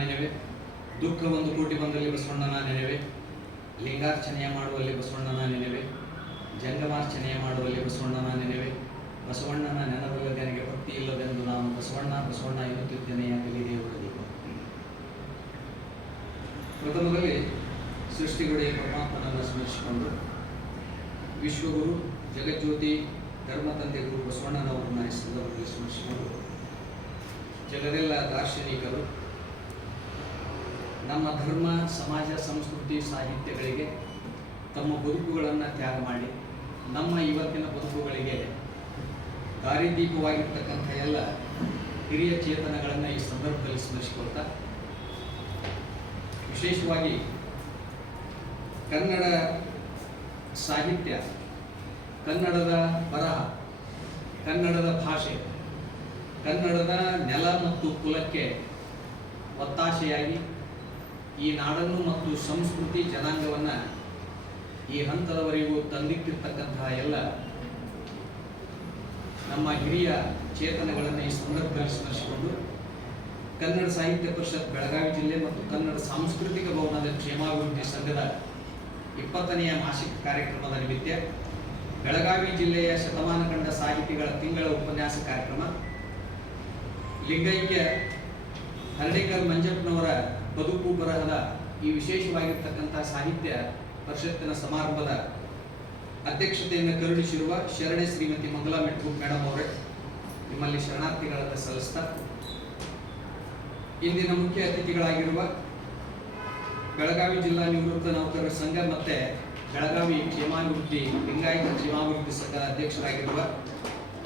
ನೆನೆವೆ, ದುಃಖ ಒಂದು ಕೋಟಿ ಬಂದಲ್ಲಿ ಬಸವಣ್ಣನ ನೆನೆವೆ, ಲಿಂಗಾರ್ಚನೆಯ ಮಾಡುವಲ್ಲಿ ಬಸವಣ್ಣನ ನೆನೆವೆ, ಜಂಗಮಾರ್ಚನೆಯ ಮಾಡುವಲ್ಲಿ ಬಸವಣ್ಣನ ನೆನೆವೆ. ಬಸವಣ್ಣನ ನೆನವಲ್ಲದೆ ನನಗೆ ಭಕ್ತಿ ಇಲ್ಲವೆಂದು ನಾನು ಬಸವಣ್ಣ ಬಸವಣ್ಣ ಎನ್ನುತ್ತಿದ್ದೇನೆಯ ಕಲಿದೇವರು ದೀಪ. ಪ್ರಥಮದಲ್ಲಿ ಸೃಷ್ಟಿಗೊಡೆಯ ಪರಮಾತ್ಮನನ್ನು ಸ್ಮರಿಸಿಕೊಂಡು ವಿಶ್ವಗುರು ಜಗಜ್ಯೋತಿ ಧರ್ಮತಂದೆ ಗುರು ಬಸವಣ್ಣನವರನ್ನ ಈ ಸಂದರ್ಭದಲ್ಲಿ ಸ್ಮರಿಸಿಕೊಂಡು ಜಗದೆಲ್ಲ ದಾರ್ಶನಿಕರು ನಮ್ಮ ಧರ್ಮ ಸಮಾಜ ಸಂಸ್ಕೃತಿ ಸಾಹಿತ್ಯಗಳಿಗೆ ತಮ್ಮ ಬದುಕುಗಳನ್ನು ತ್ಯಾಗ ಮಾಡಿ ನಮ್ಮ ಇವತ್ತಿನ ಬದುಕುಗಳಿಗೆ ದಾರಿದೀಪವಾಗಿರ್ತಕ್ಕಂಥ ಎಲ್ಲ ಹಿರಿಯ ಚೇತನಗಳನ್ನು ಈ ಸಂದರ್ಭದಲ್ಲಿ ಸ್ಮರಿಸಿಕೊಳ್ತಾ, ವಿಶೇಷವಾಗಿ ಕನ್ನಡ ಸಾಹಿತ್ಯ, ಕನ್ನಡದ ಬರಹ, ಕನ್ನಡದ ಭಾಷೆ, ಕನ್ನಡದ ನೆಲ ಮತ್ತು ಕುಲಕ್ಕೆ ಒತ್ತಾಸೆಯಾಗಿ ಈ ನಾಡನ್ನು ಮತ್ತು ಸಂಸ್ಕೃತಿ ಜನಾಂಗವನ್ನು ಈ ಹಂತದವರೆಗೂ ತಂದಿಟ್ಟಿರ್ತಕ್ಕಂತಹ ಎಲ್ಲ ನಮ್ಮ ಹಿರಿಯ ಚೇತನಗಳನ್ನು ಈ ಸಂದರ್ಭದಲ್ಲಿ ಸ್ಮರಿಸಿಕೊಂಡು ಕನ್ನಡ ಸಾಹಿತ್ಯ ಪರಿಷತ್ ಬೆಳಗಾವಿ ಜಿಲ್ಲೆ ಮತ್ತು ಕನ್ನಡ ಸಾಂಸ್ಕೃತಿಕ ಭವನದ ಕ್ಷೇಮಾಭಿವೃದ್ಧಿ ಸಂಘದ 20ನೆಯ ಮಾಸಿಕ ಕಾರ್ಯಕ್ರಮದ ನಿಮಿತ್ತ ಬೆಳಗಾವಿ ಜಿಲ್ಲೆಯ ಶತಮಾನ ಕಂಡ ಸಾಹಿತಿಗಳ ತಿಂಗಳ ಉಪನ್ಯಾಸ ಕಾರ್ಯಕ್ರಮ, ಲಿಂಗೈಕ್ಯ ಹರ್ಡೇಕರ್ ಮಂಜಪ್ಪನವರ ಬದುಕು ಬರಹದ ಈ ವಿಶೇಷವಾಗಿರ್ತಕ್ಕಂಥ ಸಾಹಿತ್ಯ ಪರಿಷತ್ತಿನ ಸಮಾರಂಭದ ಅಧ್ಯಕ್ಷತೆಯನ್ನು ಕರುಣಿಸಿರುವ ಶರಣೆ ಶ್ರೀಮತಿ ಮಂಗಲಾ ಮೆಟ್ಗು ಮೇಡಮ್ ಅವರೇ, ನಿಮ್ಮಲ್ಲಿ ಶರಣಾರ್ಥಿಗಳನ್ನು ಸಲ್ಲಿಸ್ತಾ, ಇಂದಿನ ಮುಖ್ಯ ಅತಿಥಿಗಳಾಗಿರುವ ಬೆಳಗಾವಿ ಜಿಲ್ಲಾ ನಿವೃತ್ತ ನೌಕರರ ಸಂಘ ಮತ್ತು ಬೆಳಗಾವಿ ಕ್ಷೇಮಾಭಿವೃದ್ಧಿ ಲಿಂಗಾಯತ ಕ್ಷೇಮಾಭಿವೃದ್ಧಿ ಸಂಘದ ಅಧ್ಯಕ್ಷರಾಗಿರುವ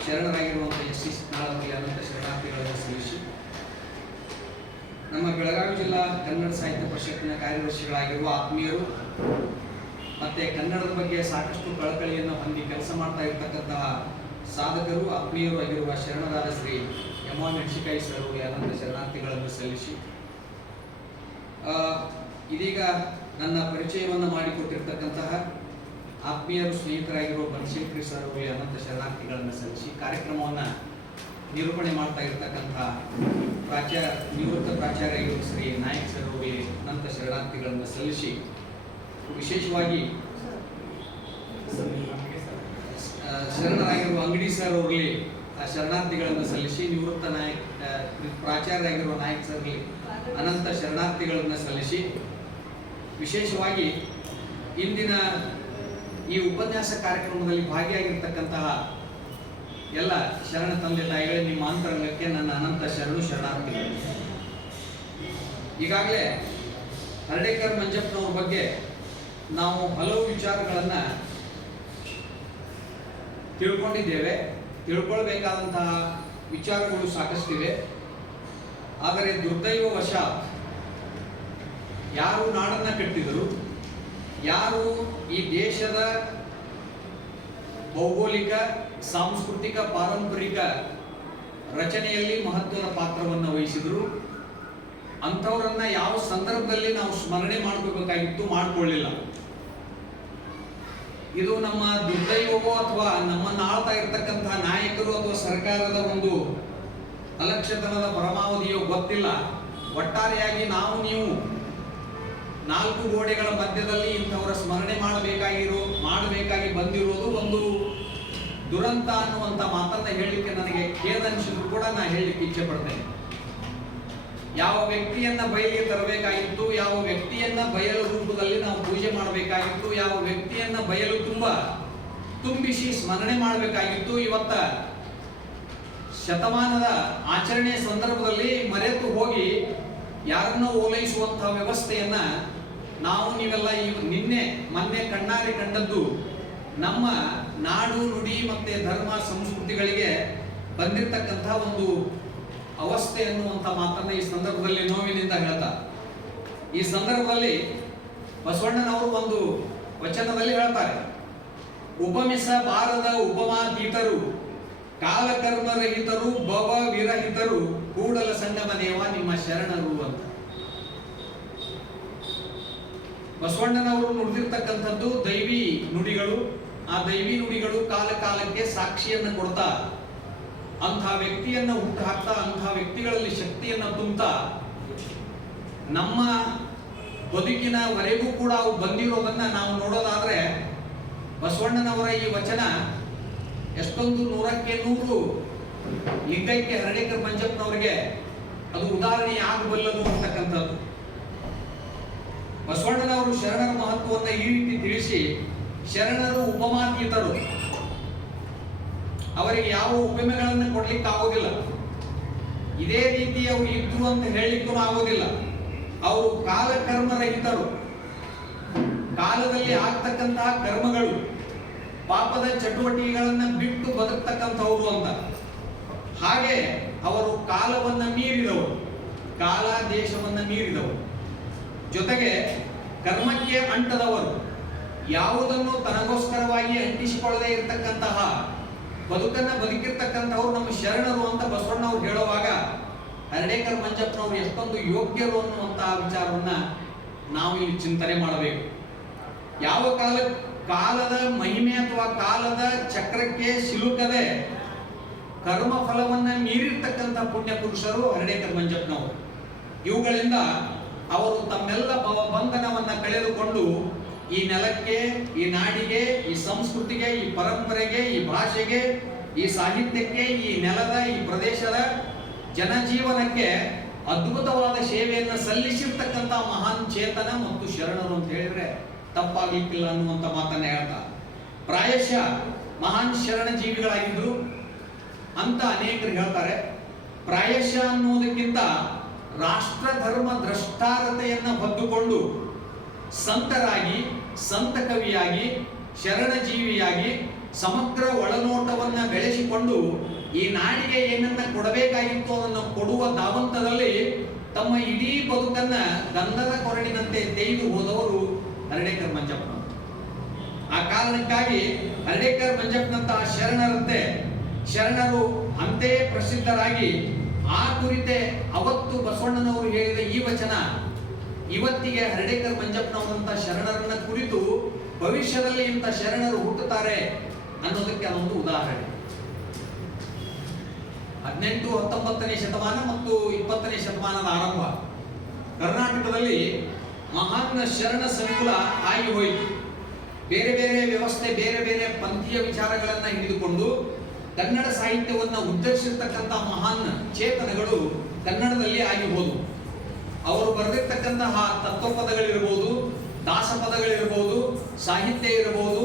ಶರಣರಾಗಿರುವಂಥ ಎಸ್.ಸಿ. ಸಿದ್ಧಾರ್ಥರಿಗೆ ಅನಂತ ಶರಣಾರ್ಥಿಗಳನ್ನು ಸಲ್ಲಿಸಿ, ನಮ್ಮ ಬೆಳಗಾವಿ ಜಿಲ್ಲಾ ಕನ್ನಡ ಸಾಹಿತ್ಯ ಪರಿಷತ್ತಿನ ಕಾರ್ಯದರ್ಶಿಗಳಾಗಿರುವ ಆತ್ಮೀಯರು ಮತ್ತು ಕನ್ನಡದ ಬಗ್ಗೆ ಸಾಕಷ್ಟು ಕಳಕಳಿಯನ್ನು ಹೊಂದಿ ಕೆಲಸ ಮಾಡ್ತಾ ಇರತಕ್ಕಂತಹ ಸಾಧಕರು ಆತ್ಮೀಯರು ಆಗಿರುವ ಶರಣರಾದ ಶ್ರೀ ಎಂ.ಆ. ಮೆಣಸಿಕಾಯಿ ಸರ್ ಅವರಿಗೆ ಅನಂತ ಶರಣಾರ್ಥಿಗಳನ್ನು ಸಲ್ಲಿಸಿ, ಇದೀಗ ನನ್ನ ಪರಿಚಯವನ್ನು ಮಾಡಿಕೊಟ್ಟಿರ್ತಕ್ಕಂತಹ ಆತ್ಮೀಯರು ಸ್ನೇಹಿತರಾಗಿರುವ ಬನಶಂಕರಿ ಸರ್ ಅವರಿಗೆ ಅನಂತ ಶರಣಾರ್ಥಿಗಳನ್ನು ಸಲ್ಲಿಸಿ, ಕಾರ್ಯಕ್ರಮವನ್ನು ನಿರೂಪಣೆ ಮಾಡ್ತಾ ಇರತಕ್ಕಂತಹ ನಿವೃತ್ತ ಪ್ರಾಚಾರ್ಯ ಶ್ರೀ ನಾಯಕ್ ಸರ್ ಅವರಿಗೆ ಅನಂತ ಶರಣಾರ್ಥಿಗಳನ್ನು ಸಲ್ಲಿಸಿ, ವಿಶೇಷವಾಗಿ ಶರಣರಾಗಿರುವ ಅಂಗಡಿ ಸರ್ ಅವರಲ್ಲಿ ಶರಣಾರ್ಥಿಗಳನ್ನು ಸಲ್ಲಿಸಿ, ನಿವೃತ್ತ ಪ್ರಾಚಾರ್ಯರಾಗಿರುವ ನಾಯಕ್ ಸರ್ಗೆ ಅನಂತ ಶರಣಾರ್ಥಿಗಳನ್ನು ಸಲ್ಲಿಸಿ, ವಿಶೇಷವಾಗಿ ಇಂದಿನ ಈ ಉಪನ್ಯಾಸ ಕಾರ್ಯಕ್ರಮದಲ್ಲಿ ಭಾಗಿಯಾಗಿರ್ತಕ್ಕಂತಹ ಎಲ್ಲ ಶರಣ ತಂದೆ ತಾಯಿಗಳೇ, ನಿಮ್ಮ ಅಂತರಂಗಕ್ಕೆ ನನ್ನ ಅನಂತ ಶರಣಾರ್ಥಿಗಳು. ಈಗಾಗಲೇ ಹರ್ಡೇಕರ್ ಮಂಜಪ್ಪನವ್ರ ಬಗ್ಗೆ ನಾವು ಹಲವು ವಿಚಾರಗಳನ್ನು ತಿಳ್ಕೊಂಡಿದ್ದೇವೆ. ತಿಳ್ಕೊಳ್ಬೇಕಾದಂತಹ ವಿಚಾರಗಳು ಸಾಕಷ್ಟಿವೆ. ಆದರೆ ದುರ್ದೈವವಶ ಯಾರು ನಾಡನ್ನು ಕಟ್ಟಿದರು, ಯಾರು ಈ ದೇಶದ ಭೌಗೋಳಿಕ ಸಾಂಸ್ಕೃತಿಕ ಪಾರಂಪರಿಕ ರಚನೆಯಲ್ಲಿ ಮಹತ್ವದ ಪಾತ್ರವನ್ನು ವಹಿಸಿದರು, ಅಂಥವರನ್ನ ಯಾವ ಸಂದರ್ಭದಲ್ಲಿ ನಾವು ಸ್ಮರಣೆ ಮಾಡ್ಕೋಬೇಕಾಗಿತ್ತು, ಮಾಡಿಕೊಳ್ಳಿಲ್ಲ. ಇದು ನಮ್ಮ ದುರ್ದೈವವೋ ಅಥವಾ ನಮ್ಮನ್ನು ಆಳ್ತಾ ಇರತಕ್ಕಂತಹ ನಾಯಕರು ಅಥವಾ ಸರ್ಕಾರದ ಒಂದು ಅಲಕ್ಷ್ಯತನದ ಪರಮಾವಧಿಯೋ ಗೊತ್ತಿಲ್ಲ. ಒಟ್ಟಾರೆಯಾಗಿ ನಾವು ನೀವು 4 ಗೋಡೆಗಳ ಮಧ್ಯದಲ್ಲಿ ಇಂಥವರ ಸ್ಮರಣೆ ಮಾಡಬೇಕಾಗಿ ಬಂದಿರೋದು ಒಂದು ದುರಂತ ಅನ್ನುವಂಥ ಮಾತನ್ನ ಹೇಳಲಿಕ್ಕೆ ನನಗೆ ಖೇದ ಅನಿಸಿದ್ರು ಕೂಡ ನಾನು ಹೇಳಲಿಕ್ಕೆ ಇಚ್ಛೆ ಪಡ್ತೇನೆ. ಯಾವ ವ್ಯಕ್ತಿಯನ್ನ ಬಯಲಿಗೆ ತರಬೇಕಾಗಿತ್ತು, ಯಾವ ವ್ಯಕ್ತಿಯನ್ನ ಬಯಲು ರೂಪದಲ್ಲಿ ನಾವು ಪೂಜೆ ಮಾಡಬೇಕಾಗಿತ್ತು, ಯಾವ ವ್ಯಕ್ತಿಯನ್ನ ಬಯಲು ತುಂಬಿಸಿ ಸ್ಮರಣೆ ಮಾಡಬೇಕಾಗಿತ್ತು, ಇವತ್ತ ಶತಮಾನದ ಆಚರಣೆಯ ಸಂದರ್ಭದಲ್ಲಿ ಮರೆತು ಹೋಗಿ ಯಾರನ್ನೋ ಓಲೈಸುವಂತಹ ವ್ಯವಸ್ಥೆಯನ್ನ ನಾವು ನೀವೆಲ್ಲ ಮೊನ್ನೆ ಕಣ್ಣಾರೆ ಕಂಡದ್ದು ನಮ್ಮ ನಾಡು ನುಡಿ ಮತ್ತೆ ಧರ್ಮ ಸಂಸ್ಕೃತಿಗಳಿಗೆ ಬಂದಿರತಕ್ಕಂತಹ ಒಂದು ಅವಸ್ಥೆ ಅನ್ನುವಂಥ ಮಾತನ್ನ ಈ ಸಂದರ್ಭದಲ್ಲಿ ನೋವಿನಿಂದ ಹೇಳ್ತಾ, ಈ ಸಂದರ್ಭದಲ್ಲಿ ಬಸವಣ್ಣನವರು ಒಂದು ವಚನದಲ್ಲಿ ಹೇಳ್ತಾರೆ, ಉಪಮಿಸ ಬಾರದ ಉಪಮಾತೀತರು ಕಾಲಕರ್ಮರಹಿತರು ಭವ ವಿರಹಿತರು ಕೂಡಲ ಸಂಗಮ ದೇವ ನಿಮ್ಮ ಶರಣರು ಅಂತ. ಬಸವಣ್ಣನವರು ನುಡಿದಿರ್ತಕ್ಕಂಥದ್ದು ದೈವಿ ನುಡಿಗಳು. ಆ ದೈವಿ ನುಡಿಗಳು ಕಾಲ ಕಾಲಕ್ಕೆ ಸಾಕ್ಷಿಯನ್ನು ಕೊಡ್ತಾ, ಅಂಥ ವ್ಯಕ್ತಿಯನ್ನ ಹುಟ್ಟು ಹಾಕ್ತಾ, ಅಂಥ ವ್ಯಕ್ತಿಗಳಲ್ಲಿ ಶಕ್ತಿಯನ್ನ ತುಂಬುತ್ತಾ ನಮ್ಮ ಬದುಕಿನವರೆಗೂ ಕೂಡ ಅವು ಬಂದಿರೋದನ್ನ ನಾವು ನೋಡೋದಾದ್ರೆ ಬಸವಣ್ಣನವರ ಈ ವಚನ ಎಷ್ಟೊಂದು 100ಕ್ಕೆ 100 ಲಿಂಗೈಕ್ಯ ಹರ್ಡೇಕರ್ ಮಂಜಪ್ಪನವರಿಗೆ ಅದು ಉದಾಹರಣೆ ಆಗಬಲ್ಲದು ಅಂತಕ್ಕಂಥದ್ದು. ಬಸವಣ್ಣನವರು ಶರಣರ ಮಹತ್ವವನ್ನು ಈ ರೀತಿ ತಿಳಿಸಿ, ಶರಣರು ಉಪಮಾತೀತರು, ಅವರಿಗೆ ಯಾವ ಉಪಮೆಗಳನ್ನು ಕೊಡ್ಲಿಕ್ಕೆ ಆಗೋದಿಲ್ಲ, ಇದೇ ರೀತಿ ಅವರು ಇದ್ರು ಅಂತ ಹೇಳಲಿಕ್ಕೂ ಆಗೋದಿಲ್ಲ. ಅವರು ಕಾಲಕರ್ಮರಹಿತರು, ಕಾಲದಲ್ಲಿ ಆಗ್ತಕ್ಕಂತಹ ಕರ್ಮಗಳು, ಪಾಪದ ಚಟುವಟಿಕೆಗಳನ್ನ ಬಿಟ್ಟು ಬದುಕ್ತಕ್ಕಂಥವ್ರು ಅಂತ. ಹಾಗೆ ಅವರು ಕಾಲವನ್ನ ಮೀರಿದವರು, ಕಾಲ ದೇಶವನ್ನ ಮೀರಿದವರು, ಜೊತೆಗೆ ಕರ್ಮಕ್ಕೆ ಅಂಟದವರು, ಯಾವುದನ್ನು ತನಗೋಸ್ಕರವಾಗಿ ಅಂಟಿಸಿಕೊಳ್ಳದೆ ಇರತಕ್ಕಂತಹ ಬದುಕನ್ನ ಬದುಕಿರ್ತಕ್ಕಂಥವ್ರು ನಮ್ಮ ಶರಣರು ಅಂತ ಬಸವಣ್ಣವ್ರು ಹೇಳುವಾಗ ಹರ್ಡೇಕರ್ ಮಂಜಪ್ಪನವರು ಎಷ್ಟೊಂದು ಯೋಗ್ಯರು ಅನ್ನುವಂತಹ ವಿಚಾರವನ್ನ ನಾವು ಇಲ್ಲಿ ಚಿಂತನೆ ಮಾಡಬೇಕು. ಯಾವ ಕಾಲದ ಮಹಿಮೆ ಅಥವಾ ಕಾಲದ ಚಕ್ರಕ್ಕೆ ಸಿಲುಕದೆ ಕರ್ಮ ಫಲವನ್ನ ಮೀರಿರ್ತಕ್ಕಂಥ ಪುಣ್ಯ ಪುರುಷರು ಹರ್ಡೇಕರ್ ಮಂಜಪ್ಪನವರು. ಇವುಗಳಿಂದ ಅವರು ತಮ್ಮೆಲ್ಲ ಬಂಧನವನ್ನ ಕಳೆದುಕೊಂಡು ಈ ನೆಲಕ್ಕೆ, ಈ ನಾಡಿಗೆ, ಈ ಸಂಸ್ಕೃತಿಗೆ, ಈ ಪರಂಪರೆಗೆ, ಈ ಭಾಷೆಗೆ, ಈ ಸಾಹಿತ್ಯಕ್ಕೆ, ಈ ನೆಲದ, ಈ ಪ್ರದೇಶದ ಜನಜೀವನಕ್ಕೆ ಅದ್ಭುತವಾದ ಸೇವೆಯನ್ನು ಸಲ್ಲಿಸಿರ್ತಕ್ಕಂಥ ಮಹಾನ್ ಚೇತನ ಮತ್ತು ಶರಣರು ಅಂತ ಹೇಳಿದ್ರೆ ತಪ್ಪಾಗಲಿಕ್ಕಿಲ್ಲ ಅನ್ನುವಂಥ ಮಾತನ್ನ ಹೇಳ್ತಾ, ಪ್ರಾಯಶಃ ಮಹಾನ್ ಶರಣ ಜೀವಿಗಳಾಗಿದ್ರು ಅಂತ ಅನೇಕರು ಹೇಳ್ತಾರೆ. ಪ್ರಾಯಶಃ ಅನ್ನುವುದಕ್ಕಿಂತ ರಾಷ್ಟ್ರ ಧರ್ಮ ದ್ರಷ್ಟಾರತೆಯನ್ನ ಹೊದ್ದುಕೊಂಡು ಸಂತರಾಗಿ, ಸಂತ ಕವಿಯಾಗಿ, ಶರಣ ಜೀವಿಯಾಗಿ ಸಮಗ್ರ ಒಳನೋಟವನ್ನ ಬೆಳೆಸಿಕೊಂಡು ಈ ನಾಡಿಗೆ ಏನನ್ನ ಕೊಡಬೇಕಾಗಿತ್ತು ಅದನ್ನು ಕೊಡುವ ಧಾವಂತದಲ್ಲಿ ತಮ್ಮ ಇಡೀ ಬದುಕನ್ನ ಗಂಧದ ಕೊರಡಿನಂತೆ ತೆಗೆದು ಹೋದವರು ಹರ್ಡೇಕರ್ ಮಂಜಪ್ಪನವರು. ಆ ಕಾರಣಕ್ಕಾಗಿ ಹರ್ಡೇಕರ್ ಮಂಜಪ್ಪನಂತಹ ಶರಣರಂತೆ ಶರಣರು ಅಂತೆಯೇ ಪ್ರಸಿದ್ಧರಾಗಿ ಆ ಕುರಿತೆ ಅವತ್ತು ಬಸವಣ್ಣನವರು ಹೇಳಿದ ಈ ವಚನ ಇವತ್ತಿಗೆ ಹರ್ಡೇಕರ್ ಮಂಜಪ್ಪನವರಂತ ಶರಣರನ್ನ ಕುರಿತು ಭವಿಷ್ಯದಲ್ಲಿ ಇಂಥ ಶರಣರು ಹುಟ್ಟುತ್ತಾರೆ ಅನ್ನೋದಕ್ಕೆ ಅದೊಂದು ಉದಾಹರಣೆ. 18, 19ನೇ ಶತಮಾನ ಮತ್ತು 20ನೇ ಶತಮಾನದ ಆರಂಭ ಕರ್ನಾಟಕದಲ್ಲಿ ಮಹಾನ್ ಶರಣ ಸಂಕುಲ ಆಗಿ ಹೋಯಿತು. ಬೇರೆ ಬೇರೆ ವ್ಯವಸ್ಥೆ, ಬೇರೆ ಬೇರೆ ಪಂಥೀಯ ವಿಚಾರಗಳನ್ನ ಹಿಡಿದುಕೊಂಡು ಕನ್ನಡ ಸಾಹಿತ್ಯವನ್ನು ಉದ್ಧರಿಸಿರ್ತಕ್ಕಂಥ ಮಹಾನ್ ಚೇತನಗಳು ಕನ್ನಡದಲ್ಲಿ ಆಗಿ ಹೋದವು. ಅವರು ಬರೆದಿರ್ತಕ್ಕಂತಹ ತತ್ವಪದಗಳಿರ್ಬೋದು, ದಾಸಪದಗಳಿರ್ಬೋದು, ಸಾಹಿತ್ಯ ಇರಬಹುದು,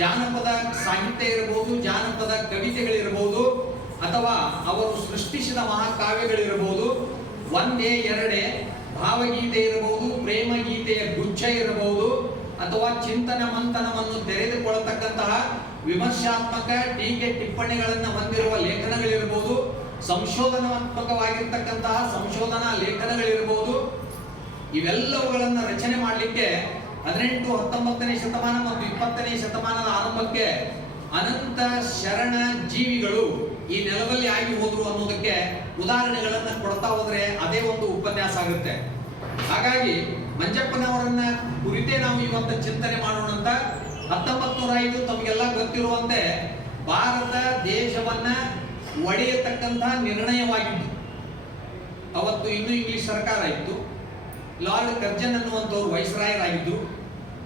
ಜಾನಪದ ಸಾಹಿತ್ಯ ಇರಬಹುದು, ಜಾನಪದ ಕವಿತೆಗಳಿರಬಹುದು, ಅಥವಾ ಅವರು ಸೃಷ್ಟಿಸಿದ ಮಹಾಕಾವ್ಯಗಳಿರಬಹುದು, ಒಂದೇ ಎರಡೇ ಭಾವಗೀತೆ ಇರಬಹುದು, ಪ್ರೇಮ ಗೀತೆಯ ಗುಚ್ಛ ಇರಬಹುದು, ಅಥವಾ ಚಿಂತನ ಮಂಥನವನ್ನು ತೆರೆದುಕೊಳ್ಳತಕ್ಕಂತಹ ವಿಮರ್ಶಾತ್ಮಕ ಟೀಕೆ ಟಿಪ್ಪಣಿಗಳನ್ನು ಹೊಂದಿರುವ ಲೇಖನಗಳಿರಬಹುದು, ಸಂಶೋಧನಾತ್ಮಕವಾಗಿರ್ತಕ್ಕಂತಹ ಸಂಶೋಧನಾ ಲೇಖನಗಳಿರಬಹುದು. ಇವೆಲ್ಲವುಗಳನ್ನು ರಚನೆ ಮಾಡಲಿಕ್ಕೆ 18, 19ನೇ ಶತಮಾನ ಮತ್ತು 20ನೇ ಶತಮಾನದ ಆರಂಭಕ್ಕೆ ಅನಂತ ಶರಣ ಜೀವಿಗಳು ಈ ನೆಲದಲ್ಲಿ ಆಗಿ ಹೋದ್ರು ಅನ್ನೋದಕ್ಕೆ ಉದಾಹರಣೆಗಳನ್ನು ಕೊಡ್ತಾ ಹೋದ್ರೆ ಅದೇ ಒಂದು ಉಪನ್ಯಾಸ ಆಗುತ್ತೆ. ಹಾಗಾಗಿ ಮಂಜಪ್ಪನವರನ್ನ ಕುರಿತೇ ನಾವು ಇವತ್ತು ಚಿಂತನೆ ಮಾಡೋಣ ಅಂತ. 1905 ತಮಗೆಲ್ಲ ಗೊತ್ತಿರುವಂತೆ ಭಾರತ ದೇಶವನ್ನ ಒಡೆಯತಕ್ಕಂಥ ನಿರ್ಣಯವಾಗಿತ್ತು. ಅವತ್ತು ಇನ್ನೂ ಇಂಗ್ಲಿಷ್ ಸರ್ಕಾರ ಇತ್ತು. ಲಾರ್ಡ್ ಕರ್ಜನ್ ಅನ್ನುವಂಥವ್ರು ವೈಸ್ರಾಯರಾಗಿದ್ದು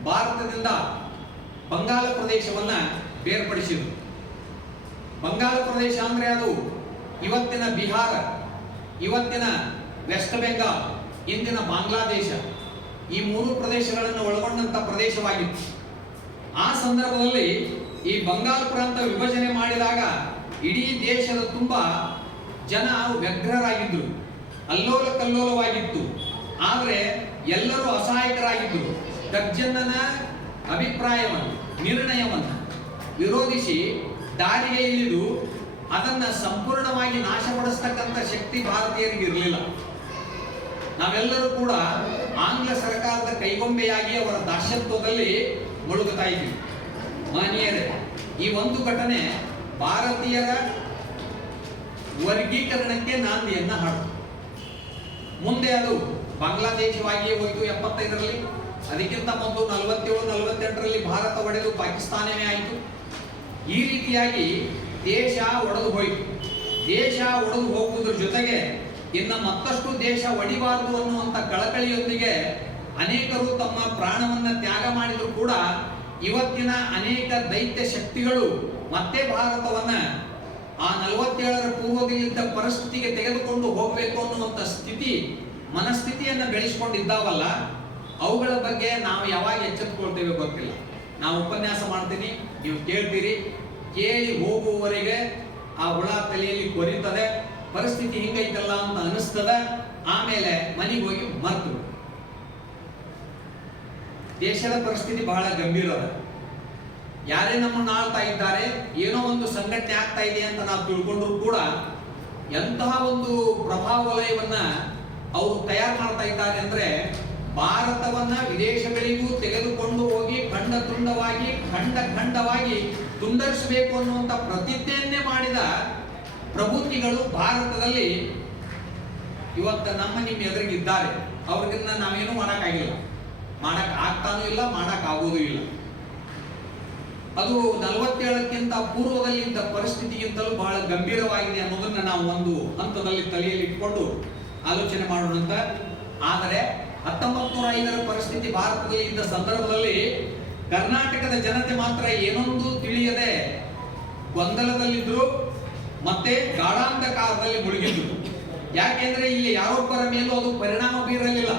ಭಾರತದಿಂದ ಬಂಗಾಳ ಪ್ರದೇಶವನ್ನ ಬೇರ್ಪಡಿಸಿದ್ರು. ಬಂಗಾಳ ಪ್ರದೇಶ ಅಂದ್ರೆ ಅದು ಇವತ್ತಿನ ಬಿಹಾರ, ಇವತ್ತಿನ ವೆಸ್ಟ್ ಬೆಂಗಾಲ್, ಇಂದಿನ ಬಾಂಗ್ಲಾದೇಶ, ಈ 3 ಪ್ರದೇಶಗಳನ್ನು ಒಳಗೊಂಡಂತ ಪ್ರದೇಶವಾಗಿತ್ತು. ಆ ಸಂದರ್ಭದಲ್ಲಿ ಈ ಬಂಗಾಳ ಪ್ರಾಂತ ವಿಭಜನೆ ಮಾಡಿದಾಗ ಇಡೀ ದೇಶದ ತುಂಬ ಜನ ವ್ಯಗ್ರರಾಗಿದ್ರು, ಅಲ್ಲೋಲ ಕಲ್ಲೋಲವಾಗಿತ್ತು. ಆದರೆ ಎಲ್ಲರೂ ಅಸಹಾಯಕರಾಗಿದ್ದರು. ಕರ್ಜನ್ನನ ಅಭಿಪ್ರಾಯವನ್ನು, ನಿರ್ಣಯವನ್ನು ವಿರೋಧಿಸಿ ದಾರಿಗೆ ಇಳಿದು ಅದನ್ನು ಸಂಪೂರ್ಣವಾಗಿ ನಾಶಪಡಿಸ್ತಕ್ಕಂಥ ಶಕ್ತಿ ಭಾರತೀಯರಿಗೆ ಇರಲಿಲ್ಲ. ನಾವೆಲ್ಲರೂ ಕೂಡ ಆಂಗ್ಲ ಸರ್ಕಾರದ ಕೈಗೊಂಬೆಯಾಗಿ ಅವರ ದಾಸ್ಯತ್ವದಲ್ಲಿ ಮುಳುಗುತ್ತಾ ಇದ್ದೀವಿ. ಮಾನ್ಯರೇ, ಈ ಒಂದು ಘಟನೆ ಭಾರತೀಯರ ವರ್ಗೀಕರಣಕ್ಕೆ ನಾಂದಿಯನ್ನ ಹಾಡು. ಮುಂದೆ ಅದು ಬಾಂಗ್ಲಾದೇಶವಾಗಿಯೇ ಹೋಯಿತು 75ರಲ್ಲಿ. ಅದಕ್ಕಿಂತ ಮೊದಲು 47, 48ರಲ್ಲಿ ಭಾರತ ಒಡೆದು ಪಾಕಿಸ್ತಾನವೇ ಆಯಿತು. ಈ ರೀತಿಯಾಗಿ ದೇಶ ಒಡೆದು ಹೋಯಿತು. ದೇಶ ಒಡೆದು ಹೋಗುವುದ್ರ ಜೊತೆಗೆ ಇನ್ನು ಮತ್ತಷ್ಟು ದೇಶ ಒಡಿಬಾರದು ಅನ್ನುವಂಥ ಕಳಕಳಿಯೊಂದಿಗೆ ಅನೇಕರು ತಮ್ಮ ಪ್ರಾಣವನ್ನ ತ್ಯಾಗ ಮಾಡಿದ್ರು ಕೂಡ ಇವತ್ತಿನ ಅನೇಕ ದೈತ್ಯ ಶಕ್ತಿಗಳು ಮತ್ತೆ ಭಾರತವನ್ನ ಆ 47ರ ಪೂರ್ವದಲ್ಲಿದ್ದ ಪರಿಸ್ಥಿತಿಗೆ ತೆಗೆದುಕೊಂಡು ಹೋಗಬೇಕು ಅನ್ನುವಂಥ ಮನಸ್ಥಿತಿಯನ್ನ ಬೆಳೆಸ್ಕೊಂಡಿದ್ದಾವಲ್ಲ, ಅವುಗಳ ಬಗ್ಗೆ ನಾವು ಯಾವಾಗ ಎಚ್ಚೆತ್ತುಕೊಳ್ತೇವೆ ಗೊತ್ತಿಲ್ಲ. ನಾವು ಉಪನ್ಯಾಸ ಮಾಡ್ತೀನಿ, ನೀವು ಕೇಳ್ತೀರಿ, ಕೇಳಿ ಹೋಗುವವರೆಗೆ ಆ ಹುಳ ತಲೆಯಲ್ಲಿ ಕೊರಿತದೆ, ಪರಿಸ್ಥಿತಿ ಹಿಂಗೈತಲ್ಲ ಅಂತ ಅನಿಸ್ತದ, ಆಮೇಲೆ ಮನೆಗೆ ಹೋಗಿ ಮರ್ತು. ದೇಶದ ಪರಿಸ್ಥಿತಿ ಬಹಳ ಗಂಭೀರ ಅದ. ಯಾರೇ ನಮ್ಮನ್ನು ಆಳ್ತಾ ಇದ್ದಾರೆ, ಏನೋ ಒಂದು ಸಂಘಟನೆ ಆಗ್ತಾ ಇದೆ ಅಂತ ನಾವು ತಿಳ್ಕೊಂಡ್ರು ಕೂಡ ಎಂತಹ ಒಂದು ಪ್ರಭಾವ ವಲಯವನ್ನ ಅವರು ತಯಾರು ಮಾಡ್ತಾ ಇದ್ದಾರೆ ಅಂದ್ರೆ, ಭಾರತವನ್ನ ವಿದೇಶಗಳಿಗೂ ತೆಗೆದುಕೊಂಡು ಹೋಗಿ ಖಂಡವಾಗಿ ತುಂಡರಿಸಬೇಕು ಅನ್ನುವಂಥ ಪ್ರತಿಜ್ಞೆಯನ್ನೇ ಮಾಡಿದ ಪ್ರಭುತಿಗಳು ಭಾರತದಲ್ಲಿ ಇವತ್ತು ನಿಮ್ಮ ಎದುರಿಗಿದ್ದಾರೆ. ಅವ್ರಿಗಿನ್ನ ನಾವೇನು ಮಾಡಕ್ಕಾಗಿಲ್ಲ, ಮಾಡಕ್ ಆಗ್ತಾನೂ ಇಲ್ಲ, ಮಾಡಕ್ ಆಗೋದು ಇಲ್ಲ. ಅದು 47ಕ್ಕಿಂತ ಪೂರ್ವದಲ್ಲಿದ್ದ ಪರಿಸ್ಥಿತಿಗಿಂತಲೂ ಬಹಳ ಗಂಭೀರವಾಗಿದೆ ಅನ್ನೋದನ್ನ ನಾವು ಒಂದು ಹಂತದಲ್ಲಿ ತಲೆಯಲ್ಲಿ ಇಟ್ಕೊಂಡು ಆಲೋಚನೆ ಮಾಡೋಣಂತ. ಆದರೆ 1905ರ ಪರಿಸ್ಥಿತಿ ಭಾರತದಲ್ಲಿ ಇದ್ದ ಸಂದರ್ಭದಲ್ಲಿ ಕರ್ನಾಟಕದ ಜನತೆ ಮಾತ್ರ ಏನೊಂದು ತಿಳಿಯದೆ ಗೊಂದಲದಲ್ಲಿದ್ರು, ಮತ್ತೆ ಗಾಢಾಂಧಕಾರದಲ್ಲಿ ಮುಳುಗಿದ್ರು. ಯಾಕೆಂದ್ರೆ ಇಲ್ಲಿ ಯಾರೊಬ್ಬರ ಮೇಲೂ ಅದು ಪರಿಣಾಮ ಬೀರಲಿಲ್ಲ.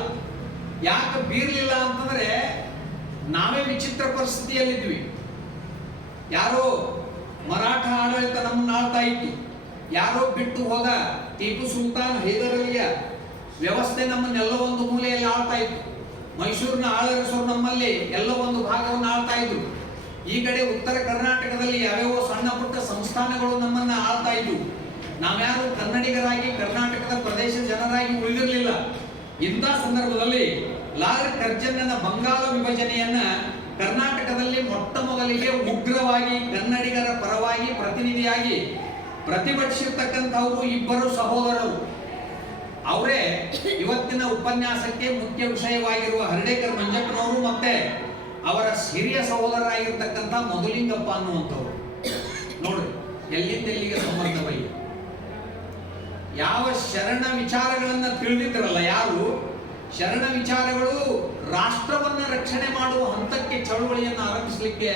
ಯಾಕೆ ಬೀರಲಿಲ್ಲ ಅಂತಂದ್ರೆ, ನಾವೇ ವಿಚಿತ್ರ ಪರಿಸ್ಥಿತಿಯಲ್ಲಿದ್ವಿ. ಯಾರೋ ಮರಾಠ ಆಡಳಿತ ನಮ್ಮನ್ನ ಆಳ್ತಾ ಇತ್ತು, ಯಾರೋ ಬಿಟ್ಟು ಹೋದ ಟಿಪ್ಪು ಸುಲ್ತಾನ್ ಹೈದರಲಿಯ ವ್ಯವಸ್ಥೆ ನಮ್ಮನ್ನೆಲ್ಲ ಒಂದು ಮೂಲೆಯಲ್ಲಿ ಆಳ್ತಾ ಇತ್ತು. ಮೈಸೂರಿನ ಆಳರಸರು ನಮ್ಮಲ್ಲಿ ಎಲ್ಲ ಒಂದು ಭಾಗವನ್ನು ಆಳ್ತಾ ಇದ್ರು. ಈ ಕಡೆ ಉತ್ತರ ಕರ್ನಾಟಕದಲ್ಲಿ ಯಾವ್ಯಾವ ಸಣ್ಣ ಪುಟ್ಟ ಸಂಸ್ಥಾನಗಳು ನಮ್ಮನ್ನ ಆಳ್ತಾ ಇದ್ವು. ನಾವ್ಯಾರು ಕನ್ನಡಿಗರಾಗಿ ಕರ್ನಾಟಕದ ಪ್ರದೇಶ ಜನರಾಗಿ ಉಳಿದಿರಲಿಲ್ಲ. ಇಂಥ ಸಂದರ್ಭದಲ್ಲಿ ಲಾಲ್ ಕರ್ಜನ್ನನ ಬಂಗಾಳ ವಿಭಜನೆಯನ್ನ ಕರ್ನಾಟಕದಲ್ಲಿ ಮೊಟ್ಟ ಮೊದಲಿಗೆ ಉಗ್ರವಾಗಿ ಕನ್ನಡಿಗರ ಪರವಾಗಿ ಪ್ರತಿನಿಧಿಯಾಗಿ ಪ್ರತಿಭಟಿಸಿರ್ತಕ್ಕಂಥವರು ಇಬ್ಬರು ಸಹೋದರರು. ಅವರೇ ಇವತ್ತಿನ ಉಪನ್ಯಾಸಕ್ಕೆ ಮುಖ್ಯ ವಿಷಯವಾಗಿರುವ ಹರ್ಡೇಕರ್ ಮಂಜಪ್ಪನವರು ಮತ್ತೆ ಅವರ ಹಿರಿಯ ಸಹೋದರರಾಗಿರ್ತಕ್ಕಂಥ ಮಧುಲಿಂಗಪ್ಪ ಅನ್ನುವಂಥವ್ರು. ನೋಡ್ರಿ ಎಲ್ಲಿಂದೆಲ್ಲಿಗೆ ಸಂಬಂಧವಲ್ಲ. ಯಾವ ಶರಣ ವಿಚಾರಗಳನ್ನ ತಿಳಿದಿದ್ರಲ್ಲ, ಯಾರು ಶರಣ ವಿಚಾರಗಳು ರಾಷ್ಟ್ರವನ್ನ ರಕ್ಷಣೆ ಮಾಡುವ ಹಂತಕ್ಕೆ ಚಳುವಳಿಯನ್ನು ಆರಂಭಿಸಲಿಕ್ಕೆ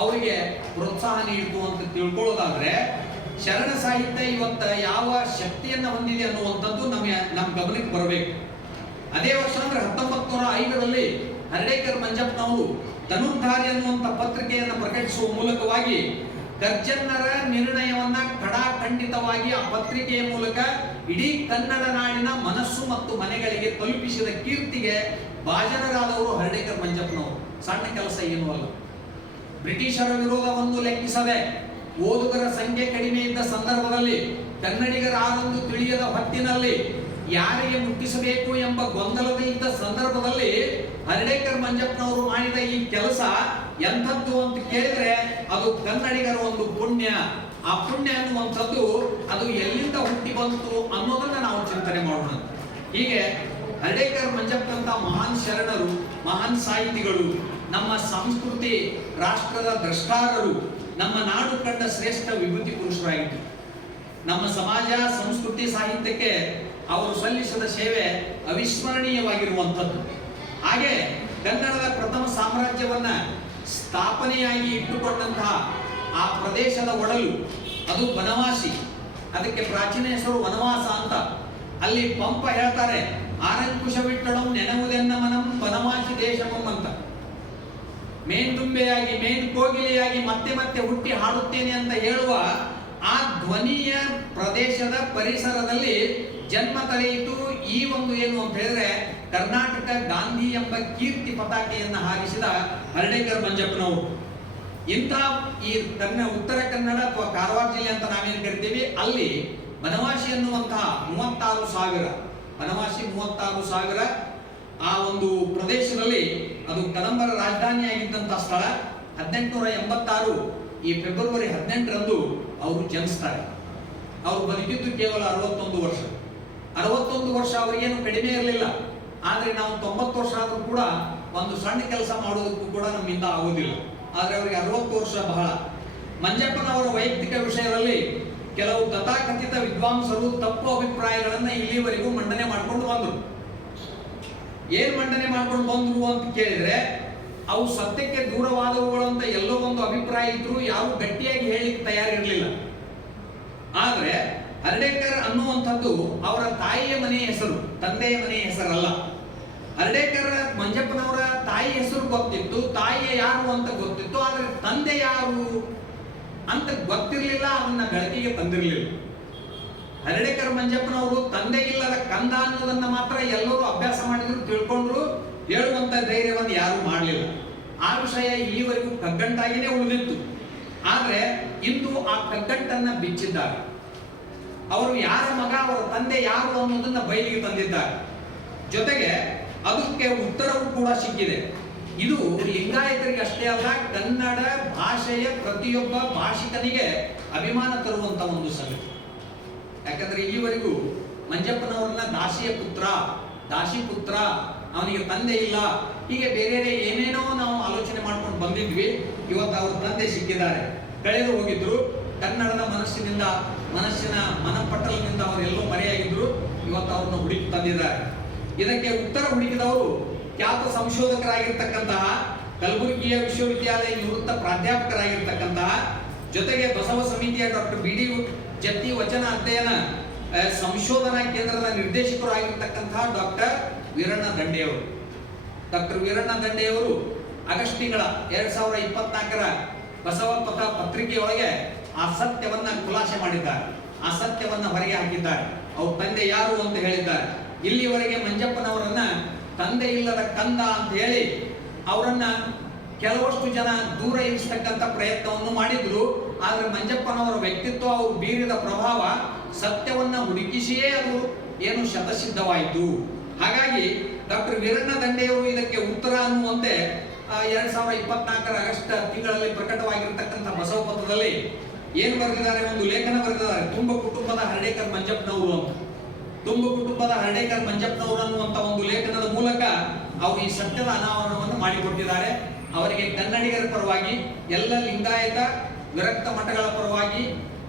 ಅವರಿಗೆ ಪ್ರೋತ್ಸಾಹ ನೀಡಿತು ಅಂತ ತಿಳ್ಕೊಳ್ಳೋದಾದ್ರೆ, ಶರಣ ಸಾಹಿತ್ಯ ಇವತ್ತ ಯಾವ ಶಕ್ತಿಯನ್ನ ಹೊಂದಿದೆ ಅನ್ನುವಂಥದ್ದು ನಮ್ಮ ಗಮನಕ್ಕೆ ಬರಬೇಕು. ಅದೇ ವರ್ಷ ಅಂದ್ರೆ 1905ರಲ್ಲಿ ಹರ್ಡೇಕರ್ ಮಂಜಪ್ಪನವರು ಧನುರ್ಧಾರಿ ಅನ್ನುವಂಥ ಪತ್ರಿಕೆಯನ್ನು ಪ್ರಕಟಿಸುವ ಮೂಲಕವಾಗಿ ಕರ್ಜನ್ನರ ನಿರ್ಣಯವನ್ನ ಖಡಾಖಂಡಿತವಾಗಿ ಆ ಪತ್ರಿಕೆಯ ಮೂಲಕ ಇಡೀ ಕನ್ನಡ ನಾಡಿನ ಮನಸ್ಸು ಮತ್ತು ಮನೆಗಳಿಗೆ ತಲುಪಿಸಿದ ಕೀರ್ತಿಗೆ ಭಾಜನರಾದವರು ಹರ್ಡೇಕರ್ ಮಂಜಪ್ಪನವರು. ಸಣ್ಣ ಕೆಲಸ ಏನೂ ಅಲ್ಲ. ಬ್ರಿಟಿಷರ ವಿರೋಧವನ್ನು ಲೆಕ್ಕಿಸದೆ ಓದುಗರ ಸಂಖ್ಯೆ ಕಡಿಮೆ ಇದ್ದ ಸಂದರ್ಭದಲ್ಲಿ, ಕನ್ನಡಿಗರಾರೆಂದು ತಿಳಿಯದ ಹೊತ್ತಿನಲ್ಲಿ ಯಾರಿಗೆ ಮುಟ್ಟಿಸಬೇಕು ಎಂಬ ಗೊಂದಲದಲ್ಲಿದ್ದ ಸಂದರ್ಭದಲ್ಲಿ ಹರ್ಡೇಕರ್ ಮಂಜಪ್ಪನವರು ಮಾಡಿದ ಈ ಕೆಲಸ ಎಂಥದ್ದು ಅಂತ ಕೇಳಿದ್ರೆ, ಅದು ಕನ್ನಡಿಗರ ಒಂದು ಪುಣ್ಯ. ಆ ಪುಣ್ಯ ಅನ್ನುವಂಥದ್ದು ಅದು ಎಲ್ಲಿಂದ ಹುಟ್ಟಿ ಬಂತು ಅನ್ನೋದನ್ನ ನಾವು ಚಿಂತನೆ ಮಾಡೋಣ. ಹೀಗೆ ಹರ್ಡೇಕರ್ ಮಂಜಪ್ಪನಂತ ಮಹಾನ್ ಶರಣರು, ಮಹಾನ್ ಸಾಹಿತಿಗಳು, ನಮ್ಮ ಸಂಸ್ಕೃತಿ ರಾಷ್ಟ್ರದ ದ್ರಷ್ಟಾರರು, ನಮ್ಮ ನಾಡು ಕಂಡ ಶ್ರೇಷ್ಠ ವಿಭೂತಿ ಪುರುಷರಾಗಿತ್ತು. ನಮ್ಮ ಸಮಾಜ ಸಂಸ್ಕೃತಿ ಸಾಹಿತ್ಯಕ್ಕೆ ಅವರು ಸಲ್ಲಿಸಿದ ಸೇವೆ ಅವಿಸ್ಮರಣೀಯವಾಗಿರುವಂಥದ್ದು. ಹಾಗೆ ಕನ್ನಡದ ಪ್ರಥಮ ಸಾಮ್ರಾಜ್ಯವನ್ನ ಸ್ಥಾಪನೆಯಾಗಿ ಇಟ್ಟುಕೊಂಡಂತಹ ಆ ಪ್ರದೇಶದ ಒಡಲು ಅದು ಬನವಾಸಿ. ಅದಕ್ಕೆ ಪ್ರಾಚೀನ ಹೆಸರು ವನವಾಸ ಅಂತ. ಅಲ್ಲಿ ಪಂಪ ಹೇಳ್ತಾರೆ, ಆರಂಕುಶ ಬಿಟ್ಟಳಂ ನೆನವುದೆನ್ನ ಮನಂ ಬನವಾಸಿ ದೇಶಮಂ ಅಂತ. ಮೇನ್ದುಂಬೆಯಾಗಿ ಮೇನ್ಕೋಗಿಲೆಯಾಗಿ ಮತ್ತೆ ಮತ್ತೆ ಹುಟ್ಟಿ ಹಾಡುತ್ತೇನೆ ಅಂತ ಹೇಳುವ ಆ ಧ್ವನಿಯ ಪ್ರದೇಶದ ಪರಿಸರದಲ್ಲಿ ಜನ್ಮ ತಳೆಯಿತು ಈ ಒಂದು ಏನು ಅಂತ ಹೇಳಿದ್ರೆ, ಕರ್ನಾಟಕ ಗಾಂಧಿ ಎಂಬ ಕೀರ್ತಿ ಪತಾಕೆಯನ್ನು ಹಾರಿಸಿದ ಹರ್ಡೇಕರ್ ಮಂಜಪ್ಪನವರು. ಇಂಥ ಈ ಉತ್ತರ ಕನ್ನಡ ಅಥವಾ ಕಾರವಾರ ಜಿಲ್ಲೆ ಅಂತ ನಾವೇನು ಕರಿತೀವಿ, ಅಲ್ಲಿ ಬನವಾಸಿ ಅನ್ನುವಂತಹ 36,000 ಬನವಾಸಿ 36,000 ಆ ಒಂದು ಪ್ರದೇಶದಲ್ಲಿ ಅದು ಕದಂಬರ ರಾಜಧಾನಿಯಾಗಿದ್ದಂತಹ ಸ್ಥಳ. 1886 ಈ ಫೆಬ್ರವರಿ 18ರಂದು ಅವರು ಜನಿಸ್ತಾರೆ. ಅವರು ಬದುಕಿದ್ದು ಕೇವಲ 61 ವರ್ಷ. 61 ವರ್ಷ ಅವರಿಗೇನು ಕಡಿಮೆ ಇರಲಿಲ್ಲ. ಆದ್ರೆ ನಾವು 90 ವರ್ಷ ಆದ್ರೂ ಕೂಡ ಒಂದು ಸಣ್ಣ ಕೆಲಸ ಮಾಡೋದಕ್ಕೂ ಕೂಡ ನಮ್ಮಿಂದ ಆಗೋದಿಲ್ಲ. ಆದ್ರೆ ಅವರಿಗೆ 60 ವರ್ಷ ಬಹಳ. ಮಂಜಪ್ಪನವರ ವೈಯಕ್ತಿಕ ವಿಷಯದಲ್ಲಿ ಕೆಲವು ತಥಾಕಥಿತ ವಿದ್ವಾಂಸರು ತಪ್ಪು ಅಭಿಪ್ರಾಯಗಳನ್ನ ಇಲ್ಲಿವರೆಗೂ ಮಂಡನೆ ಮಾಡ್ಕೊಂಡು ಬಂದರು. ಏನ್ ಮಂಡನೆ ಮಾಡ್ಕೊಂಡು ಬಂದ್ರು ಅಂತ ಕೇಳಿದ್ರೆ, ಅವು ಸತ್ಯಕ್ಕೆ ದೂರವಾದವುಗಳು ಅಂತ ಎಲ್ಲೋ ಒಂದು ಅಭಿಪ್ರಾಯ ಇದ್ರು, ಯಾರು ಗಟ್ಟಿಯಾಗಿ ಹೇಳಿಕ್ಕೆ ತಯಾರಿರಲಿಲ್ಲ. ಆದ್ರೆ ಹರ್ಡೇಕರ್ ಅನ್ನುವಂಥದ್ದು ಅವರ ತಾಯಿಯ ಮನೆಯ ಹೆಸರು, ತಂದೆಯ ಮನೆಯ ಹೆಸರಲ್ಲ. ಹರ್ಡೇಕರ್ ಮಂಜಪ್ಪನವರ ತಾಯಿ ಹೆಸರು ಗೊತ್ತಿತ್ತು, ತಾಯಿಯ ಯಾರು ಅಂತ ಗೊತ್ತಿತ್ತು, ಆದ್ರೆ ತಂದೆ ಯಾರು ಅಂತ ಗೊತ್ತಿರಲಿಲ್ಲ, ಅವನ್ನ ಬೆಳಕಿಗೆ ತಂದಿರಲಿಲ್ಲ. ಹರ್ಡೇಕರ್ ಮಂಜಪ್ಪನವರು ತಂದೆ ಇಲ್ಲದ ಕಂದ ಅನ್ನೋದನ್ನ ಮಾತ್ರ ಎಲ್ಲರೂ ಅಭ್ಯಾಸ ಮಾಡಿದ್ರು, ತಿಳ್ಕೊಂಡ್ರು, ಹೇಳುವಂತ ಧೈರ್ಯವನ್ನು ಯಾರು ಮಾಡಲಿಲ್ಲ. ಆ ವಿಷಯ ಇಲ್ಲಿವರೆಗೂ ಕಗ್ಗಂಟಾಗಿನೇ ಉಳಿದಿತ್ತು. ಆದ್ರೆ ಇಂದು ಆ ಕಗ್ಗಂಟನ್ನ ಬಿಚ್ಚಿದ್ದಾರೆ. ಅವರು ಯಾರ ಮಗ, ಅವರ ತಂದೆ ಯಾರು ಅನ್ನೋದನ್ನ ಬಯಲಿಗೆ ತಂದಿದ್ದಾರೆ. ಜೊತೆಗೆ ಅದಕ್ಕೆ ಉತ್ತರವೂ ಕೂಡ ಸಿಕ್ಕಿದೆ. ಇದು ಲಿಂಗಾಯತರಿಗೆ ಅಷ್ಟೇ ಅಲ್ಲ, ಕನ್ನಡ ಭಾಷೆಯ ಪ್ರತಿಯೊಬ್ಬ ಭಾಷಿಕನಿಗೆ ಅಭಿಮಾನ ತರುವಂತ ಒಂದು ಸಂಗತಿ. ಯಾಕಂದ್ರೆ ಇಲ್ಲಿವರೆಗೂ ಮಂಜಪ್ಪನವರನ್ನ ದಾಸಿಯ ಪುತ್ರ, ದಾಸಿ ಪುತ್ರ, ಅವನಿಗೆ ತಂದೆ ಇಲ್ಲ, ಹೀಗೆ ಬೇರೆ ಏನೇನೋ ನಾವು ಆಲೋಚನೆ ಮಾಡ್ಕೊಂಡು ಬಂದಿದ್ವಿ. ಇವತ್ತು ಅವ್ರ ತಂದೆ ಸಿಕ್ಕಿದ್ದಾರೆ. ಕಳೆದು ಹೋಗಿದ್ರು, ಕನ್ನಡದ ಮನಸ್ಸಿನ ಮನಪಟಲದಿಂದ ಅವರೆಲ್ಲೋ ಮರೆಯಾಗಿದ್ರು. ಇವತ್ತು ಅವ್ರನ್ನ ಹುಡುಕಿ ತಂದಿದ್ದಾರೆ. ಇದಕ್ಕೆ ಉತ್ತರ ಹುಡುಕಿದವರು ಖ್ಯಾತ ಸಂಶೋಧಕರಾಗಿರ್ತಕ್ಕಂತಹ, ಕಲಬುರಗಿಯ ವಿಶ್ವವಿದ್ಯಾಲಯ ನಿವೃತ್ತ ಪ್ರಾಧ್ಯಾಪಕರಾಗಿರ್ತಕ್ಕಂತಹ, ಜೊತೆಗೆ ಬಸವ ಸಮಿತಿಯ ಡಾಕ್ಟರ್ ಬಿ.ಡಿ. ಜತ್ತಿ ವಚನ ಅಧ್ಯಯನ ಸಂಶೋಧನಾ ಕೇಂದ್ರದ ನಿರ್ದೇಶಕರು ಆಗಿರ್ತಕ್ಕಂತಹ ಡಾಕ್ಟರ್ ವೀರಣ್ಣ ದಂಡೆಯವರು. ಡಾಕ್ಟರ್ ವೀರಣ್ಣ ದಂಡೆಯವರು ಆಗಸ್ಟ್ ತಿಂಗಳ 2024ರ ಬಸವ ಪಥ ಪತ್ರಿಕೆಯೊಳಗೆ ಆ ಸತ್ಯವನ್ನ ಖುಲಾಸೆ ಮಾಡಿದ್ದಾರೆ, ಆ ಸತ್ಯವನ್ನ ಹೊರಗೆ ಹಾಕಿದ್ದಾರೆ. ಅವ್ರ ತಂದೆ ಯಾರು ಅಂತ ಹೇಳಿದ್ದಾರೆ. ಇಲ್ಲಿವರೆಗೆ ಮಂಜಪ್ಪನವರನ್ನ ತಂದೆ ಇಲ್ಲದ ಕಂದ ಅಂತ ಹೇಳಿ ಅವರನ್ನ ಕೆಲವಷ್ಟು ಜನ ದೂರ ಇರಿಸತಕ್ಕಂತ ಪ್ರಯತ್ನವನ್ನು ಮಾಡಿದ್ರು. ಆದ್ರೆ ಮಂಜಪ್ಪನವರ ವ್ಯಕ್ತಿತ್ವ, ಅವರು ಬೀರಿದ ಪ್ರಭಾವ, ಸತ್ಯವನ್ನ ಹುಡುಕಿಸಿಯೇ ಅದು ಏನು ಶತಸಿದ್ಧವಾಯಿತು. ಹಾಗಾಗಿ ಡಾಕ್ಟರ್ ವೀರಣ್ಣ ದಂಡೆಯವರು ಇದಕ್ಕೆ ಉತ್ತರ ಅನ್ನುವಂತೆ 2024ರ ಆಗಸ್ಟ್ ತಿಂಗಳಲ್ಲಿ ಪ್ರಕಟವಾಗಿರತಕ್ಕಂಥ ಬಸವ ಪಥದಲ್ಲಿ ಏನು ಬರೆದಿದ್ದಾರೆ, ಒಂದು ಲೇಖನ ಬರೆದಿದ್ದಾರೆ. ತುಂಬ ಕುಟುಂಬದ ಹರ್ಡೇಕರ್ ಮಂಜಪ್ಪನವರು ಅಂತ. ತುಂಬ ಕುಟುಂಬದ ಹರ್ಡೇಕರ್ ಮಂಜಪ್ಪನವರು ಅನ್ನುವಂತ ಒಂದು ಲೇಖನದ ಮೂಲಕ ಅವರು ಈ ಸತ್ಯದ ಅನಾವರಣವನ್ನು ಮಾಡಿಕೊಟ್ಟಿದ್ದಾರೆ. ಅವರಿಗೆ ಕನ್ನಡಿಗರ ಪರವಾಗಿ, ಎಲ್ಲ ಲಿಂಗಾಯತ ವಿರಕ್ತ ಮಠಗಳ ಪರವಾಗಿ,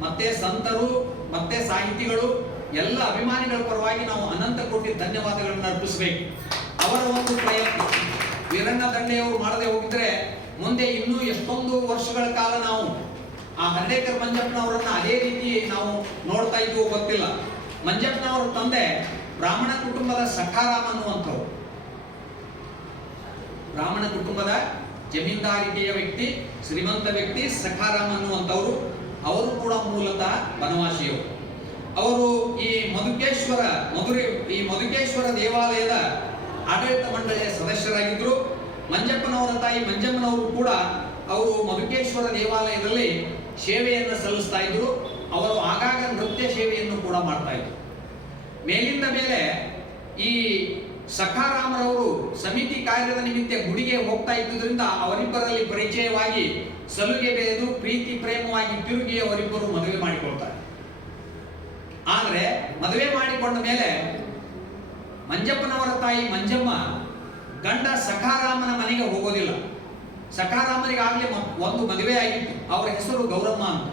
ಮತ್ತೆ ಸಂತರು, ಮತ್ತೆ ಸಾಹಿತಿಗಳು, ಎಲ್ಲ ಅಭಿಮಾನಿಗಳ ಪರವಾಗಿ ನಾವು ಅನಂತ ಕೋಟಿ ಧನ್ಯವಾದಗಳನ್ನು ಅರ್ಪಿಸಬೇಕು. ಅವರ ಒಂದು ಪ್ರಯತ್ನ ವೀರಣ್ಣ ದಂಡೆಯವರು ಮಾಡದೆ ಹೋಗಿದ್ರೆ ಮುಂದೆ ಇನ್ನೂ ಎಷ್ಟೊಂದು ವರ್ಷಗಳ ಕಾಲ ನಾವು ಆ ಹರ್ಡೇಕರ್ ಮಂಜಪ್ಪನವರನ್ನ ಅದೇ ರೀತಿ ನಾವು ನೋಡ್ತಾ ಇದ್ವು ಗೊತ್ತಿಲ್ಲ. ಮಂಜಪ್ಪನವರ ತಂದೆ ಬ್ರಾಹ್ಮಣ ಕುಟುಂಬದ ಸಖಾರಾಮ್ ಅನ್ನುವಂಥವ್ರು, ಬ್ರಾಹ್ಮಣ ಕುಟುಂಬದ ಜಮೀನ್ದಾರಿಕೆಯ ವ್ಯಕ್ತಿ, ಶ್ರೀಮಂತ ವ್ಯಕ್ತಿ ಸಖಾರಾಮ್ ಅನ್ನುವಂಥವ್ರು. ಅವರು ಕೂಡ ಮೂಲತಃ ಬನವಾಸಿಯವರು. ಅವರು ಈ ಮಧುಕೇಶ್ವರ ದೇವಾಲಯದ ಆಡಳಿತ ಮಂಡಳಿಯ ಸದಸ್ಯರಾಗಿದ್ದರು. ಮಂಜಪ್ಪನವರ ತಾಯಿ ಮಂಜಮ್ಮನವರು ಕೂಡ ಅವರು ಮಧುಕೇಶ್ವರ ದೇವಾಲಯದಲ್ಲಿ ಸೇವೆಯನ್ನು ಸಲ್ಲಿಸ್ತಾ ಇದ್ರು. ಅವರು ಆಗಾಗ ನೃತ್ಯ ಸೇವೆಯನ್ನು ಕೂಡ ಮಾಡ್ತಾ ಇದ್ರು. ಮೇಲಿಂದ ಮೇಲೆ ಈ ಸಖಾರಾಮರವರು ಸಮಿತಿ ಕಾರ್ಯದ ನಿಮಿತ್ತ ಗುಡಿಗೆ ಹೋಗ್ತಾ ಇದ್ದುದರಿಂದ ಅವರಿಬ್ಬರಲ್ಲಿ ಪರಿಚಯವಾಗಿ ಸಲುಗೆ ಬೆಳೆದು ಪ್ರೀತಿ ಪ್ರೇಮವಾಗಿ ತಿರುಗಿ ಅವರಿಬ್ಬರು ಮದುವೆ ಮಾಡಿಕೊಳ್ತಾರೆ. ಆದರೆ ಮದುವೆ ಮಾಡಿಕೊಂಡ ಮೇಲೆ ಮಂಜಪ್ಪನವರ ತಾಯಿ ಮಂಜಮ್ಮ ಗಂಡ ಸಖಾರಾಮನ ಮನೆಗೆ ಹೋಗೋದಿಲ್ಲ. ಸಖಾರಾಮನಿಗಾಗಲೇ ಒಂದು ಮದುವೆ ಆಗಿತ್ತು. ಅವರ ಹೆಸರು ಗೌರಮ್ಮ ಅಂತ.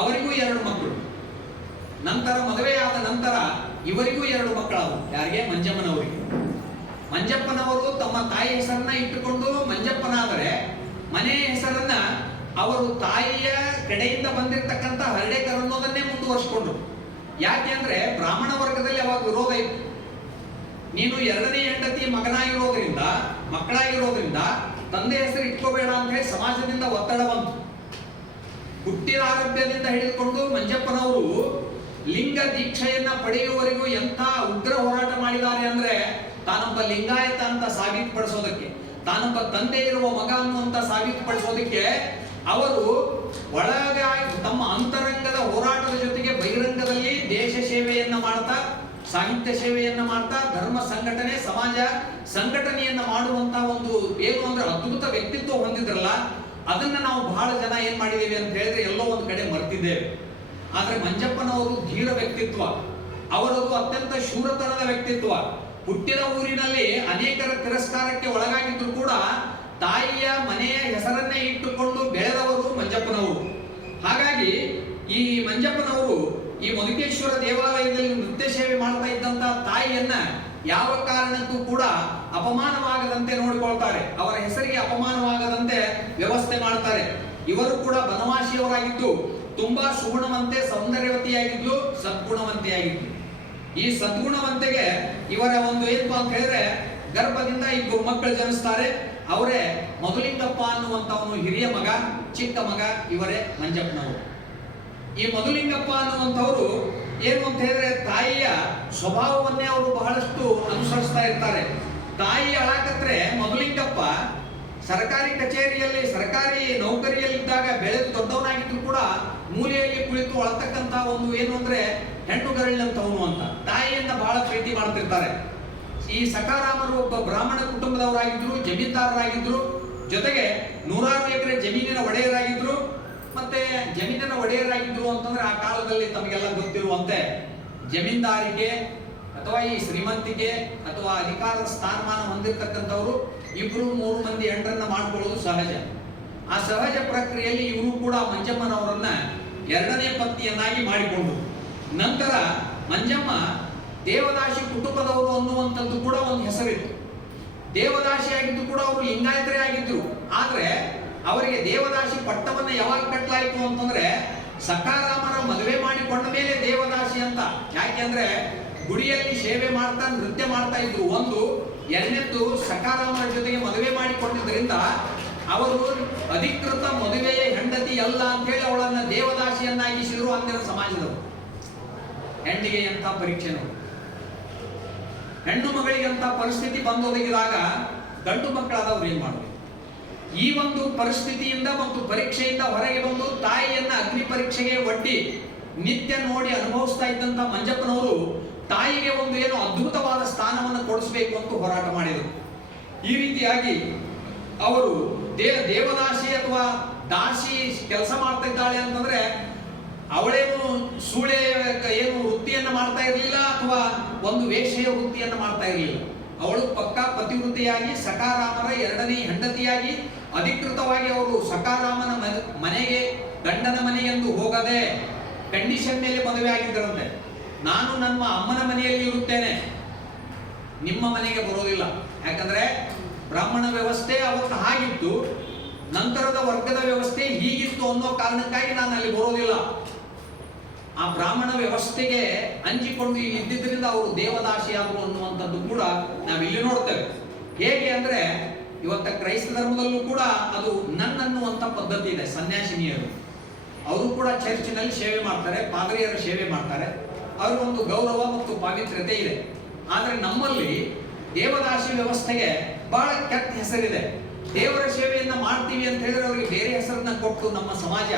ಅವರಿಗೂ 2 ಮಕ್ಕಳು. ನಂತರ ಮದುವೆಯಾದ ನಂತರ ಇವರಿಗೂ 2 ಮಕ್ಕಳಾವು. ಯಾರಿಗೆ? ಮಂಜಮ್ಮನವರಿಗೆ. ಮಂಜಪ್ಪನವರು ತಮ್ಮ ತಾಯಿ ಹೆಸರನ್ನ ಇಟ್ಟುಕೊಂಡು ಮಂಜಪ್ಪನಾದರೆ ಮನೆಯ ಹೆಸರನ್ನ ಅವರು ತಾಯಿಯ ಕಡೆಯಿಂದ ಬಂದಿರತಕ್ಕಂಥ ಹರ್ಡೇಕರ್ ಅನ್ನೋದನ್ನೇ ಮುಂದುವರಿಸಿಕೊಂಡ್ರು. ಯಾಕೆ ಅಂದ್ರೆ ಬ್ರಾಹ್ಮಣ ವರ್ಗದಲ್ಲಿ ಅವಾಗ ವಿರೋಧ ಇತ್ತು. ನೀನು 2ನೇ ಹೆಂಡತಿ ಮಕ್ಕಳಾಗಿರೋದ್ರಿಂದ ತಂದೆ ಹೆಸರು ಇಟ್ಕೋಬೇಡ ಅಂತ ಹೇಳಿ ಸಮಾಜದಿಂದ ಒತ್ತಡ ಬಂತು. ಹುಟ್ಟಿದ ಆರೋಗ್ಯದಿಂದ ಹಿಡಿದುಕೊಂಡು ಮಂಜಪ್ಪನವರು ಲಿಂಗ ದೀಕ್ಷೆಯನ್ನ ಪಡೆಯುವವರೆಗೂ ಎಂಥ ಉಗ್ರ ಹೋರಾಟ ಮಾಡಿದ್ದಾರೆ ಅಂದ್ರೆ, ತಾನೊಬ್ಬ ಲಿಂಗಾಯತ ಅಂತ ಸಾಬೀತುಪಡಿಸೋದಕ್ಕೆ, ತಾನೊಬ್ಬ ತಂದೆ ಇರುವ ಮಗ ಅನ್ನುವಂತ ಸಾಬೀತುಪಡಿಸೋದಕ್ಕೆ ಅವರು ಒಳಗಾಗಿ ತಮ್ಮ ಅಂತರಂಗದ ಹೋರಾಟದ ಜೊತೆಗೆ ಬಹಿರಂಗದಲ್ಲಿ ದೇಶ ಸೇವೆಯನ್ನ ಮಾಡ್ತಾ, ಸಾಹಿತ್ಯ ಸೇವೆಯನ್ನ ಮಾಡ್ತಾ, ಧರ್ಮ ಸಂಘಟನೆ, ಸಮಾಜ ಸಂಘಟನೆಯನ್ನ ಮಾಡುವಂತ ಒಂದು ಏನು ಅಂದ್ರೆ ಅದ್ಭುತ ವ್ಯಕ್ತಿತ್ವ ಹೊಂದಿದ್ರಲ್ಲ, ಅದನ್ನ ನಾವು ಬಹಳ ಜನ ಏನ್ ಮಾಡಿದೀವಿ ಅಂತ ಹೇಳಿದ್ರೆ ಎಲ್ಲೋ ಒಂದು ಕಡೆ ಮರ್ತಿದ್ದೇವೆ. ಆದ್ರೆ ಮಂಜಪ್ಪನವರು ಧೀರ ವ್ಯಕ್ತಿತ್ವ, ಅವರದು ಅತ್ಯಂತ ಶೂರತನದ ವ್ಯಕ್ತಿತ್ವ. ಹುಟ್ಟಿದ ಊರಿನಲ್ಲಿ ಅನೇಕರ ತಿರಸ್ಕಾರಕ್ಕೆ ಒಳಗಾಗಿದ್ರು ಕೂಡ ತಾಯಿಯ ಮನೆಯ ಹೆಸರನ್ನೇ ಇಟ್ಟುಕೊಂಡು ಬೆಳೆದವರು ಮಂಜಪ್ಪನವರು. ಹಾಗಾಗಿ ಈ ಮಂಜಪ್ಪನವರು ಈ ಮಧುಕೇಶ್ವರ ದೇವಾಲಯದಲ್ಲಿ ನೃತ್ಯ ಸೇವೆ ಮಾಡ್ತಾ ಇದ್ದಂತ ತಾಯಿಯನ್ನ ಯಾವ ಕಾರಣಕ್ಕೂ ಕೂಡ ಅಪಮಾನವಾಗದಂತೆ ನೋಡಿಕೊಳ್ತಾರೆ, ಅವರ ಹೆಸರಿಗೆ ಅಪಮಾನವಾಗದಂತೆ ವ್ಯವಸ್ಥೆ ಮಾಡ್ತಾರೆ. ಇವರು ಕೂಡ ಬನವಾಸಿಯವರಾಗಿದ್ದು ತುಂಬಾ ಸುಗುಣವಂತೆ, ಸೌಂದರ್ಯವತಿಯಾಗಿದ್ಲು, ಸದ್ಗುಣವಂತೆಯಾಗಿದ್ಲು. ಈ ಸದ್ಗುಣವಂತೆಗೆ ಇವರ ಒಂದು ಏನಪ್ಪಾ ಅಂತ ಹೇಳಿದ್ರೆ ಗರ್ಭದಿಂದ ಇಬ್ಬರು ಮಕ್ಕಳು ಜನಿಸ್ತಾರೆ. ಅವರೇ ಮಧುಲಿಂಗಪ್ಪ ಅನ್ನುವಂಥವನು ಹಿರಿಯ ಮಗ, ಚಿಕ್ಕ ಮಗ ಇವರೇ ಮಂಜಪ್ಪನವರು. ಈ ಮಧುಲಿಂಗಪ್ಪ ಅನ್ನುವಂಥವರು ಏನು ಅಂತ ಹೇಳಿದ್ರೆ ತಾಯಿಯ ಸ್ವಭಾವವನ್ನೇ ಅವರು ಬಹಳಷ್ಟು ಅನುಸರಿಸ್ತಾ ಇರ್ತಾರೆ. ತಾಯಿ ಅಳಾಕತ್ರೆ ಮಧುಲಿಂಗಪ್ಪ ಸರ್ಕಾರಿ ಕಚೇರಿಯಲ್ಲಿ ಸರ್ಕಾರಿ ನೌಕರಿಯಲ್ಲಿದ್ದಾಗ ಬೆಳೆದು ದೊಡ್ಡವನಾಗಿದ್ರು ಕೂಡ ಮೂಲೆಯಲ್ಲಿ ಕುಳಿತು ಅಳತಕ್ಕಂತ ಒಂದು ಏನು ಅಂದ್ರೆ ಹೆಣ್ಣುಗರಳ್ಳಂತವನು ಅಂತ ತಾಯಿಯನ್ನ ಬಹಳ ಪ್ರೀತಿ ಮಾಡ್ತಿರ್ತಾರೆ. ಈ ಸಕಾರಾಮರು ಒಬ್ಬ ಬ್ರಾಹ್ಮಣ ಕುಟುಂಬದವರಾಗಿದ್ರು, ಜಮೀನ್ದಾರರಾಗಿದ್ರು, ಜೊತೆಗೆ 100 ಎಕರೆ ಜಮೀನಿನ ಒಡೆಯರಾಗಿದ್ರು. ಮತ್ತೆ ಜಮೀನಿನ ಒಡೆಯರಾಗಿದ್ರು ಅಂತಂದ್ರೆ ಆ ಕಾಲದಲ್ಲಿ ತಮಗೆಲ್ಲ ಗೊತ್ತಿರುವಂತೆ ಜಮೀನ್ದಾರಿಗೆ ಅಥವಾ ಈ ಶ್ರೀಮಂತಿಗೆ ಅಥವಾ ಅಧಿಕಾರದ ಸ್ಥಾನಮಾನ ಹೊಂದಿರತಕ್ಕಂಥವ್ರು 2-3 ಮಂದಿ ಹೆಂಡರನ್ನ ಮಾಡ್ಕೊಳ್ಳೋದು ಸಹಜ. ಆ ಸಹಜ ಪ್ರಕ್ರಿಯೆಯಲ್ಲಿ ಇವರು ಕೂಡ ಮಂಜಮ್ಮನವರನ್ನ 2ನೇ ಪತ್ನಿಯನ್ನಾಗಿ ಮಾಡಿಕೊಂಡು ನಂತರ ಮಂಜಮ್ಮ ದೇವದಾಸಿ ಕುಟುಂಬದವರು ಅನ್ನುವಂಥದ್ದು ಕೂಡ ಒಂದು ಹೆಸರಿತ್ತು. ದೇವದಾಸಿ ಆಗಿದ್ದು ಕೂಡ ಅವರು ಲಿಂಗಾಯತರೇ ಆಗಿದ್ರು. ಆದ್ರೆ ಅವರಿಗೆ ದೇವದಾಸಿ ಪಟ್ಟವನ್ನ ಯಾವಾಗ ಕಟ್ಟಲಾಯಿತು ಅಂತಂದ್ರೆ ಸಕಾರಾಮರ ಮದುವೆ ಮಾಡಿಕೊಂಡ ಮೇಲೆ ದೇವದಾಸಿ ಅಂತ. ಯಾಕೆಂದ್ರೆ ಗುಡಿಯಲ್ಲಿ ಸೇವೆ ಮಾಡ್ತಾ ನೃತ್ಯ ಮಾಡ್ತಾ ಇದ್ರು ಒಂದು, ಎರಡನೇದ್ದು ಸಕಾರಾಮರ ಜೊತೆಗೆ ಮದುವೆ ಮಾಡಿಕೊಂಡಿದ್ರಿಂದ ಅವರು ಅಧಿಕೃತ ಮದುವೆಯ ಹೆಂಡತಿ ಅಲ್ಲ ಅಂತ ಹೇಳಿ ಅವಳನ್ನ ದೇವದಾಸಿಯನ್ನಾಗಿಸಿದ್ರು ಅಂದಿನ ಸಮಾಜದವರು. ಹೆಣ್ಣಿಗೆ ಎಂಥ ಪರೀಕ್ಷೆನು, ಹೆಣ್ಣು ಮಗಳಿಗೆ ಅಂತ ಪರಿಸ್ಥಿತಿ ಬಂದೊದಗಿದಾಗ ಗಂಡು ಮಕ್ಕಳಾದವ್ರು ಏನ್ ಮಾಡಬೇಕು? ಈ ಒಂದು ಪರಿಸ್ಥಿತಿಯಿಂದ ಮತ್ತು ಪರೀಕ್ಷೆಯಿಂದ ಹೊರಗೆ ಬಂದು ತಾಯಿಯನ್ನ ಅಗ್ನಿ ಪರೀಕ್ಷೆಗೆ ಒಡ್ಡಿ ನಿತ್ಯ ನೋಡಿ ಅನುಭವಿಸ್ತಾ ಇದ್ದಂತ ಮಂಜಪ್ಪನವರು ತಾಯಿಗೆ ಒಂದು ಏನು ಅದ್ಭುತವಾದ ಸ್ಥಾನವನ್ನು ಕೊಡಿಸಬೇಕು ಅಂತ ಹೋರಾಟ ಮಾಡಿದರು. ಈ ರೀತಿಯಾಗಿ ಅವರು ದೇವದಾಸಿ ಅಥವಾ ದಾಸಿ ಕೆಲಸ ಮಾಡ್ತಾ ಇದ್ದಾಳೆ ಅಂತಂದ್ರೆ ಅವಳೇನು ಸೂಳೆ ಏನು ವೃತ್ತಿಯನ್ನ ಮಾಡ್ತಾ ಇರಲಿಲ್ಲ ಅಥವಾ ಒಂದು ವೇಶ್ಯೆಯ ವೃತ್ತಿಯನ್ನ ಮಾಡ್ತಾ ಇರಲಿಲ್ಲ. ಅವಳು ಪಕ್ಕಾ ಪತಿವೃತ್ತಿಯಾಗಿ ಸಕಾರಾಮರ 2ನೇ ಹೆಂಡತಿಯಾಗಿ ಅಧಿಕೃತವಾಗಿ ಅವರು ಸಕಾರಾಮನ ಮನೆಗೆ ಗಂಡನ ಮನೆಯೆಂದು ಹೋಗದೆ ಕಂಡೀಷನ್ ಮೇಲೆ ಮದುವೆ ಆಗಿದ್ದರಂತೆ. ನಾನು ನನ್ನ ಅಮ್ಮನ ಮನೆಯಲ್ಲಿ ಇರುತ್ತೇನೆ, ನಿಮ್ಮ ಮನೆಗೆ ಬರೋದಿಲ್ಲ. ಯಾಕಂದ್ರೆ ಬ್ರಾಹ್ಮಣ ವ್ಯವಸ್ಥೆ ಅವತ್ತು ಹಾಗಿತ್ತು, ನಂತರದ ವರ್ಗದ ವ್ಯವಸ್ಥೆ ಹೀಗಿತ್ತು ಅನ್ನೋ ಕಾರಣಕ್ಕಾಗಿ ನಾನು ಅಲ್ಲಿ ಬರೋದಿಲ್ಲ. ಆ ಬ್ರಾಹ್ಮಣ ವ್ಯವಸ್ಥೆಗೆ ಅಂಜಿಕೊಂಡು ಇದ್ದಿದ್ದರಿಂದ ಅವರು ದೇವದಾಸಿಯಾದರು ಅನ್ನುವಂಥದ್ದು ಕೂಡ ನಾವಿಲ್ಲಿ ನೋಡ್ತೇವೆ. ಹೇಗೆ ಅಂದ್ರೆ ಇವತ್ತ ಕ್ರೈಸ್ತ ಧರ್ಮದಲ್ಲೂ ಕೂಡ ಅದು ನನ್ನನ್ನುವಂಥ ಪದ್ಧತಿ ಇದೆ. ಸನ್ಯಾಸಿನಿಯರು ಅವರು ಕೂಡ ಚರ್ಚಿನಲ್ಲಿ ಸೇವೆ ಮಾಡ್ತಾರೆ, ಪಾದ್ರಿಯರ ಸೇವೆ ಮಾಡ್ತಾರೆ, ಅವ್ರಿಗೊಂದು ಗೌರವ ಮತ್ತು ಪಾವಿತ್ರ್ಯತೆ ಇದೆ. ಆದ್ರೆ ನಮ್ಮಲ್ಲಿ ದೇವದಾಸಿ ವ್ಯವಸ್ಥೆಗೆ ಬಹಳ ಕೆಟ್ಟ ಹೆಸರಿದೆ. ದೇವರ ಸೇವೆಯನ್ನ ಮಾಡ್ತೀವಿ ಅಂತ ಹೇಳಿದ್ರೆ ಅವರಿಗೆ ಬೇರೆ ಹೆಸರನ್ನ ಕೊಟ್ಟು ನಮ್ಮ ಸಮಾಜ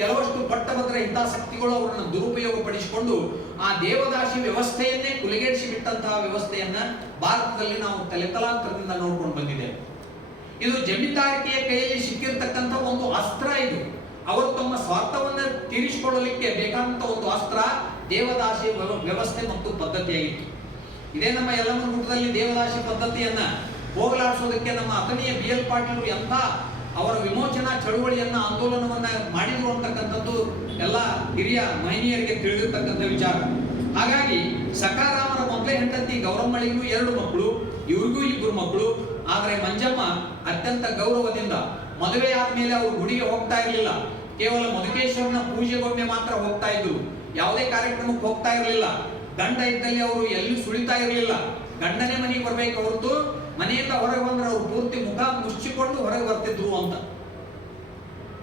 ಕೆಲವಷ್ಟು ಪಟ್ಟಭದ್ರ ಹಿತಾಸಕ್ತಿಗಳು ಅವರನ್ನು ದುರುಪಯೋಗ ಪಡಿಸಿಕೊಂಡು ಆ ದೇವದಾಸಿ ವ್ಯವಸ್ಥೆಯನ್ನೇ ಕುಲಿಗೇಡಿಸಿ ಬಿಟ್ಟಂತಹ ವ್ಯವಸ್ಥೆಯನ್ನ ಭಾರತದಲ್ಲಿ ನಾವು ತಲೆತಲಾಂತರದಿಂದ ನೋಡ್ಕೊಂಡು ಬಂದಿದ್ದೇವೆ. ಇದು ಜಮೀನ್ದಾರಿಕೆಯ ಕೈಯಲ್ಲಿ ಸಿಕ್ಕಿರ್ತಕ್ಕಂಥ ಒಂದು ಅಸ್ತ್ರ. ಇದು ಅವರು ತಮ್ಮ ಸ್ವಾರ್ಥವನ್ನ ತೀರಿಸಿಕೊಳ್ಳಲಿಕ್ಕೆ ಬೇಕಾದಂತ ಒಂದು ಅಸ್ತ್ರ ದೇವದಾಸಿ ವ್ಯವಸ್ಥೆ ಮತ್ತು ಪದ್ಧತಿಯಾಗಿತ್ತು. ಇದೇ ನಮ್ಮ ಯಲ್ಲಮ್ಮನ ಗುಡ್ಡದಲ್ಲಿ ದೇವದಾಸಿ ಪದ್ಧತಿಯನ್ನ ಹೋಗಲಾಡಿಸೋದಕ್ಕೆ ನಮ್ಮ ಅಥಣಿಯ BL ಪಾಟೀಲ್ ಎಂತ ಅವರ ವಿಮೋಚನಾ ಚಳುವಳಿಯನ್ನ ಆಂದೋಲನವನ್ನ ಮಾಡಿದ್ರು ಅಂತಕ್ಕಂಥದ್ದು ಎಲ್ಲ ಹಿರಿಯ ಮಹಿಳೆಯರಿಗೆ ತಿಳಿದಿರ್ತಕ್ಕಂಥ ವಿಚಾರ. ಹಾಗಾಗಿ ಸಕಾರಾಮರ ಮೊದಲೇ ಹೆಂಡತಿ ಗೌರಮ್ಮಳಿಗೂ 2 ಮಕ್ಕಳು, ಇವ್ರಿಗೂ 2 ಮಕ್ಕಳು. ಆದ್ರೆ ಮಂಜಮ್ಮ ಅತ್ಯಂತ ಗೌರವದಿಂದ ಮದುವೆ ಆದ್ಮೇಲೆ ಅವರು ಗುಡಿಗೆ ಹೋಗ್ತಾ ಇರಲಿಲ್ಲ. ಕೇವಲ ಮಧುಕೇಶ್ವರನ ಪೂಜೆಗೊಮ್ಮೆ ಮಾತ್ರ ಹೋಗ್ತಾ ಇದ್ರು, ಯಾವುದೇ ಕಾರ್ಯಕ್ರಮಕ್ಕೆ ಹೋಗ್ತಾ ಇರಲಿಲ್ಲ. ಗಂಡ ಇದ್ದಲ್ಲಿ ಅವರು ಎಲ್ಲಿ ಸುಳಿತಾ ಇರಲಿಲ್ಲ. ಗಂಡನೇ ಮನೆಗೆ ಬರ್ಬೇಕು ಹೊರತು ಮನೆಯಿಂದ ಹೊರಗೆ ಬಂದ್ರೆ ಅವರು ಪೂರ್ತಿ ಮುಖ ಮುಚ್ಚಿಕೊಂಡು ಹೊರಗೆ ಬರ್ತಿದ್ರು ಅಂತ.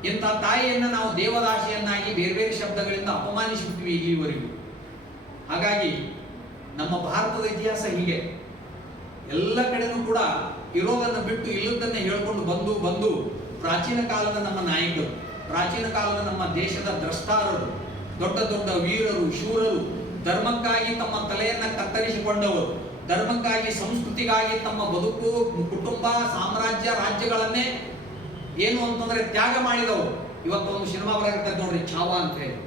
ಇಂಥ ತಾಯಿಯನ್ನ ನಾವು ದೇವದಾಸಿಯನ್ನಾಗಿ ಬೇರೆ ಬೇರೆ ಶಬ್ದಗಳಿಂದ ಅಪಮಾನಿಸುತ್ತೀವಿ ಇಲ್ಲಿವರೆಗೂ. ಹಾಗಾಗಿ ನಮ್ಮ ಭಾರತದ ಇತಿಹಾಸ ಹೀಗೆ ಎಲ್ಲ ಕಡೆನೂ ಕೂಡ ಇರೋದನ್ನ ಬಿಟ್ಟು ಇಲ್ಲದನ್ನ ಹೇಳ್ಕೊಂಡು ಬಂದು ಬಂದು ಪ್ರಾಚೀನ ಕಾಲದ ನಮ್ಮ ನಾಯಕರು, ಪ್ರಾಚೀನ ಕಾಲದ ನಮ್ಮ ದೇಶದ ದ್ರಷ್ಟಾರರು, ದೊಡ್ಡ ದೊಡ್ಡ ವೀರರು, ಶೂರರು, ಧರ್ಮಕ್ಕಾಗಿ ತಮ್ಮ ತಲೆಯನ್ನ ಕತ್ತರಿಸಿಕೊಂಡವರು, ಧರ್ಮಕ್ಕಾಗಿ ಸಂಸ್ಕೃತಿಗಾಗಿ ತಮ್ಮ ಬದುಕು, ಕುಟುಂಬ, ಸಾಮ್ರಾಜ್ಯ, ರಾಜ್ಯಗಳನ್ನೇ ಏನು ಅಂತಂದ್ರೆ ತ್ಯಾಗ ಮಾಡಿದವರು. ಇವತ್ತೊಂದು ಸಿನಿಮಾ ಬರಕತ್ತೆ ನೋಡ್ರಿ, ಛಾವಾ ಅಂತ ಹೇಳಿ,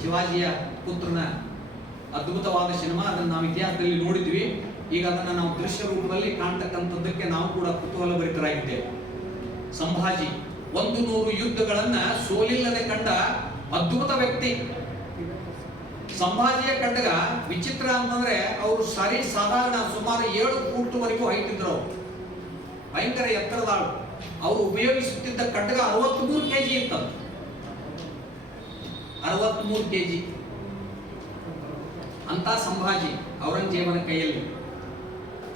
ಶಿವಾಜಿಯ ಪುತ್ರನ ಅದ್ಭುತವಾದ ಸಿನಿಮಾ. ಅದನ್ನು ನಾವು ಇತಿಹಾಸದಲ್ಲಿ ನೋಡಿದ್ವಿ. ಈಗ ಅದನ್ನು ನಾವು ದೃಶ್ಯ ರೂಪದಲ್ಲಿ ಕಾಣ್ತಕ್ಕಂಥದ್ದಕ್ಕೆ ನಾವು ಕೂಡ ಕುತೂಹಲ ಭರಿತರಾಗಿದ್ದೇವೆ. ಸಂಭಾಜಿ 100 ಯುದ್ಧಗಳನ್ನ ಸೋಲಿಲ್ಲದೆ ಕಂಡ ಅದ್ಭುತ ವ್ಯಕ್ತಿ. ಸಂಭಾಜಿಯ ಖಡ್ಗ ವಿಚಿತ್ರ ಅಂತಂದ್ರೆ ಅವರು ಸಾಧಾರಣ ಸುಮಾರು 7 ಫೂಟ್ವರೆಗೂ ಹೈಟ್ ಇದ್ರು. ಅವರು ಭಯಂಕರ ಎತ್ತರದಾಳು. ಅವರು ಉಪಯೋಗಿಸುತ್ತಿದ್ದ ಖಡ್ಗ 63 ಕೆಜಿ ಇತ್ತು. 63 ಕೆಜಿ ಅಂತ ಸಂಭಾಜಿ ಔರಂಗಜೇಬನ ಕೈಯಲ್ಲಿ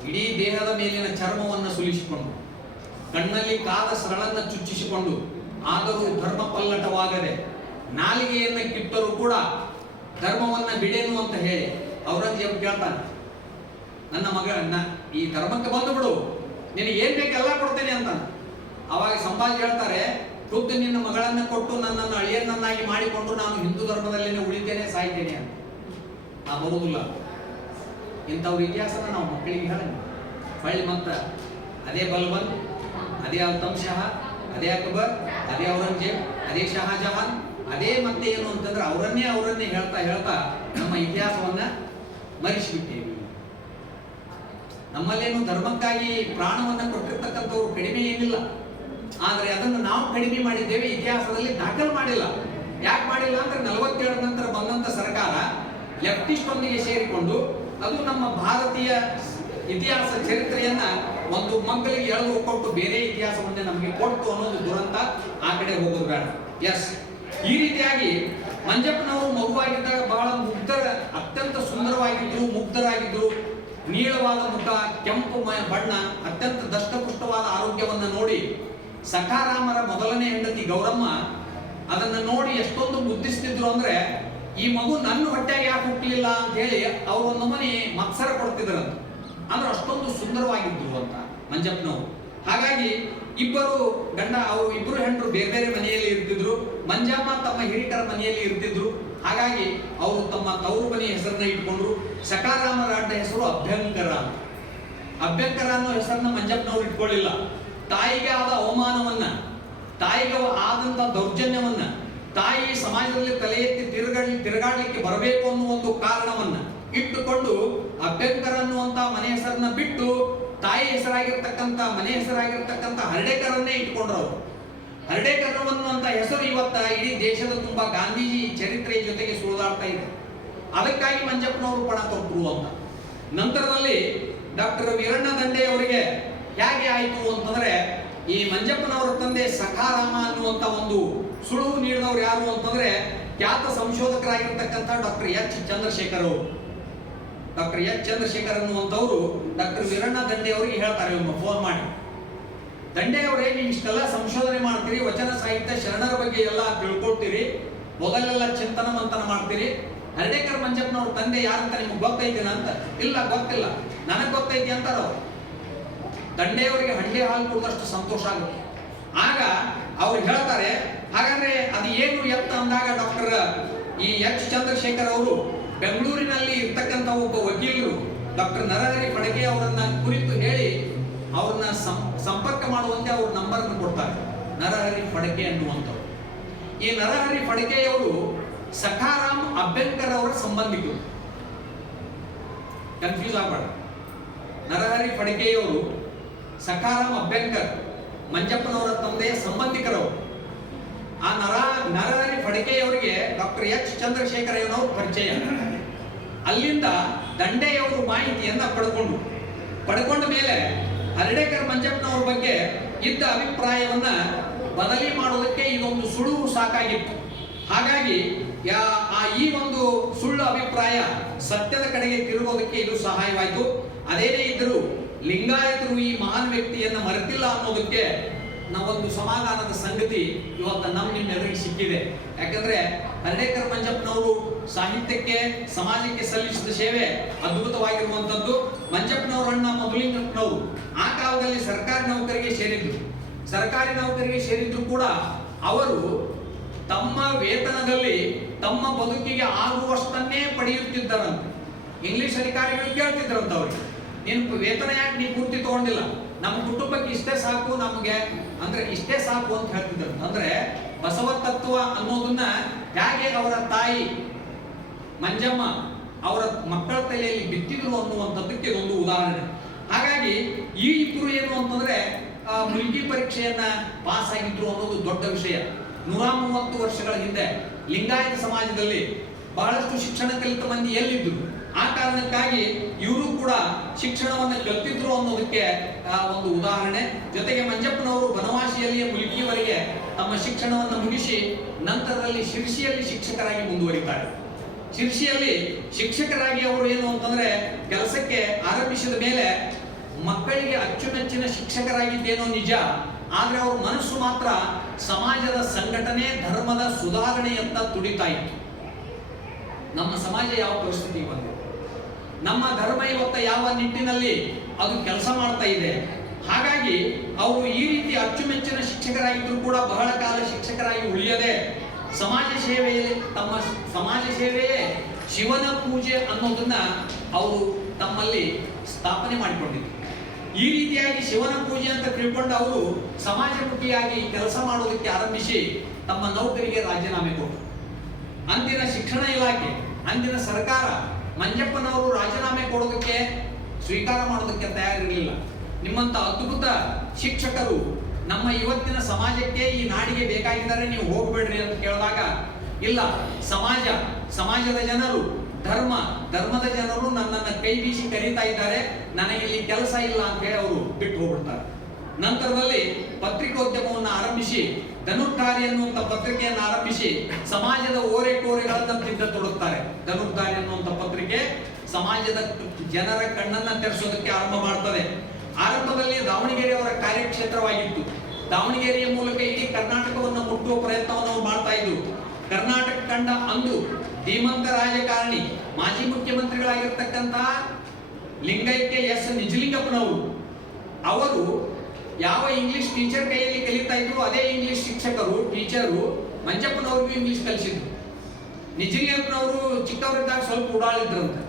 ಇಡೀ ದೇಹದ ಮೇಲಿನ ಚರ್ಮವನ್ನು ಸುಲಿಸಿಕೊಂಡು, ಕಣ್ಣಲ್ಲಿ ಕಾದ ಸರಳನ್ನು ಚುಚ್ಚಿಸಿಕೊಂಡು, ಆದರೂ ಧರ್ಮ ಪಲ್ಲಟವಾಗದೆ ನಾಲಿಗೆಯನ್ನು ಕಿತ್ತರೂ ಕೂಡ ಧರ್ಮವನ್ನ ಬಿಡೇನು ಅಂತ ಹೇಳಿ ಔರಂಗಜೇಬ ಕೇಳ್ತಾನೆ, ನನ್ನ ಮಗಳನ್ನ ಈ ಧರ್ಮಕ್ಕೆ ಬಂದು ಬಿಡು, ನಿನಗೆ ಏನ್ ಬೇಕೆಲ್ಲ ಕೊಡ್ತೇನೆ ಅಂತ. ಅವಾಗ ಸಂಭಾಜಿ ಹೇಳ್ತಾರೆ, ಖುದ್ದು ನಿನ್ನ ಮಗಳನ್ನ ಕೊಟ್ಟು ನನ್ನನ್ನು ಅಳಿಯನ್ನನ್ನಾಗಿ ಮಾಡಿಕೊಂಡು ನಾನು ಹಿಂದೂ ಧರ್ಮದಲ್ಲಿನೇ ಉಳಿತೇನೆ, ಸಾಯ್ತೇನೆ ಅಂತ. ನಾ ಬರುವುದಿಲ್ಲ. ಇಂಥವ್ರ ಇತಿಹಾಸನ ನಾವು ಮಕ್ಕಳಿಗೆ ಹೇಳ ಹೊಳ್ಳಿ ಮತ್ತ ಅದೇ ಬಲ್ಬನ್, ಅದೇ ಅಲ್ತಮ್ ಶಹ, ಅದೇ ಅಕ್ಬರ್, ಅದೇ ಔರಂಗಜೇಬ್, ಅದೇ ಶಹಾಜಹಾನ್, ಅದೇ ಮತ್ತೆ ಏನು ಅಂತಂದ್ರೆ ಅವರನ್ನೇ ಹೇಳ್ತಾ ಹೇಳ್ತಾ ನಮ್ಮ ಇತಿಹಾಸವನ್ನ ಮರೆಸಿಬಿಟ್ಟೇವೆ. ನಮ್ಮಲ್ಲೇನು ಧರ್ಮಕ್ಕಾಗಿ ಪ್ರಾಣವನ್ನ ಕೊಟ್ಟಿರ್ತಕ್ಕಂಥವ್ರು ಕಡಿಮೆ ಏನಿಲ್ಲ, ಆದ್ರೆ ಅದನ್ನು ನಾವು ಕಡಿಮೆ ಮಾಡಿದ್ದೇವೆ, ಇತಿಹಾಸದಲ್ಲಿ ದಾಖಲು ಮಾಡಿಲ್ಲ. ಯಾಕೆ ಮಾಡಿಲ್ಲ ಅಂದ್ರೆ 47 ನಂತರ ಬಂದಂತ ಸರ್ಕಾರ ಲೆಫ್ಟಿಸ್ಟ್ ಒಂದಿಗೆ ಸೇರಿಕೊಂಡು ಅದು ನಮ್ಮ ಭಾರತೀಯ ಇತಿಹಾಸ ಚರಿತ್ರೆಯನ್ನ ಒಂದು ಮಕ್ಕಳಿಗೆ ಎಳೆದು ಕೊಟ್ಟು ಬೇರೆ ಇತಿಹಾಸವನ್ನೇ ನಮಗೆ ಕೊಟ್ಟು ಅನ್ನೋದು ದುರಂತ. ಆ ಕಡೆ ಹೋಗೋದು ಬೇಡ. ಎಸ್, ಈ ರೀತಿಯಾಗಿ ಮಂಜಪ್ಪನವರು ಮಗುವಾಗಿದ್ದಾಗ ಬಹಳ ಅತ್ಯಂತ ಸುಂದರವಾಗಿದ್ರು, ಮುಗ್ಧರಾಗಿದ್ರು. ನೀಳವಾದ ಮುಖ, ಕೆಂಪು ಬಣ್ಣ, ಅತ್ಯಂತ ದಷ್ಟಪುಷ್ಟವಾದ ಆರೋಗ್ಯವನ್ನ ನೋಡಿ ಸಖಾರಾಮರ ಮೊದಲನೇ ಹೆಂಡತಿ ಗೌರಮ್ಮ ಅದನ್ನ ನೋಡಿ ಎಷ್ಟೊಂದು ಬುದ್ಧಿಸ್ತಿದ್ರು ಅಂದ್ರೆ, ಈ ಮಗು ನನ್ನ ಹೊಟ್ಟೆಗೆ ಯಾಕೆ ಹುಟ್ಟಲಿಲ್ಲ ಅಂತ ಹೇಳಿ ಅವ್ರು ಒಂದು ನಮೂನಿ ಮತ್ಸರ ಕೊಡ್ತಿದ್ರಂತ. ಅಂದ್ರೆ ಅಷ್ಟೊಂದು ಸುಂದರವಾಗಿದ್ರು ಅಂತ ಮಂಜಪ್ಪನವರು. ಹಾಗಾಗಿ ಅವರು ಇಬ್ಬರು ಹೆಂಡರು ಬೇರೆ ಬೇರೆ ಮನೆಯಲ್ಲಿ ಇರ್ತಿದ್ರು. ಮಂಜಮ್ಮ ತಮ್ಮ ಹಿರಿಕರ ಮನೆಯಲ್ಲಿ ಇರ್ತಿದ್ರು. ಹಾಗಾಗಿ ಅವರು ತಮ್ಮ ತವರು ಮನೆಯ ಹೆಸರನ್ನ ಇಟ್ಕೊಂಡ್ರು. ಸಖಾರಾಮರ ಅಡ್ಡ ಹೆಸರು ಅಭ್ಯಂಕರ. ಅಭ್ಯಂಕರ ಅನ್ನೋ ಹೆಸರನ್ನ ಮಂಜಪ್ಪನವರು ಇಟ್ಕೊಳ್ಳಿಲ್ಲ. ತಾಯಿಗೆ ಆದ ಅವಮಾನವನ್ನ, ತಾಯಿಗೆ ಆದಂತ ದೌರ್ಜನ್ಯವನ್ನ, ತಾಯಿ ಸಮಾಜದಲ್ಲಿ ತಲೆ ಎತ್ತಿ ತಿರುಗಾಡಲಿಕ್ಕೆ ಬರಬೇಕು ಅನ್ನುವ ಒಂದು ಕಾರಣವನ್ನ ಇಟ್ಟುಕೊಂಡು ಅಭ್ಯಂಕರ ಅನ್ನುವಂತ ಮನೆ ಹೆಸರನ್ನ ಬಿಟ್ಟು ತಾಯಿ ಹೆಸರಾಗಿರ್ತಕ್ಕಂಥ ಮನೆ ಹೆಸರಾಗಿರ್ತಕ್ಕಂಥ ಹರ್ಡೇಕರನ್ನೇ ಇಟ್ಕೊಂಡ್ರು. ಅವರು ಹರ್ಡೇಕರ್ ಅನ್ನುವಂತ ಹೆಸರು ಇವತ್ತ ಇಡೀ ದೇಶದ ತುಂಬಾ ಗಾಂಧೀಜಿ ಚರಿತ್ರೆಯ ಜೊತೆಗೆ ಸುಳಿದಾಡ್ತಾ ಇದೆ. ಅದಕ್ಕಾಗಿ ಮಂಜಪ್ಪನವರು ಪಣ ತೊಟ್ಟರು ಅಂತ. ನಂತರದಲ್ಲಿ ಡಾಕ್ಟರ್ ವೀರಣ್ಣ ದಂಡೆ ಅವರಿಗೆ ಹೇಗೆ ಆಯಿತು ಅಂತಂದ್ರೆ, ಈ ಮಂಜಪ್ಪನವರ ತಂದೆ ಸಖಾರಾಮ ಅನ್ನುವಂತ ಒಂದು ಸುಳುವು ನೀಡಿದವರು ಯಾರು ಅಂತಂದ್ರೆ ಖ್ಯಾತ ಸಂಶೋಧಕರಾಗಿರ್ತಕ್ಕಂಥ ಡಾಕ್ಟರ್ ಎಚ್ ಚಂದ್ರಶೇಖರ್ ಅವರು. ಡಾಕ್ಟರ್ ಎಚ್ ಚಂದ್ರಶೇಖರ್ ಅನ್ನುವಂಥವ್ರು ಡಾಕ್ಟರ್ ವೀರಣ್ಣ ದಂಡೆ ಅವರಿಗೆ ಹೇಳ್ತಾರೆ ಫೋನ್ ಮಾಡಿ, ದಂಡೆ ಅವರೇ, ನೀವು ಇಷ್ಟೆಲ್ಲ ಸಂಶೋಧನೆ ಮಾಡ್ತೀರಿ, ವಚನ ಸಾಹಿತ್ಯ ಶರಣರ ಬಗ್ಗೆ ಎಲ್ಲ ತಿಳ್ಕೊಳ್ತೀರಿ, ಮೊದಲೆಲ್ಲ ಚಿಂತನ ಮಂಥನ ಮಾಡ್ತೀರಿ, ಹರ್ಡೇಕರ್ ಮಂಜಪ್ಪನವ್ರ ತಂದೆ ಯಾರಂತ ನಿಮ್ಗೆ ಗೊತ್ತೈತೇನ ಅಂತ. ಇಲ್ಲ, ಗೊತ್ತಿಲ್ಲ, ನನಗೆ ಗೊತ್ತೈತಿ ಅಂತಾರ ಅವರು. ದಂಡೆಯವರಿಗೆ ಹಂಡೆ ಹಾಲು ಕೊಡದಷ್ಟು ಸಂತೋಷ ಆಗುತ್ತೆ. ಆಗ ಅವ್ರು ಹೇಳ್ತಾರೆ, ಹಾಗಾದ್ರೆ ಅದು ಏನು ಎತ್ತ ಅಂದಾಗ ಡಾಕ್ಟರ್ ಈ ಎಚ್ ಚಂದ್ರಶೇಖರ್ ಅವರು ಬೆಂಗಳೂರಿನಲ್ಲಿ ಇರ್ತಕ್ಕಂಥ ಒಬ್ಬ ವಕೀಲರು ಡಾಕ್ಟರ್ ನರಹರಿ ಫಡಕೆ ಅವರನ್ನ ಕುರಿತು ಹೇಳಿ ಅವ್ರನ್ನ ಸಂಪರ್ಕ ಮಾಡುವಂತೆ ಅವ್ರ ನಂಬರ್ ಅನ್ನು ಕೊಡ್ತಾರೆ. ನರಹರಿ ಫಡಕೆ ಅನ್ನುವಂಥವ್ರು. ಈ ನರಹರಿ ಫಡಕೆಯವರು ಸಖಾರಾಮ್ ಅಭ್ಯಂಕರ್ ಅವರ ಸಂಬಂಧಿಕರು. ಕನ್ಫ್ಯೂಸ್ ಆಗಬಾರ್ದು. ನರಹರಿ ಫಡಕೆಯವರು ಸಖಾರಾಮ್ ಅಭ್ಯಂಕರ್ ಮಂಜಪ್ಪನವರ ತಂದೆಯ ಸಂಬಂಧಿಕರವರು. ಆ ನರಹರಿ ಫಡಕೆಯವರಿಗೆ ಡಾಕ್ಟರ್ ಎಚ್ ಚಂದ್ರಶೇಖರ್ ಅವರು ಪರಿಚಯ. ಅಲ್ಲಿಂದ ದಂಡೆಯವರು ಮಾಹಿತಿಯನ್ನ ಪಡ್ಕೊಂಡ ಮೇಲೆ ಹರ್ಡೇಕರ್ ಮಂಜಪ್ಪನವ್ರ ಬಗ್ಗೆ ಇದ್ದ ಅಭಿಪ್ರಾಯವನ್ನ ಬದಲಿ ಮಾಡುವುದಕ್ಕೆ ಇದೊಂದು ಸುಳುವು ಸಾಕಾಗಿತ್ತು. ಹಾಗಾಗಿ ಈ ಒಂದು ಸುಳ್ಳು ಅಭಿಪ್ರಾಯ ಸತ್ಯದ ಕಡೆಗೆ ತಿರುಗೋದಕ್ಕೆ ಇದು ಸಹಾಯವಾಯಿತು. ಅದೇನೇ ಇದ್ದರೂ ಲಿಂಗಾಯತರು ಈ ಮಹಾನ್ ವ್ಯಕ್ತಿಯನ್ನ ಮರೆತಿಲ್ಲ ಅನ್ನೋದಕ್ಕೆ ನಾವೊಂದು ಸಮಾಧಾನದ ಸಂಗತಿ ಇವತ್ತು ನಿಮ್ಮೆಲ್ಲರಿಗೆ ಸಿಕ್ಕಿದೆ. ಯಾಕಂದ್ರೆ ಹರ್ಡೇಕರ್ ಮಂಜಪ್ಪನವರು ಸಾಹಿತ್ಯಕ್ಕೆ, ಸಮಾಜಕ್ಕೆ ಸಲ್ಲಿಸಿದ ಸೇವೆ ಅದ್ಭುತವಾಗಿರುವಂತದ್ದು. ಮಂಜಪ್ಪನವರ ಅಣ್ಣ ಮೊದಲಿಂಗಪ್ಪನವರು ಆ ಕಾಲದಲ್ಲಿ ಸರ್ಕಾರಿ ನೌಕರಿಗೆ ಸೇರಿದ್ರು ಕೂಡ ಅವರು ತಮ್ಮ ವೇತನದಲ್ಲಿ ತಮ್ಮ ಬದುಕಿಗೆ ಆಗುವಷ್ಟನ್ನೇ ಪಡೆಯುತ್ತಿದ್ದರಂತೆ. ಇಂಗ್ಲಿಷ್ ಅಧಿಕಾರಿಗಳು ಕೇಳ್ತಿದ್ರಂತ ಅವ್ರಿಗೆ, ನೀನು ವೇತನ ಯಾಕೆ ನೀ ಪೂರ್ತಿ ತಗೊಂಡಿಲ್ಲ, ನಮ್ಮ ಕುಟುಂಬಕ್ಕೆ ಇಷ್ಟೇ ಸಾಕು, ನಮಗೆ ಅಂದ್ರೆ ಇಷ್ಟೇ ಸಾಕು ಅಂತ ಹೇಳ್ತಿದ್ರು. ಅಂದ್ರೆ ಬಸವ ತತ್ವ ಅನ್ನೋದನ್ನ ಹೇಗೆ ಅವರ ತಾಯಿ ಮಂಜಮ್ಮ ಅವರ ಮಕ್ಕಳ ತಲೆಯಲ್ಲಿ ಬಿತ್ತಿದ್ರು ಅನ್ನುವಂಥದ್ದಕ್ಕೆ ಇದೊಂದು ಉದಾಹರಣೆ. ಹಾಗಾಗಿ ಈ ಇಬ್ಬರು ಏನು ಅಂತಂದ್ರೆ ಮುಲ್ಕಿ ಪರೀಕ್ಷೆಯನ್ನ ಪಾಸ್ ಆಗಿದ್ರು ಅನ್ನೋದು ದೊಡ್ಡ ವಿಷಯ. 130 ವರ್ಷಗಳ ಹಿಂದೆ ಲಿಂಗಾಯತ ಸಮಾಜದಲ್ಲಿ ಬಹಳಷ್ಟು ಶಿಕ್ಷಣ ಕಲಿತ ಮಂದಿ ಎಲ್ಲಿದ್ರು. ಆ ಕಾರಣಕ್ಕಾಗಿ ಇವರು ಕೂಡ ಶಿಕ್ಷಣವನ್ನು ಕಲ್ತಿದ್ರು ಅನ್ನೋದಕ್ಕೆ ಒಂದು ಉದಾಹರಣೆ. ಜೊತೆಗೆ ಮಂಜಪ್ಪನವರು ಬನವಾಸಿಯಲ್ಲಿಯೇ ಮುಲ್ಕಿಯವರೆಗೆ ತಮ್ಮ ಶಿಕ್ಷಣವನ್ನು ಮುಗಿಸಿ ನಂತರದಲ್ಲಿ ಶಿರ್ಸಿಯಲ್ಲಿ ಶಿಕ್ಷಕರಾಗಿ ಮುಂದುವರಿತಾರೆ. ಶಿರ್ಸಿಯಲ್ಲಿ ಶಿಕ್ಷಕರಾಗಿ ಅವರು ಏನು ಅಂತಂದ್ರೆ ಕೆಲಸಕ್ಕೆ ಆರಂಭಿಸಿದ ಮೇಲೆ ಮಕ್ಕಳಿಗೆ ಅಚ್ಚುಮೆಚ್ಚಿನ ಶಿಕ್ಷಕರಾಗಿದ್ದೇನೋ ನಿಜ, ಆದ್ರೆ ಅವ್ರ ಮನಸ್ಸು ಮಾತ್ರ ಸಮಾಜದ ಸಂಘಟನೆ, ಧರ್ಮದ ಸುಧಾರಣೆಯತ್ತ ತುಡಿತಾ ಇತ್ತು. ನಮ್ಮ ಸಮಾಜ ಯಾವ ಪರಿಸ್ಥಿತಿಗೆ ಬಂದಿದೆ, ನಮ್ಮ ಧರ್ಮ ಇವತ್ತ ಯಾವ ನಿಟ್ಟಿನಲ್ಲಿ ಅದು ಕೆಲಸ ಮಾಡ್ತಾ ಇದೆ. ಹಾಗಾಗಿ ಅವರು ಈ ರೀತಿ ಅಚ್ಚುಮೆಚ್ಚಿನ ಶಿಕ್ಷಕರಾಗಿದ್ರು ಕೂಡ ಬಹಳ ಕಾಲ ಶಿಕ್ಷಕರಾಗಿ ಉಳಿಯದೆ ಸಮಾಜ ಸೇವೆಯಲ್ಲಿ ತಮ್ಮ ಸಮಾಜ ಸೇವೆಯೇ ಶಿವನ ಪೂಜೆ ಅನ್ನೋದನ್ನ ಅವರು ತಮ್ಮಲ್ಲಿ ಸ್ಥಾಪನೆ ಮಾಡಿಕೊಂಡಿದ್ರು. ಈ ರೀತಿಯಾಗಿ ಶಿವನ ಪೂಜೆ ಅಂತ ತಿಳ್ಕೊಂಡು ಅವರು ಸಮಾಜಮುಖಿಯಾಗಿ ಕೆಲಸ ಮಾಡೋದಕ್ಕೆ ಆರಂಭಿಸಿ ತಮ್ಮ ನೌಕರಿಗೆ ರಾಜೀನಾಮೆ ಕೊಟ್ಟರು. ಅಂದಿನ ಶಿಕ್ಷಣ ಇಲಾಖೆ, ಅಂದಿನ ಸರ್ಕಾರ ಮಂಜಪ್ಪನವರು ರಾಜೀನಾಮೆ ಕೊಡೋದಕ್ಕೆ ಸ್ವೀಕಾರ ಮಾಡೋದಕ್ಕೆ ತಯಾರಿರಲಿಲ್ಲ. ನಿಮ್ಮಂತ ಅದ್ಭುತ ಶಿಕ್ಷಕರು ನಮ್ಮ ಇವತ್ತಿನ ಸಮಾಜಕ್ಕೆ, ಈ ನಾಡಿಗೆ ಬೇಕಾಗಿದ್ದಾರೆ, ನೀವು ಹೋಗ್ಬೇಡ್ರಿ ಅಂತ ಕೇಳಿದಾಗ ಇಲ್ಲ, ಸಮಾಜದ ಜನರು, ಧರ್ಮದ ಜನರು ನನ್ನನ್ನು ಕೈ ಬೀಸಿ ಕರೀತಾ ಇದ್ದಾರೆ, ನನಗೆ ಇಲ್ಲಿ ಕೆಲಸ ಇಲ್ಲ ಅಂತ ಹೇಳಿ ಅವರು ಬಿಟ್ಟು ಹೋಗ್ಬಿಡ್ತಾರೆ. ನಂತರದಲ್ಲಿ ಪತ್ರಿಕೋದ್ಯಮವನ್ನು ಆರಂಭಿಸಿ ಧನುರ್ಧಾರಿ ಅನ್ನುವಂಥ ಪತ್ರಿಕೆಯನ್ನು ಆರಂಭಿಸಿ ಸಮಾಜದ ಓರೆಕೋರೆಗಳನ್ನ ತಿದ್ದ ತೊಡುತ್ತಾರೆ. ಧನುರ್ಧಾರಿ ಅನ್ನುವಂಥ ಪತ್ರಿಕೆ ಸಮಾಜದ ಜನರ ಕಣ್ಣನ್ನ ತೆರೆಸೋದಕ್ಕೆ ಆರಂಭ ಮಾಡ್ತದೆ. ಆರಂಭದಲ್ಲಿ ದಾವಣಗೆರೆಯವರ ಕಾರ್ಯಕ್ಷೇತ್ರವಾಗಿತ್ತು. ದಾವಣಗೆರೆಯ ಮೂಲಕ ಇಡೀ ಕರ್ನಾಟಕವನ್ನು ಮುಟ್ಟುವ ಪ್ರಯತ್ನವನ್ನು ಮಾಡ್ತಾ ಇದ್ರು. ಕರ್ನಾಟಕ ಕಂಡ ಅಂದು ಧೀಮಂತ ರಾಜಕಾರಣಿ, ಮಾಜಿ ಮುಖ್ಯಮಂತ್ರಿಗಳಾಗಿರ್ತಕ್ಕಂತಹ ಲಿಂಗೈಕ್ಯ ಎಸ್ ನಿಜಲಿಂಗಪ್ಪನವರು, ಅವರು ಯಾವ ಇಂಗ್ಲಿಷ್ ಟೀಚರ್ ಕೈಯಲ್ಲಿ ಕಲಿತಾ ಇದ್ರು ಅದೇ ಇಂಗ್ಲಿಷ್ ಟೀಚರು ಮಂಜಪ್ಪನವ್ರಿಗೂ ಇಂಗ್ಲಿಷ್ ಕಲಿಸಿದ್ರು. ನಿಜಲಿಂಗಪ್ಪನವರು ಚಿಕ್ಕವರಿದ್ದಾಗ ಸ್ವಲ್ಪ ಉಡಾಳಿದ್ರಂತೆ.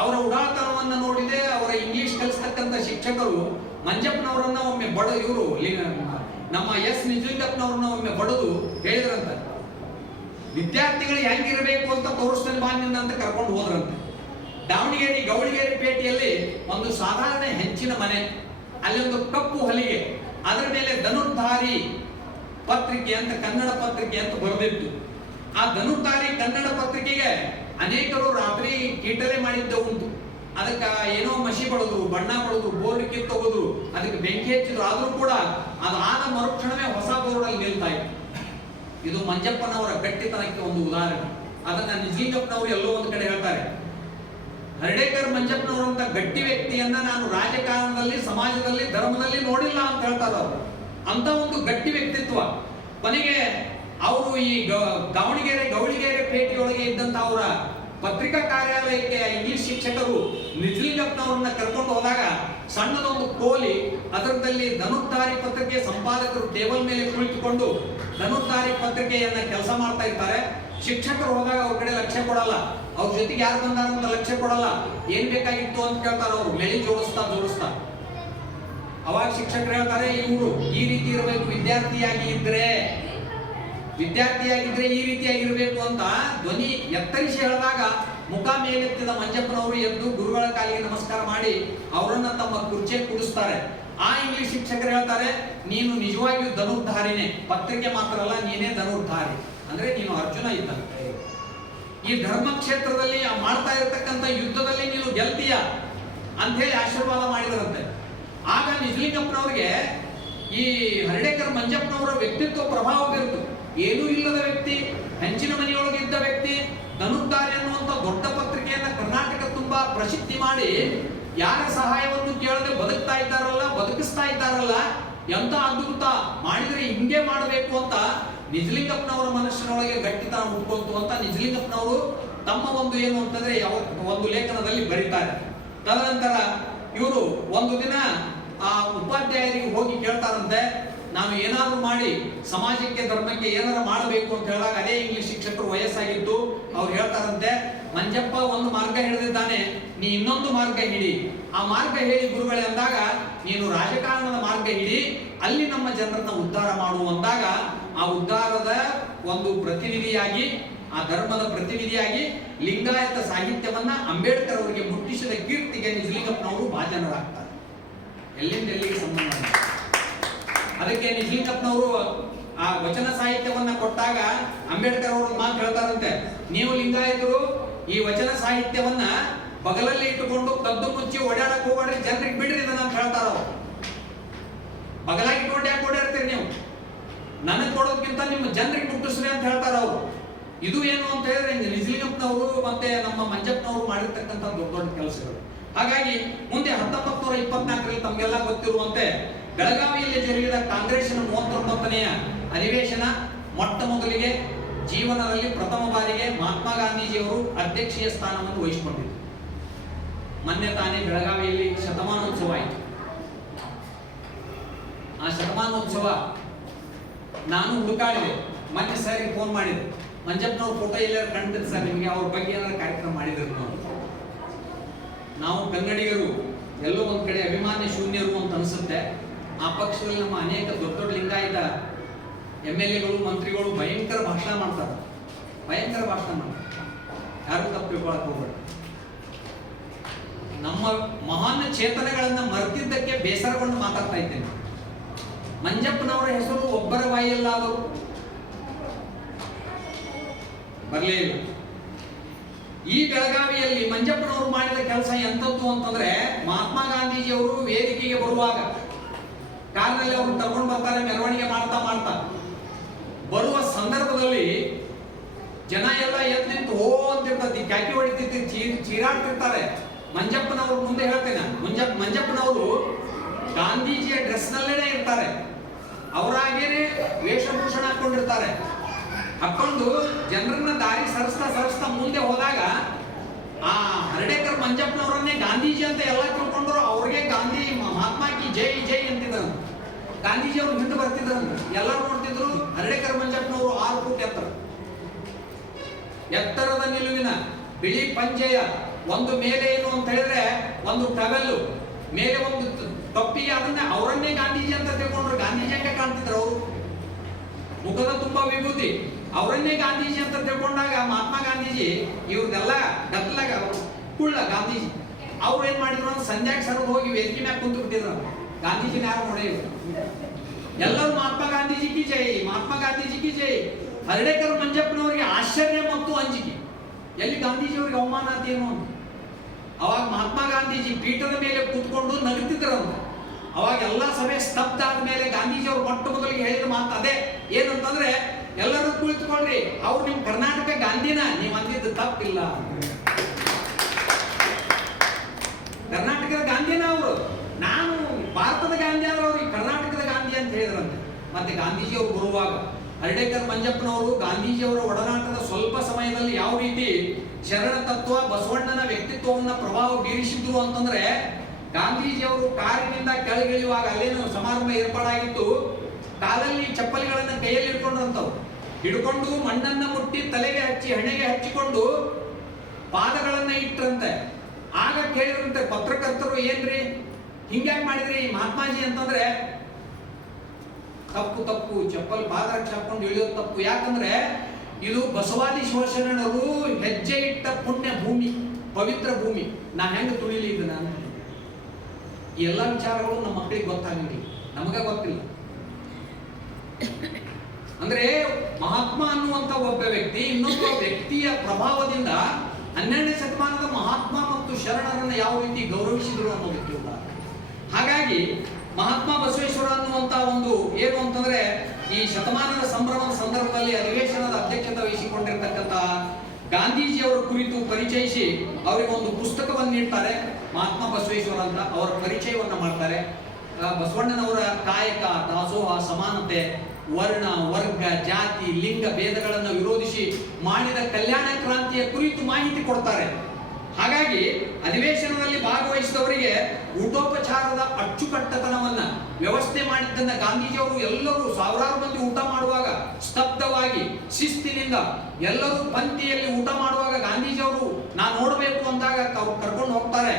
ಅವರ ಉಡಾಳತನವನ್ನು ನೋಡಿದೆ ಅವರ ಇಂಗ್ಲಿಷ್ ಕಲಿಸ್ತಕ್ಕಂಥ ಶಿಕ್ಷಕರು ಮಂಜಪ್ಪನವರನ್ನ ಒಮ್ಮೆ ಇವರು ನಮ್ಮ ಎಸ್ ನಿಜಲಿಂಗಪ್ಪನವ್ರನ್ನ ಒಮ್ಮೆ ಬಡದು ಹೇಳಿದ್ರಂತ, ವಿದ್ಯಾರ್ಥಿಗಳು ಹೆಂಗಿರಬೇಕು ಅಂತ ತೋರಿಸ್ತಾನೆ ಬಾನಿಂದ ಅಂತ ಕರ್ಕೊಂಡು ಹೋದ್ರಂತೆ. ದಾವಣಗೆರೆ ಗೌಳಿಗೆರೆ ಪೇಟೆಯಲ್ಲಿ ಒಂದು ಸಾಧಾರಣ ಹೆಂಚಿನ ಮನೆ, ಅಲ್ಲಿ ಒಂದು ಕಪ್ಪು ಹಲಿಗೆ, ಅದರ ಮೇಲೆ ಧನುರ್ಧಾರಿ ಪತ್ರಿಕೆ ಅಂತ, ಕನ್ನಡ ಪತ್ರಿಕೆ ಅಂತ ಬರೆದಿತ್ತು. ಆ ಧನುರ್ಧಾರಿ ಕನ್ನಡ ಪತ್ರಿಕೆಗೆ ಅನೇಕರು ರಾತ್ರಿ ಕೀಟಲೆ ಮಾಡಿದ್ದ ಉಂಟು. ಅದಕ್ಕೆ ಏನೋ ಮಸಿ ಬಡೋದು, ಬಣ್ಣ ಬಡೋದು, ಬೋರ್ಡ್ ಕಿತ್ತೋಗೋದು, ಅದಕ್ಕೆ ಬೆಂಕಿ ಹಚ್ಚಿದ್ರು. ಆದ್ರೂ ಕೂಡ ಅದು ಆದ ಮರುಕ್ಷಣವೇ ಹೊಸ ಬೋರ್ಡಲ್ಲಿ ನಿಲ್ತಾ ಇತ್ತು. ಇದು ಮಂಜಪ್ಪನವರ ಗಟ್ಟಿತನಕ್ಕೆ ಒಂದು ಉದಾಹರಣೆ. ಅದನ್ನ ನಿಜಲಿಂಗಪ್ಪನವರು ಎಲ್ಲೋ ಒಂದು ಕಡೆ ಹೇಳ್ತಾರೆ, ಹರ್ಡೇಕರ್ ಮಂಜಪ್ಪನವರಂತ ಗಟ್ಟಿ ವ್ಯಕ್ತಿಯನ್ನ ನಾನು ರಾಜಕಾರಣದಲ್ಲಿ, ಸಮಾಜದಲ್ಲಿ, ಧರ್ಮದಲ್ಲಿ ನೋಡಿಲ್ಲ ಅಂತ ಹೇಳ್ತಾರೆ ಅವರು. ಅಂತ ಒಂದು ಗಟ್ಟಿ ವ್ಯಕ್ತಿತ್ವ. ಕೊನೆಗೆ ಅವರು ಈ ದಾವಣಗೆರೆ ಗೌಳಿಗೆರೆ ಪೇಟೆಯೊಳಗೆ ಇದ್ದಂತ ಅವರ ಪತ್ರಿಕಾ ಕಾರ್ಯಾಲಯಕ್ಕೆ ಇಂಗ್ಲಿಷ್ ಶಿಕ್ಷಕರು ನಿಜಲಿಂಗಪ್ಪನವ್ರನ್ನ ಕರ್ಕೊಂಡು ಹೋದಾಗ ಸಣ್ಣದೊಂದು ಕೋಲಿ, ಅದರಲ್ಲಿ ಧನುರ್ಧಾರಿ ಪತ್ರಿಕೆ ಸಂಪಾದಕರು ಟೇಬಲ್ ಮೇಲೆ ಕುಳಿತುಕೊಂಡು ಧನುರ್ಧಾರಿ ಪತ್ರಿಕೆಯನ್ನ ಕೆಲಸ ಮಾಡ್ತಾ ಇರ್ತಾರೆ. ಶಿಕ್ಷಕರು ಹೋದಾಗ ಅವ್ರ ಕಡೆ ಲಕ್ಷ್ಯ ಕೊಡಲ್ಲ, ಅವ್ರ ಜೊತೆಗೆ ಯಾರು ಬಂದಾರ ಅಂತ ಲಕ್ಷ್ಯ ಕೊಡಲ್ಲ. ಏನ್ ಬೇಕಾಗಿತ್ತು ಅಂತ ಕೇಳ್ತಾರೆ ಅವರು, ಮೆಳಿ ಜೋಡಿಸ್ತಾ. ಅವಾಗ ಶಿಕ್ಷಕರು ಹೇಳ್ತಾರೆ, ಇವರು ಈ ರೀತಿ ಇರಬೇಕು, ವಿದ್ಯಾರ್ಥಿಯಾಗಿ ಇದ್ರೆ ಈ ರೀತಿಯಾಗಿರ್ಬೇಕು ಅಂತ ಧ್ವನಿ ಎತ್ತರಿಸಿ ಹೇಳಿದಾಗ ಮುಖ ಮೇಲೆತ್ತಿದ ಮಂಜಪ್ಪನವರು ಎದ್ದು ಗುರುಗಳ ಕಾಲಿಗೆ ನಮಸ್ಕಾರ ಮಾಡಿ ಅವರನ್ನ ತಮ್ಮ ಕುರ್ಚಿ ಕೂಡಿಸ್ತಾರೆ. ಆ ಇಂಗ್ಲಿಷ್ ಶಿಕ್ಷಕರು ಹೇಳ್ತಾರೆ, ನೀನು ನಿಜವಾಗಿಯೂ ಧನುರ್ಧಾರಿನೇ, ಪತ್ರಿಕೆ ಮಾತ್ರ ಅಲ್ಲ, ನೀನೇ ಧನುರ್ಧಾರಿ, ಅಂದ್ರೆ ನೀನು ಅರ್ಜುನ ಇದ್ದಂತೆ. ಈ ಧರ್ಮ ಕ್ಷೇತ್ರದಲ್ಲಿ ಮಾಡ್ತಾ ಇರತಕ್ಕಂಥ ಯುದ್ಧದಲ್ಲಿ ನೀನು ಗೆಲ್ತೀಯ ಅಂತ ಹೇಳಿ ಆಶೀರ್ವಾದ ಮಾಡಿದರಂತೆ. ಆಗ ನಿಜಲಿಂಗಪ್ಪನವ್ರಿಗೆ ಈ ಹರ್ಡೇಕರ್ ಮಂಜಪ್ಪನವರ ವ್ಯಕ್ತಿತ್ವ ಪ್ರಭಾವ ಬೀರ್ತು. ಏನೂ ಇಲ್ಲದ ವ್ಯಕ್ತಿ, ಹೆಂಚಿನ ಮನೆಯೊಳಗಿದ್ದ ವ್ಯಕ್ತಿ, ಧನುರ್ಧಾರಿ ಅನ್ನುವಂಥ ದೊಡ್ಡ ಪತ್ರಿಕೆಯನ್ನ ಕರ್ನಾಟಕ ತುಂಬಾ ಪ್ರಸಿದ್ಧಿ ಮಾಡಿ ಯಾರ ಸಹಾಯವನ್ನು ಕೇಳದೆ ಬದುಕಿಸ್ತಾ ಇದ್ದಾರಲ್ಲ, ಎಂತ ಅದ್ಭುತ, ಮಾಡಿದ್ರೆ ಹಿಂಗೆ ಮಾಡಬೇಕು ಅಂತ ನಿಜಲಿಂಗಪ್ಪನವರ ಮನಸ್ಸಿನೊಳಗೆ ಗಟ್ಟಿತನ ಹುಟ್ಕೊಂತು ಅಂತ ನಿಜಲಿಂಗಪ್ಪನವರು ತಮ್ಮ ಒಂದು ಏನು ಅಂತಂದ್ರೆ ಒಂದು ಲೇಖನದಲ್ಲಿ ಬರೀತಾರೆ. ತದನಂತರ ಇವರು ಒಂದು ದಿನ ಆ ಉಪಾಧ್ಯಾಯರಿಗೆ ಹೋಗಿ ಕೇಳ್ತಾರಂತೆ, ನಾನು ಏನಾದ್ರು ಮಾಡಿ ಸಮಾಜಕ್ಕೆ, ಧರ್ಮಕ್ಕೆ ಏನಾರು ಮಾಡಬೇಕು ಅಂತ ಹೇಳಿದಾಗ ಅದೇ ಇಂಗ್ಲಿಷ್ ಶಿಕ್ಷಕರು ವಯಸ್ಸಾಗಿತ್ತು. ಅವ್ರು ಹೇಳ್ತಾರಂತೆ, ಮಂಜಪ್ಪ ಒಂದು ಮಾರ್ಗ ಹಿಡಿದಿದ್ದಾನೆ, ನೀ ಇನ್ನೊಂದು ಮಾರ್ಗ ಹಿಡಿ. ಆ ಮಾರ್ಗ ಹೇಳಿ ಗುರುಗಳೇ ಅಂದಾಗ, ನೀನು ರಾಜಕಾರಣದ ಮಾರ್ಗ ಹಿಡಿ, ಅಲ್ಲಿ ನಮ್ಮ ಜನರನ್ನ ಉದ್ಧಾರ ಮಾಡುವಂದಾಗ ಆ ಉದ್ಧಾರದ ಒಂದು ಪ್ರತಿನಿಧಿಯಾಗಿ, ಆ ಧರ್ಮದ ಪ್ರತಿನಿಧಿಯಾಗಿ ಲಿಂಗಾಯತ ಸಾಹಿತ್ಯವನ್ನ ಅಂಬೇಡ್ಕರ್ ಅವರಿಗೆ ಮುಟ್ಟಿಸಿದ ಕೀರ್ತಿಗೆ ನಿಜಲಿಂಗಪ್ಪನವರು ಭಾಜನರಾಗ್ತಾರೆ. ಎಲ್ಲಿಂದ ಎಲ್ಲಿಗೆ ಸಂಬಂಧ. ಅದಕ್ಕೆ ನಿಜಲಿಂಗಪ್ಪನವರು ಆ ವಚನ ಸಾಹಿತ್ಯವನ್ನ ಕೊಟ್ಟಾಗ ಅಂಬೇಡ್ಕರ್ ಅವರು ಮಾತು ಹೇಳ್ತಾರಂತೆ, ನೀವು ಲಿಂಗಾಯತರು ಈ ವಚನ ಸಾಹಿತ್ಯವನ್ನ ಬಗಲಲ್ಲಿ ಇಟ್ಟುಕೊಂಡು ಕದ್ದು ಮುಚ್ಚಿ ಓಡಾಡಕ್ ಹೋಗ್ಬೇಡ್ರಿ, ಜನರಿಗೆ ಬಿಡ್ರಿ ಇದನ್ನ ಅಂತ ಹೇಳ್ತಾರ ಅವ್ರು. ಬಗಲಾಗಿ ಇಟ್ಕೊಂಡು ಯಾಕೆ ಓಡಾಡ್ತೀರಿ ನೀವು, ನನಗೆ ಕೊಡೋದಕ್ಕಿಂತ ನಿಮ್ಮ ಜನರಿಗೆ ಮುಟ್ಟಿಸ್ರಿ ಅಂತ ಹೇಳ್ತಾರ ಅವರು. ಇದು ಏನು ಅಂತ ಹೇಳಿದ್ರೆ ನಿಜಲಿಂಗಪ್ಪನವರು ಮತ್ತೆ ನಮ್ಮ ಮಂಜಪ್ಪನವರು ಮಾಡಿರ್ತಕ್ಕಂಥ ದೊಡ್ಡ ದೊಡ್ಡ ಕೆಲಸಗಳು. ಹಾಗಾಗಿ ಮುಂದೆ 1924ರಲ್ಲಿ ತಮಗೆಲ್ಲ ಗೊತ್ತಿರುವಂತೆ ಬೆಳಗಾವಿಯಲ್ಲಿ ಜರುಗಿದ ಕಾಂಗ್ರೆಸ್ನ 39ನೆಯ ಅಧಿವೇಶನ ಮೊಟ್ಟ ಮೊದಲಿಗೆ ಜೀವನದಲ್ಲಿ ಪ್ರಥಮ ಬಾರಿಗೆ ಮಹಾತ್ಮ ಗಾಂಧೀಜಿಯವರು ಅಧ್ಯಕ್ಷೀಯ ಸ್ಥಾನವನ್ನು ವಹಿಸಿಕೊಂಡಿದ್ದರು. ಮೊನ್ನೆ ತಾನೇ ಬೆಳಗಾವಿಯಲ್ಲಿ ಶತಮಾನೋತ್ಸವ ಆಯಿತು. ಆ ಶತಮಾನೋತ್ಸವ ನಾನು ಹುಡುಕಾಡಿದೆ, ಮೊನ್ನೆ ಸರಿಗೆ ಫೋನ್ ಮಾಡಿದೆ, ಮಂಜಪ್ಪನವ್ರ ಫೋಟೋ ಎಲ್ಲಾರು ಕಂಡಿದ್ದು ಸರ್ ನಿಮಗೆ, ಅವ್ರ ಬಗ್ಗೆ ಏನಾದ್ರು ಕಾರ್ಯಕ್ರಮ ಮಾಡಿದ್ರು. ನಾವು ಕನ್ನಡಿಗರು ಎಲ್ಲೋ ಒಂದ್ ಕಡೆ ಅಭಿಮಾನಿ ಶೂನ್ಯರು ಅಂತ ಅನಿಸುತ್ತೆ. ಆ ಪಕ್ಷದಲ್ಲಿ ನಮ್ಮ ಅನೇಕ ದೊಡ್ಡ ದೊಡ್ಡ ಲಿಂಗಾಯತ MLAಗಳು ಮಂತ್ರಿಗಳು ಭಯಂಕರ ಭಾಷಣ ಮಾಡ್ತಾರೆ, ಭಯಂಕರ ಭಾಷಣ ಮಾಡ್ತಾರೆ. ಯಾರು ತಪ್ಪು ತಿಳ್ಕೊಳಕ್ ಹೋಗ್ಬೇಡ. ನಮ್ಮ ಮಹಾನ್ ಚೇತನಗಳನ್ನ ಮರೆತಿದ್ದಕ್ಕೆ ಬೇಸರಗೊಂಡು ಮಾತಾಡ್ತಾ ಇದ್ದೇನೆ. ಮಂಜಪ್ಪನವರ ಹೆಸರು ಒಬ್ಬರ ಬಾಯಿಯಲ್ಲಾದರೂ ಬರಲೇ ಇಲ್ಲ. ಈ ಬೆಳಗಾವಿಯಲ್ಲಿ ಮಂಜಪ್ಪನವರು ಮಾಡಿದ ಕೆಲಸ ಎಂತದ್ದು ಅಂತಂದ್ರೆ, ಮಹಾತ್ಮ ಗಾಂಧೀಜಿಯವರು ವೇದಿಕೆಗೆ ಬರುವಾಗ ಕಾರಿನಲ್ಲಿ ಅವರು ತಗೊಂಡು ಬರ್ತಾರೆ, ಮೆರವಣಿಗೆ ಮಾಡ್ತಾ ಮಾಡ್ತಾ ಬರುವ ಸಂದರ್ಭದಲ್ಲಿ ಜನ ಎಲ್ಲ ಎದ್ದು ನಿಂತು ಹೋ ಅಂತಿರ್ತದೆ, ಕ್ಯಾಕಿ ಹೊಡಿತಿರ್ತಿ, ಚೀರಾಡ್ತಿರ್ತಾರೆ. ಮಂಜಪ್ಪನವರು ಮುಂದೆ ಹೇಳ್ತೇನೆ, ಮಂಜಪ್ಪನವರು ಗಾಂಧೀಜಿಯ ಡ್ರೆಸ್ ನಲ್ಲೇನೆ ಇರ್ತಾರೆ, ಅವರಾಗೇನೆ ವೇಷಭೂಷಣ ಹಾಕೊಂಡಿರ್ತಾರೆ. ಹಾಕೊಂಡು ಜನರನ್ನ ದಾರಿ ಸರಿಸ್ತಾ ಮುಂದೆ ಹೋದಾಗ ಆ ಹರ್ಡೇಕರ್ ಮಂಜಪ್ಪನವರನ್ನೇ ಗಾಂಧೀಜಿ ಅಂತ ಎಲ್ಲ ತಿಳ್ಕೊಂಡ್ರು. ಅವ್ರಿಗೆ ಗಾಂಧಿ ಮಹಾತ್ಮ ಕಿ ಜೈ ಜೈ ಅಂತಿದ್ರು. ಗಾಂಧೀಜಿ ಅವ್ರು ಹಿಂದೆ ಬರ್ತಿದ್ರು, ಎಲ್ಲರೂ ನೋಡ್ತಿದ್ರು. ಹರ್ಡೇಕರ್ ಮಂಜಪ್ಪನವರು 6 ಫೂಟ್ ಎತ್ತರದ ನಿಲುವಿನ ಬಿಳಿ ಪಂಜೆಯ ಒಂದು ಮೇಲೆ ಏನು ಅಂತ ಹೇಳಿದ್ರೆ ಒಂದು ಟವೆಲ್ ಮೇಲೆ ಒಂದು ಟೊಪ್ಪಿಗೆ, ಅದನ್ನ ಅವರನ್ನೇ ಗಾಂಧೀಜಿ ಅಂತ ತಿಳ್ಕೊಂಡ್ರು. ಗಾಂಧೀಜಿ ಹಂಗೆ ಕಾಣ್ತಿದ್ರು ಅವರು, ಮುಖದ ತುಂಬಾ ವಿಭೂತಿ, ಅವರನ್ನೇ ಗಾಂಧೀಜಿ ಅಂತ ತಿಳ್ಕೊಂಡಾಗ ಮಹಾತ್ಮ ಗಾಂಧೀಜಿ ಇವ್ರದೆಲ್ಲ ಗದ್ದಲಾಗ ಕುಳ್ಳ ಗಾಂಧೀಜಿ ಅವ್ರು ಏನ್ ಮಾಡಿದ್ರು ಅಂದ್ರೆ ಸಂಧ್ಯಾಗ ಸರದ್ ಹೋಗಿ ವೇದಿಕೆ ಮ್ಯಾಗ ಕುಂತು ಬಿಟ್ಟಿದ್ರು. ಗಾಂಧೀಜಿನ ಯಾರು ನೋಡೇ ಇಲ್ಲ. ಎಲ್ಲರೂ ಮಹಾತ್ಮ ಗಾಂಧೀಜಿ ಕಿ ಜೈ, ಮಹಾತ್ಮ ಗಾಂಧೀಜಿ ಕಿ ಜೈ. ಹರ್ಡೇಕರ್ ಮಂಜಪ್ಪನವರಿಗೆ ಆಶ್ಚರ್ಯ ಮತ್ತು ಅಂಜಿಕೆ, ಎಲ್ಲಿ ಗಾಂಧೀಜಿ ಅವರಿಗೆ ಅವಮಾನ ಅಂತೇನು ಅಂತ. ಅವಾಗ ಮಹಾತ್ಮ ಗಾಂಧೀಜಿ ಪೀಠದ ಮೇಲೆ ಕೂತ್ಕೊಂಡು ನಗುತ್ತಿದ್ರಂತ. ಅವಾಗ ಎಲ್ಲಾ ಸಭೆ ಸ್ತಬ್ಧ ಆದ್ಮೇಲೆ ಗಾಂಧೀಜಿ ಅವರು ಮೊಟ್ಟ ಮೊದಲಿಗೆ ಹೇಳಿದ ಮಾತು ಅದೇ, ಏನಂತಂದ್ರೆ ಎಲ್ಲರೂ ಕುಳಿತುಕೊಳ್ರಿ, ಅವ್ರು ನಿಮ್ ಕರ್ನಾಟಕ ಗಾಂಧಿನ, ನೀವು ಅಂದಿದ್ದು ತಪ್ಪಿಲ್ಲ. ಕರ್ನಾಟಕದ ಗಾಂಧಿನ ಅವರು, ನಾನು ಭಾರತದ ಗಾಂಧಿ ಆದ್ರೆ ಅವ್ರಿಗೆ ಕರ್ನಾಟಕದ ಗಾಂಧಿ ಅಂತ ಹೇಳಿದ್ರಂತೆ. ಮತ್ತೆ ಗಾಂಧೀಜಿ ಅವರು ಬರುವಾಗ ಹರ್ಡೇಕರ್ ಮಂಜಪ್ಪನವರು ಗಾಂಧೀಜಿಯವರ ಒಡನಾಟದ ಸ್ವಲ್ಪ ಸಮಯದಲ್ಲಿ ಯಾವ ರೀತಿ ಶರಣ ತತ್ವ ಬಸವಣ್ಣನ ವ್ಯಕ್ತಿತ್ವವನ್ನ ಪ್ರಭಾವ ಬೀರಿಸಿದ್ರು ಅಂತಂದ್ರೆ, ಗಾಂಧೀಜಿಯವರು ಕಾರಿನಿಂದ ಕೆಳಗಿಳಿಯುವಾಗ ಅಲ್ಲೇನು ಸಮಾರಂಭ ಏರ್ಪಾಡಾಗಿತ್ತು, ಕಾಲಲ್ಲಿ ಚಪ್ಪಲಿಗಳನ್ನ ಕೈಯಲ್ಲಿ ಹಿಡ್ಕೊಂಡ್ರಂತವು, ಹಿಡ್ಕೊಂಡು ಮಣ್ಣನ್ನ ಮುಟ್ಟಿ ತಲೆಗೆ ಹಚ್ಚಿ ಹಣೆಗೆ ಹಚ್ಚಿಕೊಂಡು ಪಾದಗಳನ್ನ ಇಟ್ಟರಂತೆ. ಆಗ ಕೇಳಿದ್ರಂತೆ ಪತ್ರಕರ್ತರು, ಏನ್ರಿ ಹಿಂಗ್ಯಾಕ್ ಮಾಡಿದ್ರಿ ಮಹಾತ್ಮಾಜಿ ಅಂತಂದ್ರೆ, ತಪ್ಪು ಚಪ್ಪಲ್ ಪಾದ ಹಾಕೊಂಡು ಇಳಿಯೋದು ತಪ್ಪು. ಯಾಕಂದ್ರೆ ಇದು ಬಸವಾದಿ ಶಿವಶರಣರು ಹೆಜ್ಜೆ ಇಟ್ಟ ಪುಣ್ಯ ಭೂಮಿ, ಪವಿತ್ರ ಭೂಮಿ. ನಾ ಹೆಂಗ ತುಳಿಲಿ ಇದು? ನಾನು ಈ ಎಲ್ಲ ವಿಚಾರಗಳು ನಮ್ಮ ಮಕ್ಕಳಿಗೆ ಗೊತ್ತಾಗಲಿ, ನಮಗ ಗೊತ್ತಿಲ್ಲ. ಅಂದ್ರೆ ಮಹಾತ್ಮ ಅನ್ನುವಂತ ಒಬ್ಬ ವ್ಯಕ್ತಿ ಇನ್ನೊಬ್ಬ ವ್ಯಕ್ತಿಯ ಪ್ರಭಾವದಿಂದ 12ನೇ ಶತಮಾನದ ಮಹಾತ್ಮ ಮತ್ತು ಶರಣರನ್ನ ಯಾವ ರೀತಿ ಗೌರವಿಸಿದ್ರು ಅನ್ನೋದಕ್ಕೆ ಉದಾಹರಣೆ. ಹಾಗಾಗಿ ಮಹಾತ್ಮ ಬಸವೇಶ್ವರ ಅನ್ನುವಂತ ಒಂದು ಏನು ಅಂತಂದ್ರೆ, ಈ ಶತಮಾನದ ಸಂಭ್ರಮದ ಸಂದರ್ಭದಲ್ಲಿ ಅಧಿವೇಶನದ ಅಧ್ಯಕ್ಷತೆ ವಹಿಸಿಕೊಂಡಿರ್ತಕ್ಕಂಥ ಗಾಂಧೀಜಿಯವರ ಕುರಿತು ಪರಿಚಯಿಸಿ ಅವರಿಗೆ ಒಂದು ಪುಸ್ತಕವನ್ನು ನೀಡ್ತಾರೆ, ಮಹಾತ್ಮ ಬಸವೇಶ್ವರ ಅಂತ. ಅವರ ಪರಿಚಯವನ್ನ ಮಾಡ್ತಾರೆ. ಬಸವಣ್ಣನವರ ಕಾಯಕ, ದಾಸೋಹ, ಸಮಾನತೆ, ವರ್ಣ, ವರ್ಗ, ಜಾತಿ, ಲಿಂಗ ಭೇದಗಳನ್ನು ವಿರೋಧಿಸಿ ಮಾಡಿದ ಕಲ್ಯಾಣ ಕ್ರಾಂತಿಯ ಕುರಿತು ಮಾಹಿತಿ ಕೊಡ್ತಾರೆ. ಹಾಗಾಗಿ ಅಧಿವೇಶನದಲ್ಲಿ ಭಾಗವಹಿಸಿದವರಿಗೆ ಊಟೋಪಚಾರದ ಅಚ್ಚುಕಟ್ಟತನವನ್ನ ವ್ಯವಸ್ಥೆ ಮಾಡಿದ್ದನ್ನ ಗಾಂಧೀಜಿಯವರು ಎಲ್ಲರೂ ಸಾವಿರಾರು ಮಂದಿ ಊಟ ಮಾಡುವಾಗ ಸ್ತಬ್ಧವಾಗಿ ಶಿಸ್ತಿನಿಂದ ಎಲ್ಲರೂ ಪಂಕ್ತಿಯಲ್ಲಿ ಊಟ ಮಾಡುವಾಗ ಗಾಂಧೀಜಿಯವರು ನಾನು ನೋಡಬೇಕು ಅಂದಾಗ ಕರ್ಕೊಂಡು ಹೋಗ್ತಾರೆ.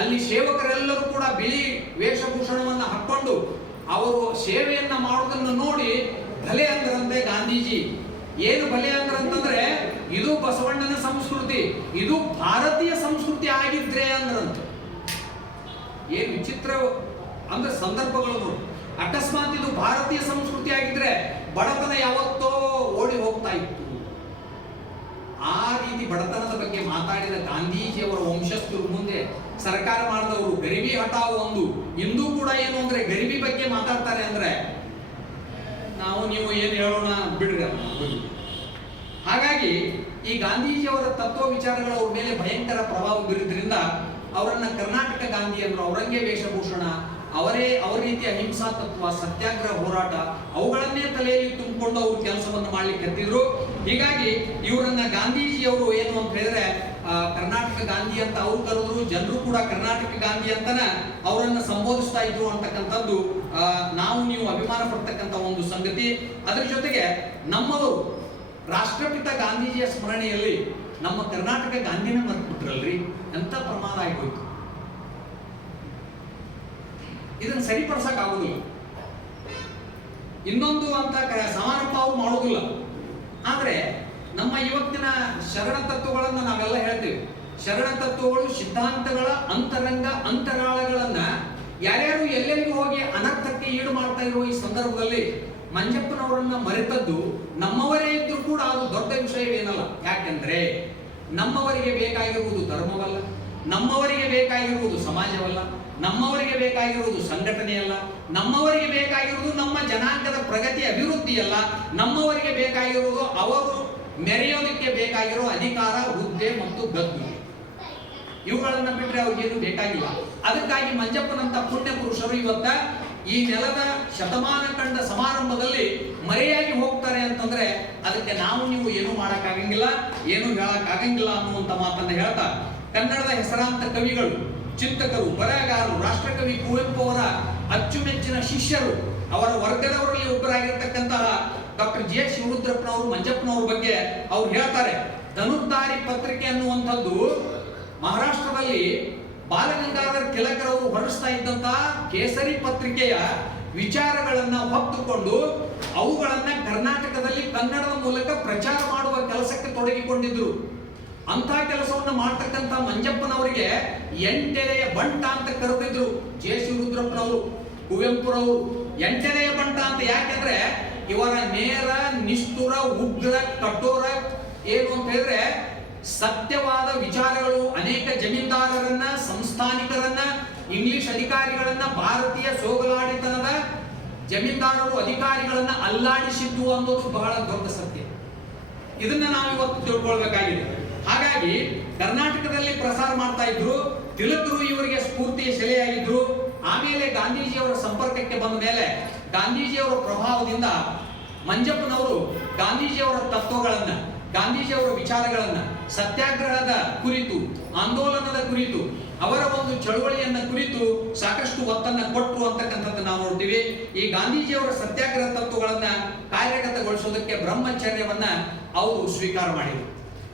ಅಲ್ಲಿ ಸೇವಕರೆಲ್ಲರೂ ಕೂಡ ಬಿಳಿ ವೇಷಭೂಷಣವನ್ನ ಹಾಕೊಂಡು ಅವರು ಸೇವೆಯನ್ನ ಮಾಡುವುದನ್ನು ನೋಡಿ ಭಲೆ ಅಂದ್ರಂತೆ ಗಾಂಧೀಜಿ. ಏನು ಭಲೆ ಅಂದ್ರಂತಂದ್ರೆ, ಇದು ಬಸವಣ್ಣನ ಸಂಸ್ಕೃತಿ, ಇದು ಭಾರತೀಯ ಸಂಸ್ಕೃತಿ ಆಗಿದ್ರೆ ಅಂದ್ರಂತೆ. ಏನ್ ವಿಚಿತ್ರ ಅಂದ್ರೆ ಸಂದರ್ಭಗಳು ನೋಡಿ. ಅಕಸ್ಮಾತ್ ಇದು ಭಾರತೀಯ ಸಂಸ್ಕೃತಿ ಆಗಿದ್ರೆ ಬಡತನ ಯಾವತ್ತೋ ಓಡಿ ಹೋಗ್ತಾ ಇತ್ತು. ಆ ರೀತಿ ಬಡತನದ ಬಗ್ಗೆ ಮಾತಾಡಿದ ಗಾಂಧೀಜಿಯವರ ವಂಶಸ್ಥರು ಮುಂದೆ ಸರ್ಕಾರ ಮಾಡಿದವರು ಗರಿಬಿ ಹಠಾವು ಒಂದು ಇಂದು ಕೂಡ ಏನು ಅಂದ್ರೆ ಗರಿಬಿ ಬಗ್ಗೆ ಮಾತಾಡ್ತಾರೆ ಅಂದ್ರೆ ನಾವು ನೀವು ಏನು ಹೇಳೋಣ ಬಿಡ್ರಿ. ಹಾಗಾಗಿ ಈ ಗಾಂಧೀಜಿಯವರ ತತ್ವ ವಿಚಾರಗಳು ಅವ್ರ ಮೇಲೆ ಭಯಂಕರ ಪ್ರಭಾವ ಬೀರಿದ್ರಿಂದ ಅವರನ್ನ ಕರ್ನಾಟಕ ಗಾಂಧಿ ಅಂದ್ರು. ಅವರಂಗೆ ವೇಷಭೂಷಣ, ಅವರ ರೀತಿಯ ಹಿಂಸಾ ತತ್ವ, ಸತ್ಯಾಗ್ರಹ ಹೋರಾಟ ಅವುಗಳನ್ನೇ ತಲೆಯಲ್ಲಿ ತುಂಬಿಕೊಂಡು ಅವರು ಕೆಲಸವನ್ನು ಮಾಡ್ಲಿಕ್ಕೆ ಹತ್ತಿದ್ರು. ಹೀಗಾಗಿ ಇವರನ್ನ ಗಾಂಧೀಜಿಯವರು ಏನು ಅಂತ ಹೇಳಿದ್ರೆ ಕರ್ನಾಟಕ ಗಾಂಧಿ ಅಂತ ಅವ್ರು ಕರೆದ್ರು. ಜನರು ಕೂಡ ಕರ್ನಾಟಕ ಗಾಂಧಿ ಅಂತನ ಅವರನ್ನ ಸಂಬೋಧಿಸ್ತಾ ಇದ್ರು ಅಂತಕ್ಕಂಥದ್ದು ನಾವು ನೀವು ಅಭಿಮಾನ ಪಡ್ತಕ್ಕಂಥ ಒಂದು ಸಂಗತಿ. ಅದರ ಜೊತೆಗೆ ನಮ್ಮವರು ರಾಷ್ಟ್ರಪಿತ ಗಾಂಧೀಜಿಯ ಸ್ಮರಣೆಯಲ್ಲಿ ನಮ್ಮ ಕರ್ನಾಟಕ ಗಾಂಧಿನ ಮರ್ತ್ಬಿಟ್ರಲ್ರಿ, ಎಂತ ಪ್ರಮಾದ ಆಗೋಯ್ತು. ಇದನ್ನು ಸರಿಪಡಿಸಕ್ ಆಗುದಿಲ್ಲ. ಇನ್ನೊಂದು ಅಂತ ಸಮಾರಂಭ ಅವ್ರು ಮಾಡುವುದಿಲ್ಲ. ಆದ್ರೆ ನಮ್ಮ ಇವತ್ತಿನ ಶರಣ ತತ್ವಗಳನ್ನ ನಾವೆಲ್ಲ ಹೇಳ್ತೇವೆ. ಶರಣ ತತ್ವಗಳು ಸಿದ್ಧಾಂತಗಳ ಅಂತರಂಗ ಅಂತರಾಳಗಳನ್ನ ಯಾರ್ಯಾರು ಎಲ್ಲೆಲ್ಲಿಗೂ ಹೋಗಿ ಅನರ್ಥಕ್ಕೆ ಈಡು ಮಾಡ್ತಾ ಇರುವ ಈ ಸಂದರ್ಭದಲ್ಲಿ ಮಂಜಪ್ಪನವರನ್ನ ಮರೆತದ್ದು ನಮ್ಮವರೇ ಇದ್ರೂ ಕೂಡ ಅದು ದೊಡ್ಡ ವಿಷಯವೇನಲ್ಲ. ಯಾಕೆಂದ್ರೆ ನಮ್ಮವರಿಗೆ ಬೇಕಾಗಿರುವುದು ಧರ್ಮವಲ್ಲ, ನಮ್ಮವರಿಗೆ ಬೇಕಾಗಿರುವುದು ಸಮಾಜವಲ್ಲ, ನಮ್ಮವರಿಗೆ ಬೇಕಾಗಿರುವುದು ಸಂಘಟನೆಯಲ್ಲ, ನಮ್ಮವರಿಗೆ ಬೇಕಾಗಿರುವುದು ನಮ್ಮ ಜನಾಂಗದ ಪ್ರಗತಿ ಅಭಿವೃದ್ಧಿಯಲ್ಲ, ನಮ್ಮವರಿಗೆ ಬೇಕಾಗಿರುವುದು ಅವರು ಮೆರೆಯೋದಕ್ಕೆ ಬೇಕಾಗಿರೋ ಅಧಿಕಾರ, ಹುದ್ದೆ ಮತ್ತು ಗದ್ದು. ಇವುಗಳನ್ನ ಬಿಟ್ಟರೆ ಅವ್ರಿಗೇನು ಬೇಕಾಗಿಲ್ಲ. ಅದಕ್ಕಾಗಿ ಮಂಜಪ್ಪನಂತ ಪುಣ್ಯ ಪುರುಷರು ಇವತ್ತ ಈ ನೆಲದ ಶತಮಾನ ಕಂಡ ಸಮಾರಂಭದಲ್ಲಿ ಮರೆಯಾಗಿ ಹೋಗ್ತಾರೆ ಅಂತಂದ್ರೆ ಅದಕ್ಕೆ ನಾವು ನೀವು ಏನು ಮಾಡಕ್ಕಾಗಂಗಿಲ್ಲ, ಏನು ಹೇಳಕ್ಕಾಗಂಗಿಲ್ಲ ಅನ್ನುವಂತ ಮಾತನ್ನ ಹೇಳ್ತಾ ಕನ್ನಡದ ಹೆಸರಾಂತ ಕವಿಗಳು, ಚಿಂತಕರು, ಬರಹಗಾರರು, ರಾಷ್ಟ್ರಕವಿ ಕುವೆಂಪು ಅವರ ಅಚ್ಚುಮೆಚ್ಚಿನ ಶಿಷ್ಯರು, ಅವರ ವರ್ಗದವರಲ್ಲಿ ಒಬ್ಬರಾಗಿರ್ತಕ್ಕಂತಹ ಡಾಕ್ಟರ್ ಜಿ ಎಸ್ ಶಿವರುದ್ರಪ್ಪನವರು ಮಂಜಪ್ಪನವ್ರ ಬಗ್ಗೆ ಅವ್ರು ಹೇಳ್ತಾರೆ. ಧನುರ್ಧಾರಿ ಪತ್ರಿಕೆ ಅನ್ನುವಂಥದ್ದು ಮಹಾರಾಷ್ಟ್ರದಲ್ಲಿ ಬಾಲಗಂಗಾಧರ ತಿಲಕರವರು ಹೊರಡಿಸ್ತಾ ಇದ್ದಂತಹ ಕೇಸರಿ ಪತ್ರಿಕೆಯ ವಿಚಾರಗಳನ್ನ ಹೊತ್ತುಕೊಂಡು ಅವುಗಳನ್ನ ಕರ್ನಾಟಕದಲ್ಲಿ ಕನ್ನಡದ ಮೂಲಕ ಪ್ರಚಾರ ಮಾಡುವ ಕೆಲಸಕ್ಕೆ ತೊಡಗಿಕೊಂಡಿದ್ರು. ಅಂತ ಕೆಲಸವನ್ನು ಮಾಡ್ತಕ್ಕಂಥ ಮಂಜಪ್ಪನವರಿಗೆ ಎಂಟೆಲೆಯ ಬಂಟ ಅಂತ ಕರೆದಿದ್ರು ಜೆ ಶಿವರುದ್ರಪ್ಪನವರು, ಕುವೆಂಪುರವರು. ಎಂಟೆಲೆಯ ಬಂಟ ಅಂತ ಯಾಕೆಂದ್ರೆ ಇವರ ನೇರ, ನಿಷ್ಠುರ, ಉಗ್ರ, ಕಠೋರ ಏನು ಅಂತ ಹೇಳಿದ್ರೆ ಸತ್ಯವಾದ ವಿಚಾರಗಳು ಅನೇಕ ಜಮೀನ್ದಾರರನ್ನ, ಸಂಸ್ಥಾನಿಕರನ್ನ, ಇಂಗ್ಲಿಷ್ ಅಧಿಕಾರಿಗಳನ್ನ, ಭಾರತೀಯ ಸೋಗಲಾಡಿತನದ ಜಮೀನ್ದಾರರು ಅಧಿಕಾರಿಗಳನ್ನ ಅಲ್ಲಾಡಿಸಿದ್ದು ಅನ್ನೋದು ಬಹಳ ದೊಡ್ಡ ಸತ್ಯ. ಇದನ್ನ ನಾವು ಇವತ್ತು ತಿಳ್ಕೊಳ್ಬೇಕಾಗಿದೆ. ಹಾಗಾಗಿ ಕರ್ನಾಟಕದಲ್ಲಿ ಪ್ರಸಾರ ಮಾಡ್ತಾ ಇದ್ರು. ತಿಲಕರು ಇವರಿಗೆ ಸ್ಫೂರ್ತಿಯ ಸೆಲೆಯಾಗಿದ್ರು. ಆಮೇಲೆ ಗಾಂಧೀಜಿಯವರ ಸಂಪರ್ಕಕ್ಕೆ ಬಂದ ಮೇಲೆ ಗಾಂಧೀಜಿಯವರ ಪ್ರಭಾವದಿಂದ ಮಂಜಪ್ಪನವರು ಗಾಂಧೀಜಿಯವರ ತತ್ವಗಳನ್ನ, ಗಾಂಧೀಜಿಯವರ ವಿಚಾರಗಳನ್ನ, ಸತ್ಯಾಗ್ರಹದ ಕುರಿತು, ಆಂದೋಲನದ ಕುರಿತು, ಅವರ ಒಂದು ಚಳವಳಿಯನ್ನ ಕುರಿತು ಸಾಕಷ್ಟು ಒತ್ತನ್ನ ಕೊಟ್ಟರು ಅಂತಕ್ಕಂಥದ್ದು ನಾವು ನೋಡ್ತೀವಿ. ಈ ಗಾಂಧೀಜಿಯವರ ಸತ್ಯಾಗ್ರಹ ತತ್ವಗಳನ್ನ ಕಾರ್ಯಗತಗೊಳಿಸೋದಕ್ಕೆ ಬ್ರಹ್ಮಚರ್ಯವನ್ನ ಅವರು ಸ್ವೀಕಾರ ಮಾಡಿದರು.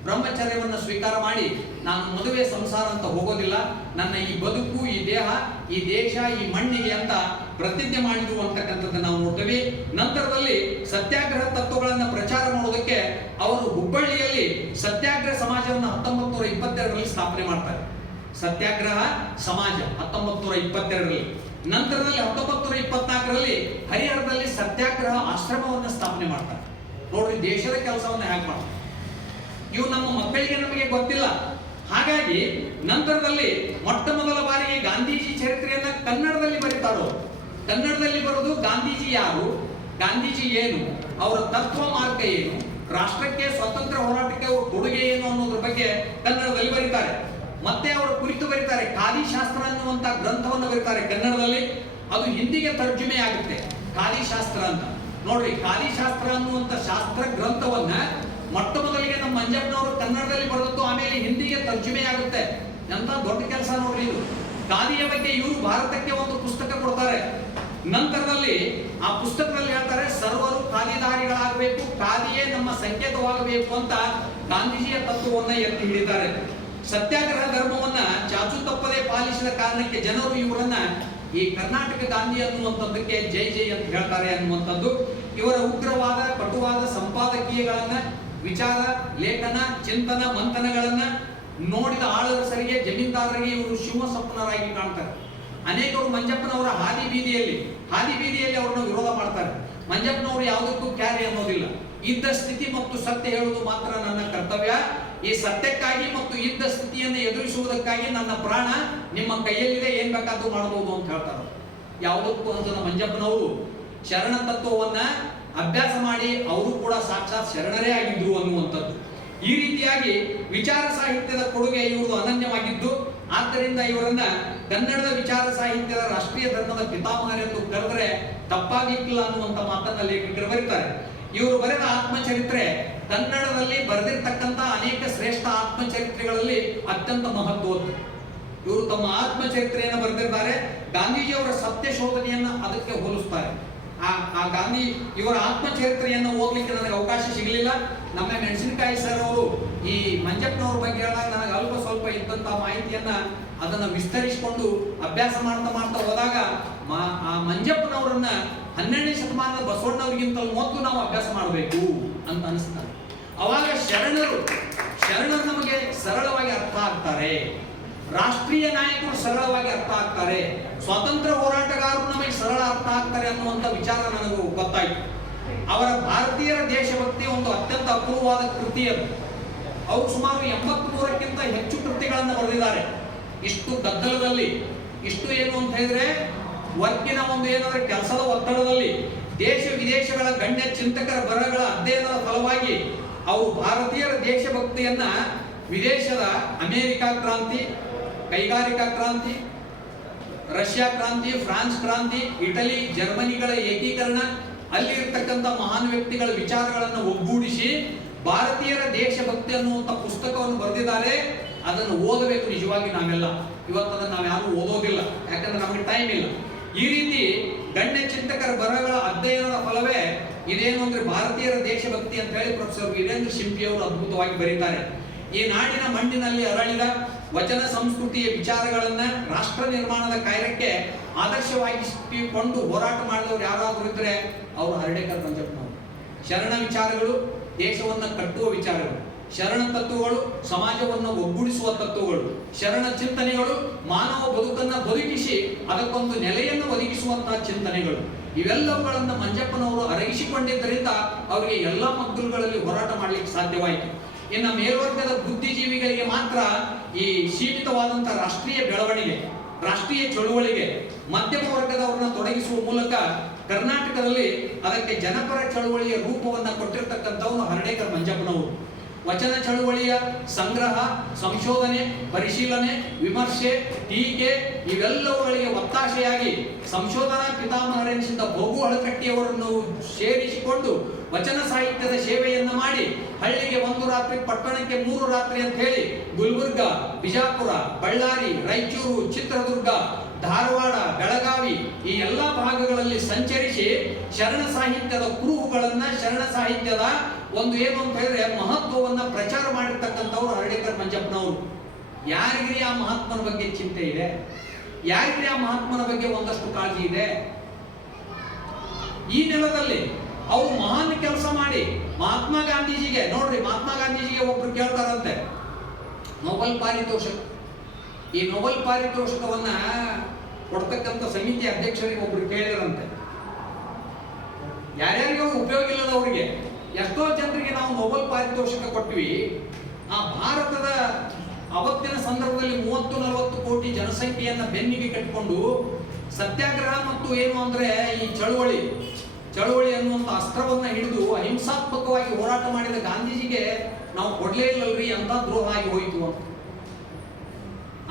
ಬ್ರಹ್ಮಚರ್ಯವನ್ನ ಸ್ವೀಕಾರ ಮಾಡಿ ನಾನು ಮದುವೆ ಸಂಸಾರ ಅಂತ ಹೋಗೋದಿಲ್ಲ, ನನ್ನ ಈ ಬದುಕು, ಈ ದೇಹ, ಈ ದೇಶ, ಈ ಮಣ್ಣಿಗೆ ಅಂತ ಪ್ರತಿಜ್ಞೆ ಮಾಡಿದ್ರು ಅಂತಕ್ಕಂಥದ್ದು ನಾವು ನೋಡ್ತೇವೆ. ನಂತರದಲ್ಲಿ ಸತ್ಯಾಗ್ರಹ ತತ್ವಗಳನ್ನ ಪ್ರಚಾರ ಮಾಡೋದಕ್ಕೆ ಅವರು ಹುಬ್ಬಳ್ಳಿಯಲ್ಲಿ ಸತ್ಯಾಗ್ರಹ ಸಮಾಜವನ್ನು 1922ರಲ್ಲಿ ಸ್ಥಾಪನೆ ಮಾಡ್ತಾರೆ. ಸತ್ಯಾಗ್ರಹ ಸಮಾಜ 1922ರಲ್ಲಿ. ನಂತರದಲ್ಲಿ 1924ರಲ್ಲಿ ಹರಿಹರದಲ್ಲಿ ಸತ್ಯಾಗ್ರಹ ಆಶ್ರಮವನ್ನು ಸ್ಥಾಪನೆ ಮಾಡ್ತಾರೆ. ನೋಡ್ರಿ, ದೇಶದ ಕೆಲಸವನ್ನ ಹೇಗೆ ಮಾಡ್ತಾರೆ. ಇವು ನಮ್ಮ ಮಕ್ಕಳಿಗೆ ನಮಗೆ ಗೊತ್ತಿಲ್ಲ. ಹಾಗಾಗಿ ನಂತರದಲ್ಲಿ ಮೊಟ್ಟ ಮೊದಲ ಬಾರಿಗೆ ಗಾಂಧೀಜಿ ಚರಿತ್ರೆಯನ್ನ ಕನ್ನಡದಲ್ಲಿ ಬರೀತಾರೋ. ಕನ್ನಡದಲ್ಲಿ ಬರೋದು ಗಾಂಧೀಜಿ ಯಾರು, ಗಾಂಧೀಜಿ ಏನು, ಅವರ ತತ್ವ ಮಾರ್ಗ ಏನು, ರಾಷ್ಟ್ರಕ್ಕೆ ಸ್ವಾತಂತ್ರ್ಯ ಹೋರಾಟಕ್ಕೆ ಅವರ ಕೊಡುಗೆ ಏನು ಅನ್ನೋದ್ರ ಬಗ್ಗೆ ಕನ್ನಡದಲ್ಲಿ ಬರೀತಾರೆ. ಮತ್ತೆ ಅವರ ಕುರಿತು ಬರೀತಾರೆ. ಖಾದಿ ಶಾಸ್ತ್ರ ಅನ್ನುವಂತ ಗ್ರಂಥವನ್ನು ಬರೀತಾರೆ ಕನ್ನಡದಲ್ಲಿ. ಅದು ಹಿಂದಿಗೆ ತರ್ಜುಮೆ ಆಗುತ್ತೆ, ಖಾದಿ ಶಾಸ್ತ್ರ ಅಂತ. ನೋಡ್ರಿ, ಖಾದಿ ಶಾಸ್ತ್ರ ಅನ್ನುವಂತ ಶಾಸ್ತ್ರ ಗ್ರಂಥವನ್ನ ಮೊಟ್ಟ ಮೊದಲಿಗೆ ನಮ್ಮ ಮಂಜಪ್ಪನವರು ಕನ್ನಡದಲ್ಲಿ ಬರೆದದ್ದು, ಆಮೇಲೆ ಹಿಂದಿಗೆ ತರ್ಜುಮೆ ಆಗುತ್ತೆ. ಎಂತ ದೊಡ್ಡ ಕೆಲಸ ನೋಡ್ರಿ ಇದು. ಖಾದಿಯ ಬಗ್ಗೆ ಇವರು ಭಾರತಕ್ಕೆ ಒಂದು ಪುಸ್ತಕ ಕೊಡ್ತಾರೆ. ನಂತರದಲ್ಲಿ ಆ ಪುಸ್ತಕದಲ್ಲಿ ಹೇಳ್ತಾರೆ, ಸರ್ವರು ಖಾದಿಧಾರಿಗಳಾಗಬೇಕು, ಖಾದಿಯೇ ನಮ್ಮ ಸಂಕೇತವಾಗಬೇಕು ಅಂತ ಗಾಂಧೀಜಿಯ ತತ್ವವನ್ನ ಎತ್ತಿ ಹಿಡಿತಾರೆ. ಸತ್ಯಾಗ್ರಹ ಧರ್ಮವನ್ನ ಚಾಚು ತಪ್ಪದೆ ಪಾಲಿಸಿದ ಕಾರಣಕ್ಕೆ ಜನರು ಇವರನ್ನ ಈ ಕರ್ನಾಟಕ ಗಾಂಧಿ ಅನ್ನುವಂಥದ್ದಕ್ಕೆ ಜೈ ಜೈ ಅಂತ ಹೇಳ್ತಾರೆ ಅನ್ನುವಂಥದ್ದು. ಇವರ ಉಗ್ರವಾದ, ಕಟುವಾದ ಸಂಪಾದಕೀಯಗಳನ್ನ, ವಿಚಾರ, ಲೇಖನ, ಚಿಂತನ, ಮಂಥನಗಳನ್ನ ನೋಡಿದ ಆಳರಸರಿಗೆ, ಜಮೀನ್ದಾರರಿಗೆ ಇವರು ಶಿವಸಪ್ಪನರಾಗಿ ಕಾಣ್ತಾರೆ. ಅನೇಕರು ಮಂಜಪ್ಪನವರ ಹಾದಿ ಬೀದಿಯಲ್ಲಿ ಅವರನ್ನು ವಿರೋಧ ಮಾಡ್ತಾರೆ. ಮಂಜಪ್ಪನವರು ಯಾವುದಕ್ಕೂ ಕ್ಯಾರಿ ಅನ್ನೋದಿಲ್ಲ. ಇದ್ದ ಸ್ಥಿತಿ ಮತ್ತು ಸತ್ಯ ಹೇಳುವುದು ಮಾತ್ರ ನನ್ನ ಕರ್ತವ್ಯ. ಈ ಸತ್ಯಕ್ಕಾಗಿ ಮತ್ತು ಇದ್ದ ಸ್ಥಿತಿಯನ್ನು ಎದುರಿಸುವುದಕ್ಕಾಗಿ ನನ್ನ ಪ್ರಾಣ ನಿಮ್ಮ ಕೈಯಲ್ಲಿದೆ, ಏನ್ ಬೇಕಾದ್ರೂ ಮಾಡಬಹುದು ಅಂತ ಹೇಳ್ತಾರೆ. ಯಾವುದಕ್ಕೂ ಅಂತ ಮಂಜಪ್ಪನವರು ಶರಣ ತತ್ವವನ್ನ ಅಭ್ಯಾಸ ಮಾಡಿ ಅವರು ಕೂಡ ಸಾಕ್ಷಾತ್ ಶರಣರೇ ಆಗಿದ್ರು ಅನ್ನುವಂಥದ್ದು. ಈ ರೀತಿಯಾಗಿ ವಿಚಾರ ಸಾಹಿತ್ಯದ ಕೊಡುಗೆ ಇವರು ಅನನ್ಯವಾಗಿದ್ದು, ಆದ್ದರಿಂದ ಇವರನ್ನ ಕನ್ನಡದ ವಿಚಾರ ಸಾಹಿತ್ಯದ ರಾಷ್ಟ್ರೀಯ ಧರ್ಮದ ಪಿತಾಮಹರೆಂದು ಕರೆದರೆ ತಪ್ಪಾಗಿಲ್ಲ ಅನ್ನುವಂಥ ಮಾತನ್ನ ಲೇಖಕರು ಬರೀತಾರೆ. ಇವರು ಬರೆದ ಆತ್ಮಚರಿತ್ರೆ ಕನ್ನಡದಲ್ಲಿ ಬರೆದಿರ್ತಕ್ಕಂಥ ಅನೇಕ ಶ್ರೇಷ್ಠ ಆತ್ಮಚರಿತ್ರೆಗಳಲ್ಲಿ ಅತ್ಯಂತ ಮಹತ್ವದ್ದು. ಇವರು ತಮ್ಮ ಆತ್ಮಚರಿತ್ರೆಯನ್ನು ಬರೆದಿದ್ದಾರೆ. ಗಾಂಧೀಜಿಯವರ ಸತ್ಯ ಶೋಧನೆಯನ್ನ ಅದಕ್ಕೆ ಹೋಲಿಸ್ತಾರೆ. ಆ ಗಾಂಧಿ ಇವರ ಆತ್ಮಚರಿತ್ರೆಯನ್ನು ಓದಲಿಕ್ಕೆ ನನಗೆ ಅವಕಾಶ ಸಿಗಲಿಲ್ಲ. ನಮ್ಮ ಮೆಣಸಿನಕಾಯಿ ಸರ್ ಅವರು ಈ ಮಂಜಪ್ಪನವ್ರ ಬಗ್ಗೆ ಹೇಳಿದಾಗ ನನಗೆ ಅಲ್ಪ ಸ್ವಲ್ಪ ಇದ್ದಂತ ಮಾಹಿತಿಯನ್ನ ಅದನ್ನ ವಿಸ್ತರಿಸಿಕೊಂಡು ಅಭ್ಯಾಸ ಮಾಡ್ತಾ ಹೋದಾಗ ಆ ಮಂಜಪ್ಪನವರನ್ನ 12ನೇ ಶತಮಾನದ ಬಸವಣ್ಣವರಿಗಿಂತಲೂ ಮೊದಲು ನಾವು ಅಭ್ಯಾಸ ಮಾಡಬೇಕು ಅಂತ ಅನಿಸ್ತಾರೆ. ಅವಾಗ ಶರಣರು ನಮಗೆ ಸರಳವಾಗಿ ಅರ್ಥ ಆಗ್ತಾರೆ. ರಾಷ್ಟ್ರೀಯ ನಾಯಕರು ಸರಳವಾಗಿ ಅರ್ಥ ಆಗ್ತಾರೆ. ಸ್ವಾತಂತ್ರ್ಯ ಹೋರಾಟಗಾರರು ನಮಗೆ ಸರಳ ಅರ್ಥ ಆಗ್ತಾರೆ ಅನ್ನುವಂಥ ವಿಚಾರ ನನಗೂ ಗೊತ್ತಾಯಿತು. ಅವರ ಭಾರತೀಯರ ದೇಶಭಕ್ತಿ ಒಂದು ಅತ್ಯಂತ ಅಪೂರ್ವವಾದ ಕೃತಿ ಅದು. ಅವರು ಸುಮಾರು 83ಕ್ಕಿಂತ ಹೆಚ್ಚು ಕೃತಿಗಳನ್ನು ಬರೆದಿದ್ದಾರೆ. ಇಷ್ಟು ಗದ್ದಲದಲ್ಲಿ, ಇಷ್ಟು ಏನು ಅಂತ ಹೇಳಿದ್ರೆ ವರ್ಕಿನ ಒಂದು ಏನಾದ್ರೆ ಕೆಲಸದ ಒತ್ತಡದಲ್ಲಿ, ದೇಶ ವಿದೇಶಗಳ ಗಣ್ಯ ಚಿಂತಕರ ಬರಹಗಳ ಅಧ್ಯಯನದ ಫಲವಾಗಿ ಅವರು ಭಾರತೀಯರ ದೇಶಭಕ್ತಿಯನ್ನ ವಿದೇಶದ ಅಮೆರಿಕಾ ಕ್ರಾಂತಿ, ಕೈಗಾರಿಕಾ ಕ್ರಾಂತಿ, ರಷ್ಯಾ ಕ್ರಾಂತಿ, ಫ್ರಾನ್ಸ್ ಕ್ರಾಂತಿ, ಇಟಲಿ, ಜರ್ಮನಿಗಳ ಏಕೀಕರಣ, ಅಲ್ಲಿ ಇರ್ತಕ್ಕಂಥ ಮಹಾನ್ ವ್ಯಕ್ತಿಗಳ ವಿಚಾರಗಳನ್ನು ಒಗ್ಗೂಡಿಸಿ ಭಾರತೀಯರ ದೇಶಭಕ್ತಿ ಅನ್ನುವಂಥ ಪುಸ್ತಕವನ್ನು ಬರೆದಿದ್ದಾರೆ. ಅದನ್ನು ಓದಬೇಕು ನಿಜವಾಗಿ ನಾವೆಲ್ಲ. ಇವತ್ತು ಅದನ್ನು ನಾವು ಯಾರು ಓದೋದಿಲ್ಲ, ಯಾಕಂದ್ರೆ ನಮಗೆ ಟೈಮ್ ಇಲ್ಲ. ಈ ರೀತಿ ಗಣ್ಯ ಚಿಂತಕರ ಬರಹಗಳ ಅಧ್ಯಯನದ ಫಲವೇ ಇದೇನು ಅಂದ್ರೆ ಭಾರತೀಯರ ದೇಶಭಕ್ತಿ ಅಂತ ಹೇಳಿ ಪ್ರೊಫೆಸರ್ ವೀರೇಂದ್ರ ಶಿಂಪಿ ಅವರು ಅದ್ಭುತವಾಗಿ ಬರೀತಾರೆ. ಈ ನಾಡಿನ ಮಣ್ಣಿನಲ್ಲಿ ಅರಳಿದ ವಚನ ಸಂಸ್ಕೃತಿಯ ವಿಚಾರಗಳನ್ನ ರಾಷ್ಟ್ರ ನಿರ್ಮಾಣದ ಕಾರ್ಯಕ್ಕೆ ಆದರ್ಶವಾಗಿಸಿಕೊಂಡು ಹೋರಾಟ ಮಾಡಿದವರು ಯಾರಾದರೂ ಇದ್ರೆ ಅವರು ಹರ್ಡೇಕರ್ ಮಂಜಪ್ಪನವರು. ಶರಣ ವಿಚಾರಗಳು ದೇಶವನ್ನ ಕಟ್ಟುವ ವಿಚಾರಗಳು, ಶರಣ ತತ್ವಗಳು ಸಮಾಜವನ್ನು ಒಗ್ಗೂಡಿಸುವ ತತ್ವಗಳು, ಶರಣ ಚಿಂತನೆಗಳು ಮಾನವ ಬದುಕನ್ನ ಬದುಕಿಸಿ ಅದಕ್ಕೊಂದು ನೆಲೆಯನ್ನು ಒದಗಿಸುವಂತಹ ಚಿಂತನೆಗಳು, ಇವೆಲ್ಲವುಗಳನ್ನು ಮಂಜಪ್ಪನವರು ಅರಗಿಸಿಕೊಂಡಿದ್ದರಿಂದ ಅವರಿಗೆ ಎಲ್ಲ ಮಗ್ಗುಲುಗಳಲ್ಲಿ ಹೋರಾಟ ಮಾಡಲಿಕ್ಕೆ ಸಾಧ್ಯವಾಯಿತು. ಇನ್ನು ಮೇಲ್ವರ್ಗದ ಬುದ್ಧಿಜೀವಿಗಳಿಗೆ ಮಾತ್ರ ಈ ಸೀಮಿತವಾದಂತಹ ರಾಷ್ಟ್ರೀಯ ಬೆಳವಣಿಗೆ, ರಾಷ್ಟ್ರೀಯ ಚಳುವಳಿಗೆ ಮಧ್ಯಮ ವರ್ಗದವರನ್ನ ತೊಡಗಿಸುವ ಮೂಲಕ ಕರ್ನಾಟಕದಲ್ಲಿ ಅದಕ್ಕೆ ಜನಪರ ಚಳುವಳಿಯ ರೂಪವನ್ನು ಕೊಟ್ಟಿರ್ತಕ್ಕಂಥವನು ಹರ್ಡೇಕರ್ ಮಂಜಪ್ಪನವರು. ವಚನ ಚಳುವಳಿಯ ಸಂಗ್ರಹ, ಸಂಶೋಧನೆ, ಪರಿಶೀಲನೆ, ವಿಮರ್ಶೆ, ಟೀಕೆ ಇವೆಲ್ಲವುಗಳಿಗೆ ಒತ್ತಾಸೆಯಾಗಿ ಸಂಶೋಧನಾ ಪಿತಾಮಹರೆನಿಸಿದ ಬಹು ಹಳಕಟ್ಟಿಯವರನ್ನು ಸೇರಿಸಿಕೊಂಡು ವಚನ ಸಾಹಿತ್ಯದ ಸೇವೆಯನ್ನು ಮಾಡಿ ಹಳ್ಳಿಗೆ 1 ರಾತ್ರಿ, ಪಟ್ಟಣಕ್ಕೆ 3 ರಾತ್ರಿ ಅಂತ ಹೇಳಿ ಗುಲ್ಬರ್ಗ, ಬಿಜಾಪುರ, ಬಳ್ಳಾರಿ, ರಾಯಚೂರು, ಚಿತ್ರದುರ್ಗ, ಧಾರವಾಡ, ಬೆಳಗಾವಿ ಈ ಎಲ್ಲ ಭಾಗಗಳಲ್ಲಿ ಸಂಚರಿಸಿ ಶರಣ ಸಾಹಿತ್ಯದ ಕುರುಹುಗಳನ್ನ, ಶರಣ ಸಾಹಿತ್ಯದ ಒಂದು ಏನು ಅಂತ ಹೇಳಿದ್ರೆ ಮಹತ್ವವನ್ನ ಪ್ರಚಾರ ಮಾಡಿರ್ತಕ್ಕಂಥವ್ರು ಹರ್ಡೇಕರ್ ಮಂಜಪ್ಪನವರು. ಯಾರಿಗ್ರಿ ಆ ಮಹಾತ್ಮನ ಬಗ್ಗೆ ಚಿಂತೆ ಇದೆ? ಯಾರಿಗ್ರಿ ಆ ಮಹಾತ್ಮನ ಬಗ್ಗೆ ಒಂದಷ್ಟು ಕಾಳಜಿ ಇದೆ? ಈ ನೆಲದಲ್ಲಿ ಅವರು ಮಹಾನ್ ಕೆಲಸ ಮಾಡಿ ಮಹಾತ್ಮ ಗಾಂಧೀಜಿಗೆ ನೋಡ್ರಿ, ಮಹಾತ್ಮ ಗಾಂಧೀಜಿಗೆ ಒಬ್ರು ಕೇಳ್ತಾರಂತೆ ನೊಬೆಲ್ ಪಾರಿತೋಷಕ. ಈ ನೊಬೆಲ್ ಪಾರಿತೋಷಕವನ್ನ ಕೊಡ್ತಕ್ಕಂಥ ಸಮಿತಿ ಅಧ್ಯಕ್ಷರಿಗೆ ಒಬ್ರು ಕೇಳಿದ್ರಂತೆ, ಯಾರ್ಯಾರಿಗೂ ಉಪಯೋಗ ಇಲ್ಲದವರಿಗೆ ಎಷ್ಟೋ ಜನರಿಗೆ ನಾವು ನೊಬೆಲ್ ಪಾರಿತೋಷಕ ಕೊಟ್ವಿ, ಆ ಭಾರತದ ಅವತ್ತಿನ ಸಂದರ್ಭದಲ್ಲಿ 30-40 ಕೋಟಿ ಜನಸಂಖ್ಯೆಯನ್ನ ಬೆನ್ನಿಗೆ ಕಟ್ಟಿಕೊಂಡು ಸತ್ಯಾಗ್ರಹ ಮತ್ತು ಏನು ಅಂದ್ರೆ ಈ ಚಳುವಳಿ ಅನ್ನುವಂಥ ಅಸ್ತ್ರವನ್ನ ಹಿಡಿದು ಅಹಿಂಸಾತ್ಮಕವಾಗಿ ಹೋರಾಟ ಮಾಡಿದ ಗಾಂಧೀಜಿಗೆ ನಾವು ಕೊಡ್ಲೇ ಇಲ್ಲಲ್ರಿ ಅಂತ ದ್ರೋಹ ಆಗಿ ಹೋಯಿತು ಅಂತ.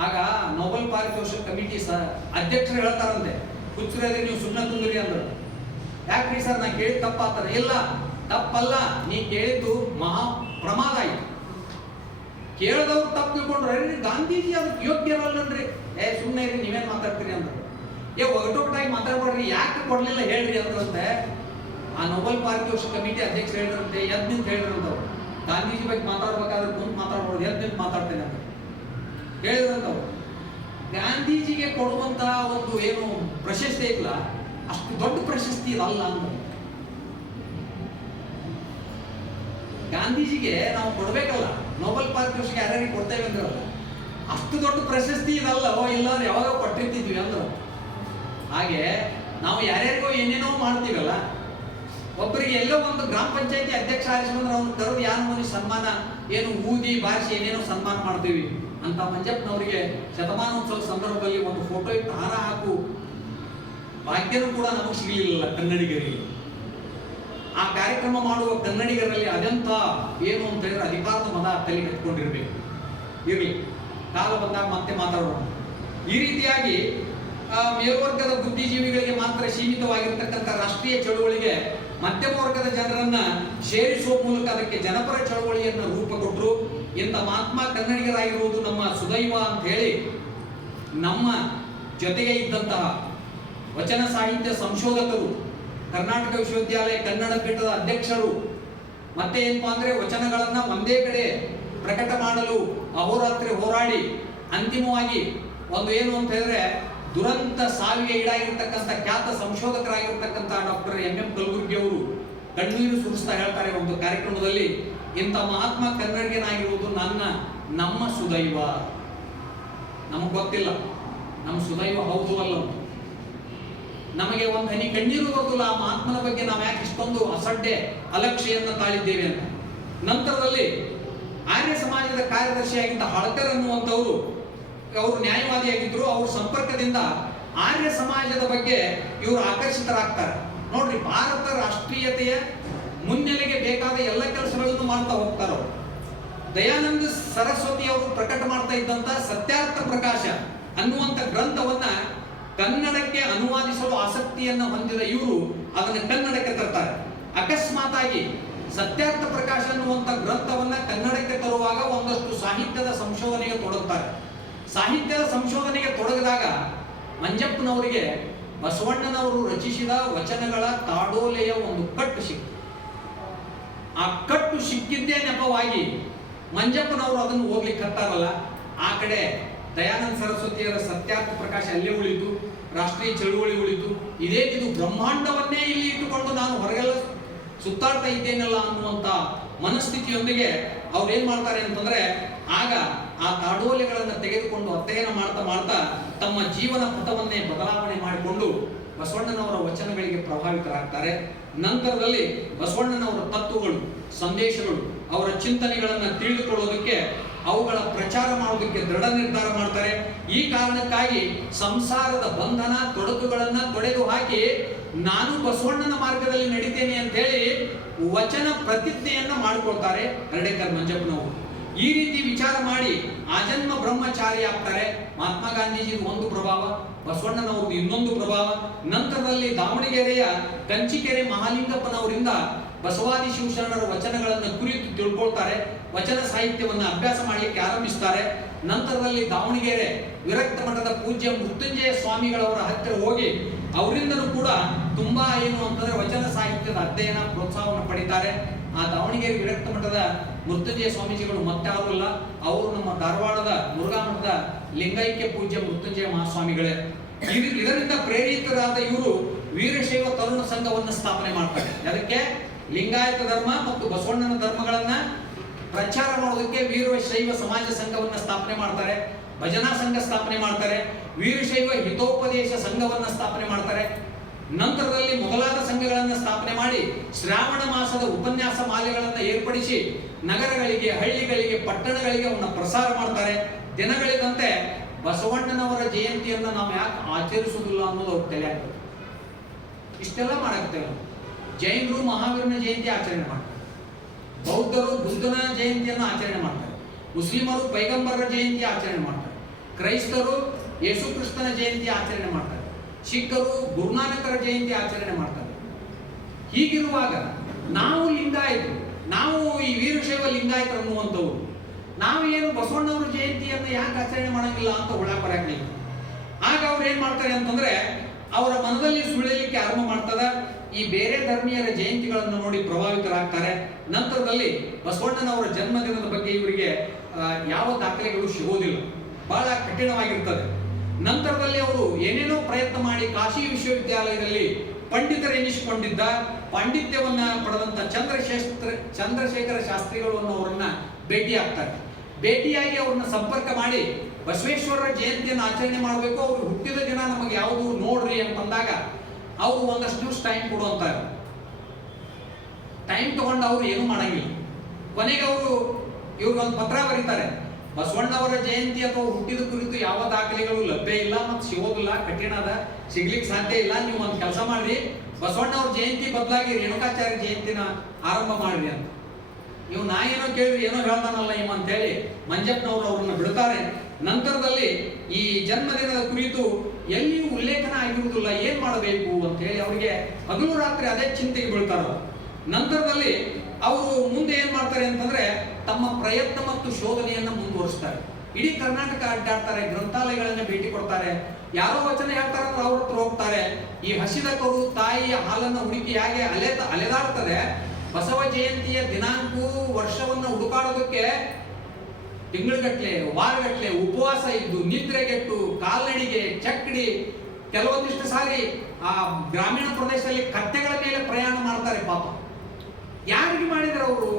ಆಗ ನೊಬೆಲ್ ಪಾರಿತೋಷಕ ಕಮಿಟಿ ಅಧ್ಯಕ್ಷರು ಹೇಳ್ತಾರಂತೆ, ಹುಚ್ಚರೇ ನೀವು ಸುಮ್ಮನೆ ತುಂಬಿರಿ ಅಂದ್ರು. ಯಾಕ್ರಿ ಸರ್ ನಾ ಕೇಳಿದ ತಪ್ಪಾತಾರೆ? ಇಲ್ಲ, ತಪ್ಪಲ್ಲ, ನೀ ಕೇಳಿದ್ದು ಮಹಾ ಪ್ರಮಾದ ಆಯ್ತು. ಕೇಳಿದವ್ರು ತಪ್ಪು ತಿಳ್ಕೊಂಡ್ರೆ ಗಾಂಧೀಜಿ ಅದಕ್ಕೆ ಯೋಗ್ಯರಲ್ಲನ್ರಿ. ಸುಮ್ಮನೆ ಇರಿ, ನೀವೇನ್ ಮಾತಾಡ್ತೀರಿ ಅಂದ್ರು. ಒಗಟೊಗಟಾಗಿ ಮಾತಾಡ್ಬೇಡ್ರಿ, ಯಾಕೆ ಕೊಡ್ಲಿಲ್ಲ ಹೇಳ್ರಿ ಅಂದ್ರಂತೆ. ಆ ನೊಬೆಲ್ ಪಾರಿತೋಷಕ ಕಮಿಟಿ ಅಧ್ಯಕ್ಷರು ಹೇಳಿದ್ರಂತೆ, ಎದ್ ನಿಂತ ಹೇಳಿದ್ರಂತವ್ರು, ಗಾಂಧೀಜಿ ಬಗ್ಗೆ ಮಾತಾಡ್ಬೇಕಾದ್ರೆ ಮುಂದೆ ಮಾತಾಡ್ಬೋದು, ಎದ್ ನಿಂತ ಮಾತಾಡ್ತೇನೆ ಅಂತ ಹೇಳಿದ್ರಂತವ್ರು. ಗಾಂಧೀಜಿಗೆ ಕೊಡುವಂತಹ ಒಂದು ಏನು ಪ್ರಶಸ್ತಿ ಐತಲ್ಲ, ಅಷ್ಟು ದೊಡ್ಡ ಪ್ರಶಸ್ತಿ ಇದಲ್ಲ ಅಂತ. ಗಾಂಧೀಜಿಗೆ ನಾವು ಕೊಡ್ಬೇಕಲ್ಲ, ನೊಬೆಲ್ ಪಾರಿತೋಷಕ ಯಾರ್ಯಾರಿಗೆ ಕೊಡ್ತೇವೆ ಅಂದ್ರಲ್ಲ, ಅಷ್ಟು ದೊಡ್ಡ ಪ್ರಶಸ್ತಿ ಇದಲ್ಲ. ಇಲ್ಲ ಯಾವಾಗ ಕೊಟ್ಟಿರ್ತಿದ್ವಿ ಅಂದ್ರು. ಹಾಗೆ ನಾವು ಯಾರ್ಯಾರಿಗೋ ಏನೇನೋ ಮಾಡ್ತೀವಲ್ಲ, ಒಬ್ಬರಿಗೆ ಎಲ್ಲೋ ಒಂದು ಗ್ರಾಮ ಪಂಚಾಯತಿ ಅಧ್ಯಕ್ಷ ಆರಿಸಿದ್ರೆ ಅವ್ನು ಕರೆದು ಯಾರು ಸನ್ಮಾನ ಏನು ಊದಿ ಬಾರಿಸಿ ಏನೇನೋ ಸನ್ಮಾನ ಮಾಡ್ತೀವಿ ಅಂತ ಮಂಜಪ್ಪನವರಿಗೆ ಶತಮಾನೋತ್ಸವ ಸಂದರ್ಭದಲ್ಲಿ ಒಂದು ಫೋಟೋ ಇಟ್ಟು ಹಾರ ಹಾಕು ಭಾಗ್ಯನೂ ಕೂಡ ನಮಗೆ ಸಿಗಲಿಲ್ಲ ಕನ್ನಡಿಗರಿಗೆ. ಆ ಕಾರ್ಯಕ್ರಮ ಮಾಡುವ ಕನ್ನಡಿಗರಲ್ಲಿ ಅದೆಂತ ಏನು ಅಂತ ಹೇಳಿದ್ರೆ ಅಧಿಕಾರದ ಮದ ತಲೆ ಕಟ್ಕೊಂಡಿರ್ಬೇಕು. ಇರಲಿ, ಕಾಲ ಬಂದಾಗ ಮತ್ತೆ ಮಾತಾಡೋಣ. ಈ ರೀತಿಯಾಗಿ ಮೇಲ್ವರ್ಗದ ಬುದ್ಧಿಜೀವಿಗಳಿಗೆ ಮಾತ್ರ ಸೀಮಿತವಾಗಿರ್ತಕ್ಕಂಥ ರಾಷ್ಟ್ರೀಯ ಚಳುವಳಿಗೆ ಮಧ್ಯಮ ವರ್ಗದ ಜನರನ್ನ ಸೇರಿಸುವ ಮೂಲಕ ಅದಕ್ಕೆ ಜನಪರ ಚಳವಳಿಯನ್ನು ರೂಪ ಕೊಟ್ಟರು. ಇಂಥ ಮಹಾತ್ಮ ಕನ್ನಡಿಗರಾಗಿರುವುದು ನಮ್ಮ ಸುದೈವ ಅಂತ ಹೇಳಿ ನಮ್ಮ ಜೊತೆಗೆ ಇದ್ದಂತಹ ವಚನ ಸಾಹಿತ್ಯ ಸಂಶೋಧಕರು, ಕರ್ನಾಟಕ ವಿಶ್ವವಿದ್ಯಾಲಯ ಕನ್ನಡ ಪೀಠದ ಅಧ್ಯಕ್ಷರು, ಮತ್ತೆ ಏನಪ್ಪಾ ಅಂದ್ರೆ ವಚನಗಳನ್ನ ಒಂದೇ ಕಡೆ ಪ್ರಕಟ ಮಾಡಲು ಅಹೋರಾತ್ರಿ ಹೋರಾಡಿ ಅಂತಿಮವಾಗಿ ಒಂದು ಏನು ಅಂತ ಹೇಳಿದ್ರೆ ದುರಂತ ಸಾವಿಗೆ ಈಡಾಗಿರ್ತಕ್ಕಂಥ ಖ್ಯಾತ ಸಂಶೋಧಕರಾಗಿರ್ತಕ್ಕಂಥ ಡಾಕ್ಟರ್ ಎಂ ಕಲಬುರ್ಗಿ ಅವರು ಕಣ್ಣೀರು ಸುರಿಸ್ತಾ ಹೇಳ್ತಾರೆ ಒಂದು ಕಾರ್ಯಕ್ರಮದಲ್ಲಿ, ಇಂಥ ಮಹಾತ್ಮ ಕನ್ನಡಿಗನಾಗಿರುವುದು ನಮ್ಮ ಸುದೈವ. ನಮಗ್ ಗೊತ್ತಿಲ್ಲ ನಮ್ಮ ಸುದೈವ ಹೌದು ಅಲ್ಲ, ನಮಗೆ ಒಂದು ಹನಿ ಕಣ್ಣೀರು ಗೊತ್ತಿಲ್ಲ ಆ ಮಹಾತ್ಮನ ಬಗ್ಗೆ ನಾವು ಯಾಕೆ ಇಷ್ಟೊಂದು ಅಸಡ್ಡೆ ಅಲಕ್ಷ್ಯವನ್ನು ತಾಳಿದ್ದೇವೆ ಅಂತ. ನಂತರದಲ್ಲಿ ಆರ್ಯ ಸಮಾಜದ ಕಾರ್ಯದರ್ಶಿಯಾಗಿದ್ದ ಹಳಕರ್ ಅನ್ನುವಂಥವ್ರು, ಅವರು ನ್ಯಾಯವಾದಿಯಾಗಿದ್ರು. ಅವ್ರ ಸಂಪರ್ಕದಿಂದ ಆರ್ಯ ಸಮಾಜದ ಬಗ್ಗೆ ಇವರು ಆಕರ್ಷಿತರಾಗ್ತಾರೆ. ನೋಡ್ರಿ, ಭಾರತ ರಾಷ್ಟ್ರೀಯತೆಯ ಮುನ್ನೆಲೆಗೆ ಬೇಕಾದ ಎಲ್ಲ ಕೆಲಸಗಳನ್ನು ಮಾಡ್ತಾ ಹೋಗ್ತಾರ. ದಯಾನಂದ ಸರಸ್ವತಿ ಅವರು ಪ್ರಕಟ ಮಾಡ್ತಾ ಇದ್ದಂತ ಸತ್ಯಾರ್ಥ ಪ್ರಕಾಶ ಅನ್ನುವಂಥ ಗ್ರಂಥವನ್ನ ಕನ್ನಡಕ್ಕೆ ಅನುವಾದಿಸಲು ಆಸಕ್ತಿಯನ್ನ ಹೊಂದಿದ ಇವರು ಅದನ್ನು ಕನ್ನಡಕ್ಕೆ ತರ್ತಾರೆ. ಅಕಸ್ಮಾತ್ ಆಗಿ ಸತ್ಯಾರ್ಥ ಪ್ರಕಾಶ ಅನ್ನುವಂಥ ಗ್ರಂಥವನ್ನ ಕನ್ನಡಕ್ಕೆ ತರುವಾಗ ಒಂದಷ್ಟು ಸಾಹಿತ್ಯದ ಸಂಶೋಧನೆಗೆ ತೊಡಗುತ್ತಾರೆ. ಸಾಹಿತ್ಯದ ಸಂಶೋಧನೆಗೆ ತೊಡಗಿದಾಗ ಮಂಜಪ್ಪನವರಿಗೆ ಬಸವಣ್ಣನವರು ರಚಿಸಿದ ವಚನಗಳ ತಾಡೋಲೆಯ ಒಂದು ಕಟ್ಟು ಸಿಕ್ತು. ಆ ಕಟ್ಟು ಸಿಕ್ಕಿದ್ದೇ ನೆಪವಾಗಿ ಮಂಜಪ್ಪನವರು ಅದನ್ನು ಓದ್ಲಿಕ್ಕೆ ಹತ್ತಾರಲ್ಲ, ಆ ಕಡೆ ದಯಾನಂದ ಸರಸ್ವತಿಯರ ಸತ್ಯಾರ್ಥ ಪ್ರಕಾಶ ಅಲ್ಲೇ ಉಳಿತು, ರಾಷ್ಟ್ರೀಯ ಚಳುವಳಿ ಉಳಿತು. ಇದೇನಿದು ಬ್ರಹ್ಮಾಂಡವನ್ನೇ ಇಲ್ಲಿ ಇಟ್ಟುಕೊಂಡು ನಾನು ಹೊರಗೆಲ್ಲ ಸುತ್ತಾಡ್ತಾ ಇದ್ದೇನಲ್ಲ ಅನ್ನುವಂತ ಮನಸ್ಥಿತಿಯೊಂದಿಗೆ ಅವ್ರು ಏನ್ ಮಾಡ್ತಾರೆ ಅಂತಂದ್ರೆ, ಆಗ ಆ ತಾಡೋಲೆಗಳನ್ನು ತೆಗೆದುಕೊಂಡು ಅಧ್ಯಯನ ಮಾಡ್ತಾ ಮಾಡ್ತಾ ತಮ್ಮ ಜೀವನ ಪಥವನ್ನೇ ಬದಲಾವಣೆ ಮಾಡಿಕೊಂಡು ಬಸವಣ್ಣನವರ ವಚನಗಳಿಗೆ ಪ್ರಭಾವಿತರಾಗ್ತಾರೆ. ನಂತರದಲ್ಲಿ ಬಸವಣ್ಣನವರ ತತ್ವಗಳು, ಸಂದೇಶಗಳು, ಅವರ ಚಿಂತನೆಗಳನ್ನು ತಿಳಿದುಕೊಳ್ಳೋದಕ್ಕೆ, ಅವುಗಳ ಪ್ರಚಾರ ಮಾಡೋದಕ್ಕೆ ದೃಢ ನಿರ್ಧಾರ ಮಾಡ್ತಾರೆ. ಈ ಕಾರಣಕ್ಕಾಗಿ ಸಂಸಾರದ ಬಂಧನ ತೊಡಕುಗಳನ್ನ ತೊಡೆದು ಹಾಕಿ ನಾನು ಬಸವಣ್ಣನ ಮಾರ್ಗದಲ್ಲಿ ನಡೀತೇನೆ ಅಂತ ಹೇಳಿ ವಚನ ಪ್ರತಿಜ್ಞೆಯನ್ನ ಮಾಡಿಕೊಳ್ತಾರೆ ಹರ್ಡೇಕರ್ ಮಂಜಪ್ಪನವರು. ಈ ರೀತಿ ವಿಚಾರ ಮಾಡಿ ಆಜನ್ಮ ಬ್ರಹ್ಮಚಾರಿ ಆಗ್ತಾರೆ. ಮಹಾತ್ಮ ಗಾಂಧೀಜಿ ಒಂದು ಪ್ರಭಾವ, ಬಸವಣ್ಣನವ್ರದ್ದು ಇನ್ನೊಂದು ಪ್ರಭಾವ. ನಂತರದಲ್ಲಿ ದಾವಣಗೆರೆಯ ಕಂಚಿಕೆರೆ ಮಹಾಲಿಂಗಪ್ಪನವರಿಂದ ಬಸವಾದಿ ಶಿವಶರಣರ ವಚನಗಳನ್ನು ಕುರಿತು ತಿಳ್ಕೊಳ್ತಾರೆ. ವಚನ ಸಾಹಿತ್ಯವನ್ನು ಅಭ್ಯಾಸ ಮಾಡಲಿಕ್ಕೆ ಆರಂಭಿಸ್ತಾರೆ. ನಂತರದಲ್ಲಿ ದಾವಣಗೆರೆ ವಿರಕ್ತ ಮಠದ ಪೂಜ್ಯ ಮೃತ್ಯುಂಜಯ ಸ್ವಾಮಿಗಳವರ ಹತ್ತಿರ ಹೋಗಿ ಅವರಿಂದನೂ ಕೂಡ ತುಂಬಾ ಏನು ಅಂತಂದ್ರೆ ವಚನ ಸಾಹಿತ್ಯದ ಅಧ್ಯಯನ ಪ್ರೋತ್ಸಾಹವನ್ನು ಪಡಿತಾರೆ. ಆ ದಾವಣಗೆರೆ ವಿರಕ್ತ ಮಠದ ಮೃತ್ಯುಂಜಯ ಸ್ವಾಮೀಜಿಗಳು ಮತ್ತಾರೂ ಅಲ್ಲ, ಅವರು ನಮ್ಮ ಧಾರವಾಡದ ಮುರುಘಾ ಮಠದ ಲಿಂಗೈಕ್ಯ ಪೂಜ್ಯ ಮೃತ್ಯುಂಜಯ ಮಹಾಸ್ವಾಮಿಗಳೇ. ಇದರಿಂದ ಪ್ರೇರಿತರಾದ ಇವರು ವೀರಶೈವ ತರುಣ ಸಂಘವನ್ನು ಸ್ಥಾಪನೆ ಮಾಡ್ತಾರೆ. ಅದಕ್ಕೆ ಲಿಂಗಾಯತ ಧರ್ಮ ಮತ್ತು ಬಸವಣ್ಣನ ಧರ್ಮಗಳನ್ನ ಪ್ರಚಾರ ಮಾಡೋದಕ್ಕೆ ವೀರಶೈವ ಸಮಾಜ ಸಂಘವನ್ನ ಸ್ಥಾಪನೆ ಮಾಡ್ತಾರೆ. ಭಜನಾ ಸಂಘ ಸ್ಥಾಪನೆ ಮಾಡ್ತಾರೆ. ವೀರಶೈವ ಹಿತೋಪದೇಶ ಸಂಘವನ್ನ ಸ್ಥಾಪನೆ ಮಾಡ್ತಾರೆ. ನಂತರದಲ್ಲಿ ಮೊದಲಾದ ಸಂಘಗಳನ್ನು ಸ್ಥಾಪನೆ ಮಾಡಿ ಶ್ರಾವಣ ಮಾಸದ ಉಪನ್ಯಾಸ ಮಾಲೆಗಳನ್ನು ಏರ್ಪಡಿಸಿ ನಗರಗಳಿಗೆ, ಹಳ್ಳಿಗಳಿಗೆ, ಪಟ್ಟಣಗಳಿಗೆ ಅವನ್ನ ಪ್ರಸಾರ ಮಾಡ್ತಾರೆ. ದಿನಗಳಿದಂತೆ ಬಸವಣ್ಣನವರ ಜಯಂತಿಯನ್ನು ನಾವು ಯಾಕೆ ಆಚರಿಸುವುದಿಲ್ಲ ಅನ್ನೋದು ಅವ್ರು ತಲೆ ಆಗ್ತದೆ. ಇಷ್ಟೆಲ್ಲ ಮಾಡಾಕ್ತೇವೆ. ಜೈನರು ಮಹಾವೀರನ ಜಯಂತಿ ಆಚರಣೆ ಮಾಡ್ತಾರೆ, ಬೌದ್ಧರು ಬುದ್ಧನ ಜಯಂತಿಯನ್ನು ಆಚರಣೆ ಮಾಡ್ತಾರೆ, ಮುಸ್ಲಿಮರು ಪೈಗಂಬರರ ಜಯಂತಿ ಆಚರಣೆ ಮಾಡ್ತಾರೆ, ಕ್ರೈಸ್ತರು ಯೇಸು ಕ್ರಿಸ್ತನ ಜಯಂತಿ ಆಚರಣೆ ಮಾಡ್ತಾರೆ, ಸಿಖ್ಖರು ಗುರುನಾನಕರ ಜಯಂತಿ ಆಚರಣೆ ಮಾಡ್ತಾರೆ. ಹೀಗಿರುವಾಗ ನಾವು ಲಿಂಗಾಯತರು, ನಾವು ಈ ವೀರಶೈವ ಲಿಂಗಾಯತರು ಅನ್ನುವಂಥವ್ರು, ನಾವು ಏನು ಬಸವಣ್ಣವರ ಜಯಂತಿಯನ್ನು ಯಾಕೆ ಆಚರಣೆ ಮಾಡಂಗಿಲ್ಲ ಅಂತ ಒಳಗೆ ಬರಲಿಲ್ಲ. ಆಗ ಅವ್ರು ಏನ್ ಮಾಡ್ತಾರೆ ಅಂತಂದ್ರೆ, ಅವರ ಮನದಲ್ಲಿ ಸುಳಿಲಿಕ್ಕೆ ಆರಂಭ ಮಾಡ್ತದ. ಈ ಬೇರೆ ಧರ್ಮೀಯರ ಜಯಂತಿಗಳನ್ನು ನೋಡಿ ಪ್ರಭಾವಿತರಾಗ್ತಾರೆ. ನಂತರದಲ್ಲಿ ಬಸವಣ್ಣನವರ ಜನ್ಮದಿನದ ಬಗ್ಗೆ ಇವರಿಗೆ ಯಾವ ದಾಖಲೆಗಳು ಸಿಗೋದಿಲ್ಲ, ಬಹಳ ಕಠಿಣವಾಗಿರ್ತದೆ. ನಂತರದಲ್ಲಿ ಅವರು ಏನೇನೋ ಪ್ರಯತ್ನ ಮಾಡಿ ಕಾಶಿ ವಿಶ್ವವಿದ್ಯಾಲಯದಲ್ಲಿ ಪಂಡಿತರೆನಿಸಿಕೊಂಡಿದ್ದ, ಪಾಂಡಿತ್ಯವನ್ನ ಪಡೆದಂತ ಚಂದ್ರಶೇಖರ ಶಾಸ್ತ್ರಿಗಳು ಅನ್ನೋರನ್ನ ಭೇಟಿ ಆಗ್ತಾರೆ. ಭೇಟಿಯಾಗಿ ಅವ್ರನ್ನ ಸಂಪರ್ಕ ಮಾಡಿ ಬಸವೇಶ್ವರರ ಜಯಂತಿಯನ್ನು ಆಚರಣೆ ಮಾಡಬೇಕು, ಅವ್ರು ಹುಟ್ಟಿದ ದಿನ ನಮಗೆ ಯಾವುದು ನೋಡ್ರಿ ಅಂತಂದಾಗ ಅವರು ಒಂದಷ್ಟು ದಿವಸ ಟೈಮ್ ಕೊಡುವಂತಾರೆ. ಟೈಮ್ ತಗೊಂಡು ಅವ್ರು ಏನು ಮಾಡಂಗಿಲ್ಲ. ಕೊನೆಗೆ ಅವರು ಇವ್ರಿಗೊಂದು ಪತ್ರ ಬರೀತಾರೆ, ಬಸವಣ್ಣವರ ಜಯಂತಿ ಅಥವಾ ಹುಟ್ಟಿದ ಕುರಿತು ಯಾವ ದಾಖಲೆಗಳು ಲಭ್ಯ ಇಲ್ಲ ಮತ್ತು ಸಿಗೋದಿಲ್ಲ, ಕಠಿಣ ಅದ, ಸಿಗ್ಲಿಕ್ಕೆ ಸಾಧ್ಯ ಇಲ್ಲ. ನೀವು ಒಂದು ಕೆಲಸ ಮಾಡ್ರಿ, ಬಸವಣ್ಣವ್ರ ಜಯಂತಿ ಬದಲಾಗಿ ರೇಣುಕಾಚಾರ್ಯ ಜಯಂತಿನ ಆರಂಭ ಮಾಡ್ರಿ ಅಂತ. ನೀವು ನಾ ಏನೋ ಕೇಳಿದ್ರಿ, ಏನೋ ಹೇಳ್ತಾನಲ್ಲ ಇವ ಅಂತ ಹೇಳಿ ಮಂಜಪ್ಪನವರು ಅವ್ರನ್ನ ಬಿಡ್ತಾರೆ. ನಂತರದಲ್ಲಿ ಈ ಜನ್ಮದಿನದ ಕುರಿತು ಎಲ್ಲಿಯೂ ಉಲ್ಲೇಖನ ಆಗಿರುವುದಿಲ್ಲ, ಏನ್ ಮಾಡಬೇಕು ಅಂತ ಹೇಳಿ ಅವರಿಗೆ ಹಗಲು ರಾತ್ರಿ ಅದೇ ಚಿಂತೆಗೆ ಬೀಳ್ತಾರ. ನಂತರದಲ್ಲಿ ಅವರು ಮುಂದೆ ಏನ್ ಮಾಡ್ತಾರೆ ಅಂತಂದ್ರೆ ತಮ್ಮ ಪ್ರಯತ್ನ ಮತ್ತು ಶೋಧನೆಯನ್ನ ಮುಂದುವರಿಸ್ತಾರೆ. ಇಡೀ ಕರ್ನಾಟಕ ಅಡ್ಡಾಡ್ತಾರೆ, ಗ್ರಂಥಾಲಯಗಳನ್ನ ಭೇಟಿ ಕೊಡ್ತಾರೆ. ಯಾರೋ ವಚನ ಹೇಳ್ತಾರೆ ಅಂದ್ರೆ ಅವ್ರ ಹತ್ರ ಹೋಗ್ತಾರೆ. ಈ ಹಸಿದ ಕರು ತಾಯಿಯ ಹಾಲನ್ನ ಹುಡುಕಿ ಹೇಗೆ ಅಲೆದಾಡ್ತದೆ, ಬಸವ ಜಯಂತಿಯ ದಿನಾಂಕವು ವರ್ಷವನ್ನ ಹುಡುಕಾಡೋದಕ್ಕೆ ತಿಂಗಳುಗಟ್ಲೆ ವಾರಗಟ್ಲೆ ಉಪವಾಸ ಇದ್ದು ನಿದ್ರೆಗೆಟ್ಟು ಕಾಲ್ನಡಿಗೆ ಚಕ್ಕಡಿ ಕೆಲವೊಂದಿಷ್ಟು ಸಾರಿ ಆ ಗ್ರಾಮೀಣ ಪ್ರದೇಶದಲ್ಲಿ ಕತ್ತೆಗಳ ಮೇಲೆ ಪ್ರಯಾಣ ಮಾಡ್ತಾರೆ. ಪಾಪ ಯಾರಿಗೆ ಮಾಡಿದ್ರು ಅವರು?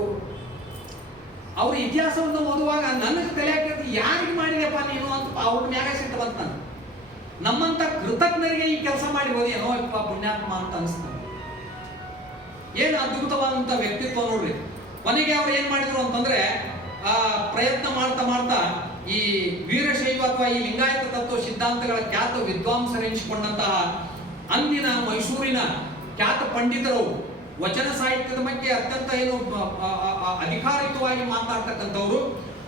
ಅವ್ರ ಇತಿಹಾಸವನ್ನು ಓದುವಾಗ ನನಗೆ ತಲೆ ಹಾಕಿದ್ರೆ ಯಾರಿಗೆ ಮಾಡಿದೆಪ್ಪ ನೀನು ಅಂತ ಅವ್ರ ಮ್ಯಾಗ ಸಿಟ್ಟು ಬಂತ. ನಮ್ಮಂತ ಕೃತಜ್ಞರಿಗೆ ಈ ಕೆಲಸ ಮಾಡಿರೋದು ಏನೋ ಅಪ್ಪ ಪುಣ್ಯಾತ್ಮ ಅಂತ ಅನಿಸ್ತಾನೆ. ಏನು ಅದ್ಭುತವಾದಂತ ವ್ಯಕ್ತಿತ್ವ ನೋಡ್ರಿ. ಕೊನೆಗೆ ಅವ್ರು ಏನ್ ಮಾಡಿದ್ರು ಅಂತಂದ್ರೆ ಆ ಪ್ರಯತ್ನ ಮಾಡ್ತಾ ಮಾಡ್ತಾ ಈ ವೀರಶೈವ ಅಥವಾ ಈ ಲಿಂಗಾಯತ ತತ್ವ ಸಿದ್ಧಾಂತಗಳ ಖ್ಯಾತ ವಿದ್ವಾಂಸರೆನಿಸಿಕೊಂಡಂತಹ ಅಂದಿನ ಮೈಸೂರಿನ ಖ್ಯಾತ ಪಂಡಿತರು, ವಚನ ಸಾಹಿತ್ಯದ ಬಗ್ಗೆ ಅತ್ಯಂತ ಏನು ಅಧಿಕಾರಿತವಾಗಿ ಮಾತನಾಡ್ತಕ್ಕಂಥವ್ರು,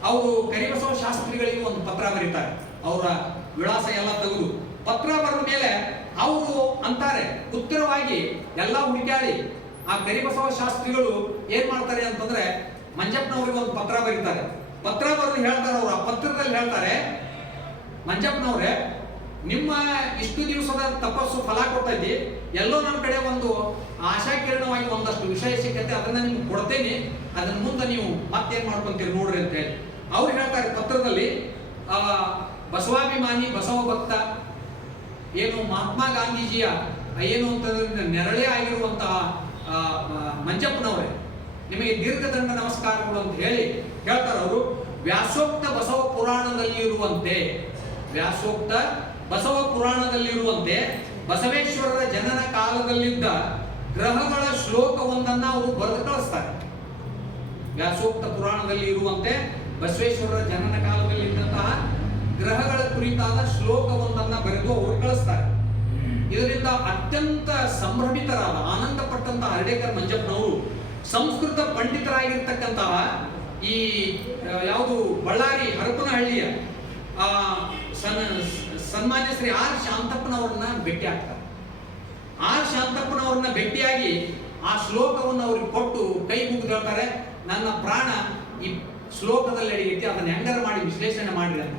ಅವರು ಕರಿಬಸವ ಶಾಸ್ತ್ರಿಗಳಿಗೆ ಒಂದು ಪತ್ರ ಬರೀತಾರೆ. ಅವರ ವಿಳಾಸ ಎಲ್ಲ ತೆಗೆದು ಪತ್ರ ಬರೆದ ಮೇಲೆ ಅವರು ಅಂತಾರೆ, ಉತ್ತರವಾಗಿ ಎಲ್ಲ ಹುಡುಕಾಡಿ ಆ ಕರಿಬಸವ ಶಾಸ್ತ್ರಿಗಳು ಏನ್ ಮಾಡ್ತಾರೆ ಅಂತಂದ್ರೆ ಮಂಜಪ್ಪನವ್ರಿಗೆ ಒಂದು ಪತ್ರ ಬರೀತಾರೆ. ಪತ್ರ ಬರೆದು ಹೇಳ್ತಾರೆ, ಅವರು ಆ ಪತ್ರದಲ್ಲಿ ಹೇಳ್ತಾರೆ, ಮಂಜಪ್ಪನವ್ರೆ, ನಿಮ್ಮ ಇಷ್ಟು ದಿವಸದ ತಪಸ್ಸು ಫಲ ಕೊಟ್ಟೈತಿ, ಎಲ್ಲೋ ನನ್ನ ಕಡೆ ಒಂದು ಆಶಾಕಿರಣವಾಗಿ ಒಂದಷ್ಟು ವಿಷಯ ಸಿಕ್ಕತ್ತೆ, ಅದನ್ನ ನಿಮ್ಗೆ ಕೊಡ್ತೇನೆ, ಅದನ್ನ ಮುಂದೆ ನೀವು ಮತ್ತೇನ್ ಮಾಡ್ಕೊಂತೀರಿ ನೋಡ್ರಿ ಅಂತ ಹೇಳಿ ಅವ್ರು ಹೇಳ್ತಾರೆ ಪತ್ರದಲ್ಲಿ. ಬಸವಾಭಿಮಾನಿ ಬಸವ ಭಕ್ತ ಏನು ಮಹಾತ್ಮ ಗಾಂಧೀಜಿಯ ಏನು ಅಂತಂದ್ರೆ ನೆರಳೇ ಆಗಿರುವಂತಹ ಮಂಜಪ್ಪನವರೇ, ನಿಮಗೆ ದೀರ್ಘದಂಡ ನಮಸ್ಕಾರಗಳು ಅಂತ ಹೇಳಿ ಹೇಳ್ತಾರೆ ಅವರು. ವ್ಯಾಸೋಕ್ತ ಬಸವ ಪುರಾಣದಲ್ಲಿರುವಂತೆ, ವ್ಯಾಸೋಕ್ತ ಬಸವ ಪುರಾಣದಲ್ಲಿರುವಂತೆ ಬಸವೇಶ್ವರರ ಜನನ ಕಾಲದಲ್ಲಿದ್ದ ಗ್ರಹಗಳ ಶ್ಲೋಕವೊಂದನ್ನ ಅವರು ಬರೆದು ಕಳಿಸ್ತಾರೆ. ವ್ಯಾಸೋಕ್ತ ಪುರಾಣದಲ್ಲಿ ಇರುವಂತೆ ಬಸವೇಶ್ವರರ ಜನನ ಕಾಲದಲ್ಲಿದ್ದಂತಹ ಗ್ರಹಗಳ ಕುರಿತಾದ ಶ್ಲೋಕವೊಂದನ್ನ ಬರೆದು ಅವರು ಕಳಿಸ್ತಾರೆ. ಇದರಿಂದ ಅತ್ಯಂತ ಸಂಭ್ರಮಿತರಾದ ಆನಂದ ಪಟ್ಟಂತಹ ಹರ್ಡೇಕರ್ ಮಂಜಪ್ಪನವರು ಸಂಸ್ಕೃತ ಪಂಡಿತರಾಗಿರ್ತಕ್ಕಂತಹ ಈ ಯಾವುದು ಬಳ್ಳಾರಿ ಹರಪನಹಳ್ಳಿಯ ಸನ್ಮಾನ್ಯ ಶ್ರೀ ಆರ್ ಶಾಂತಪ್ಪನವರನ್ನ ಭೇಟಿ ಆಗ್ತಾರೆ. ಆರ್ ಶಾಂತಪ್ಪನವರನ್ನ ಭೇಟಿಯಾಗಿ ಆ ಶ್ಲೋಕವನ್ನು ಅವ್ರಿಗೆ ಕೊಟ್ಟು ಕೈ ಮುಗಿದು ಹೇಳ್ತಾರೆ, ನನ್ನ ಪ್ರಾಣ ಈ ಶ್ಲೋಕದಲ್ಲಿ ಅಡಿಗೈತಿ, ಅದನ್ನ ಹೆಂಗಾರ ಮಾಡಿ ವಿಶ್ಲೇಷಣೆ ಮಾಡ್ರಿ ಅಂತ.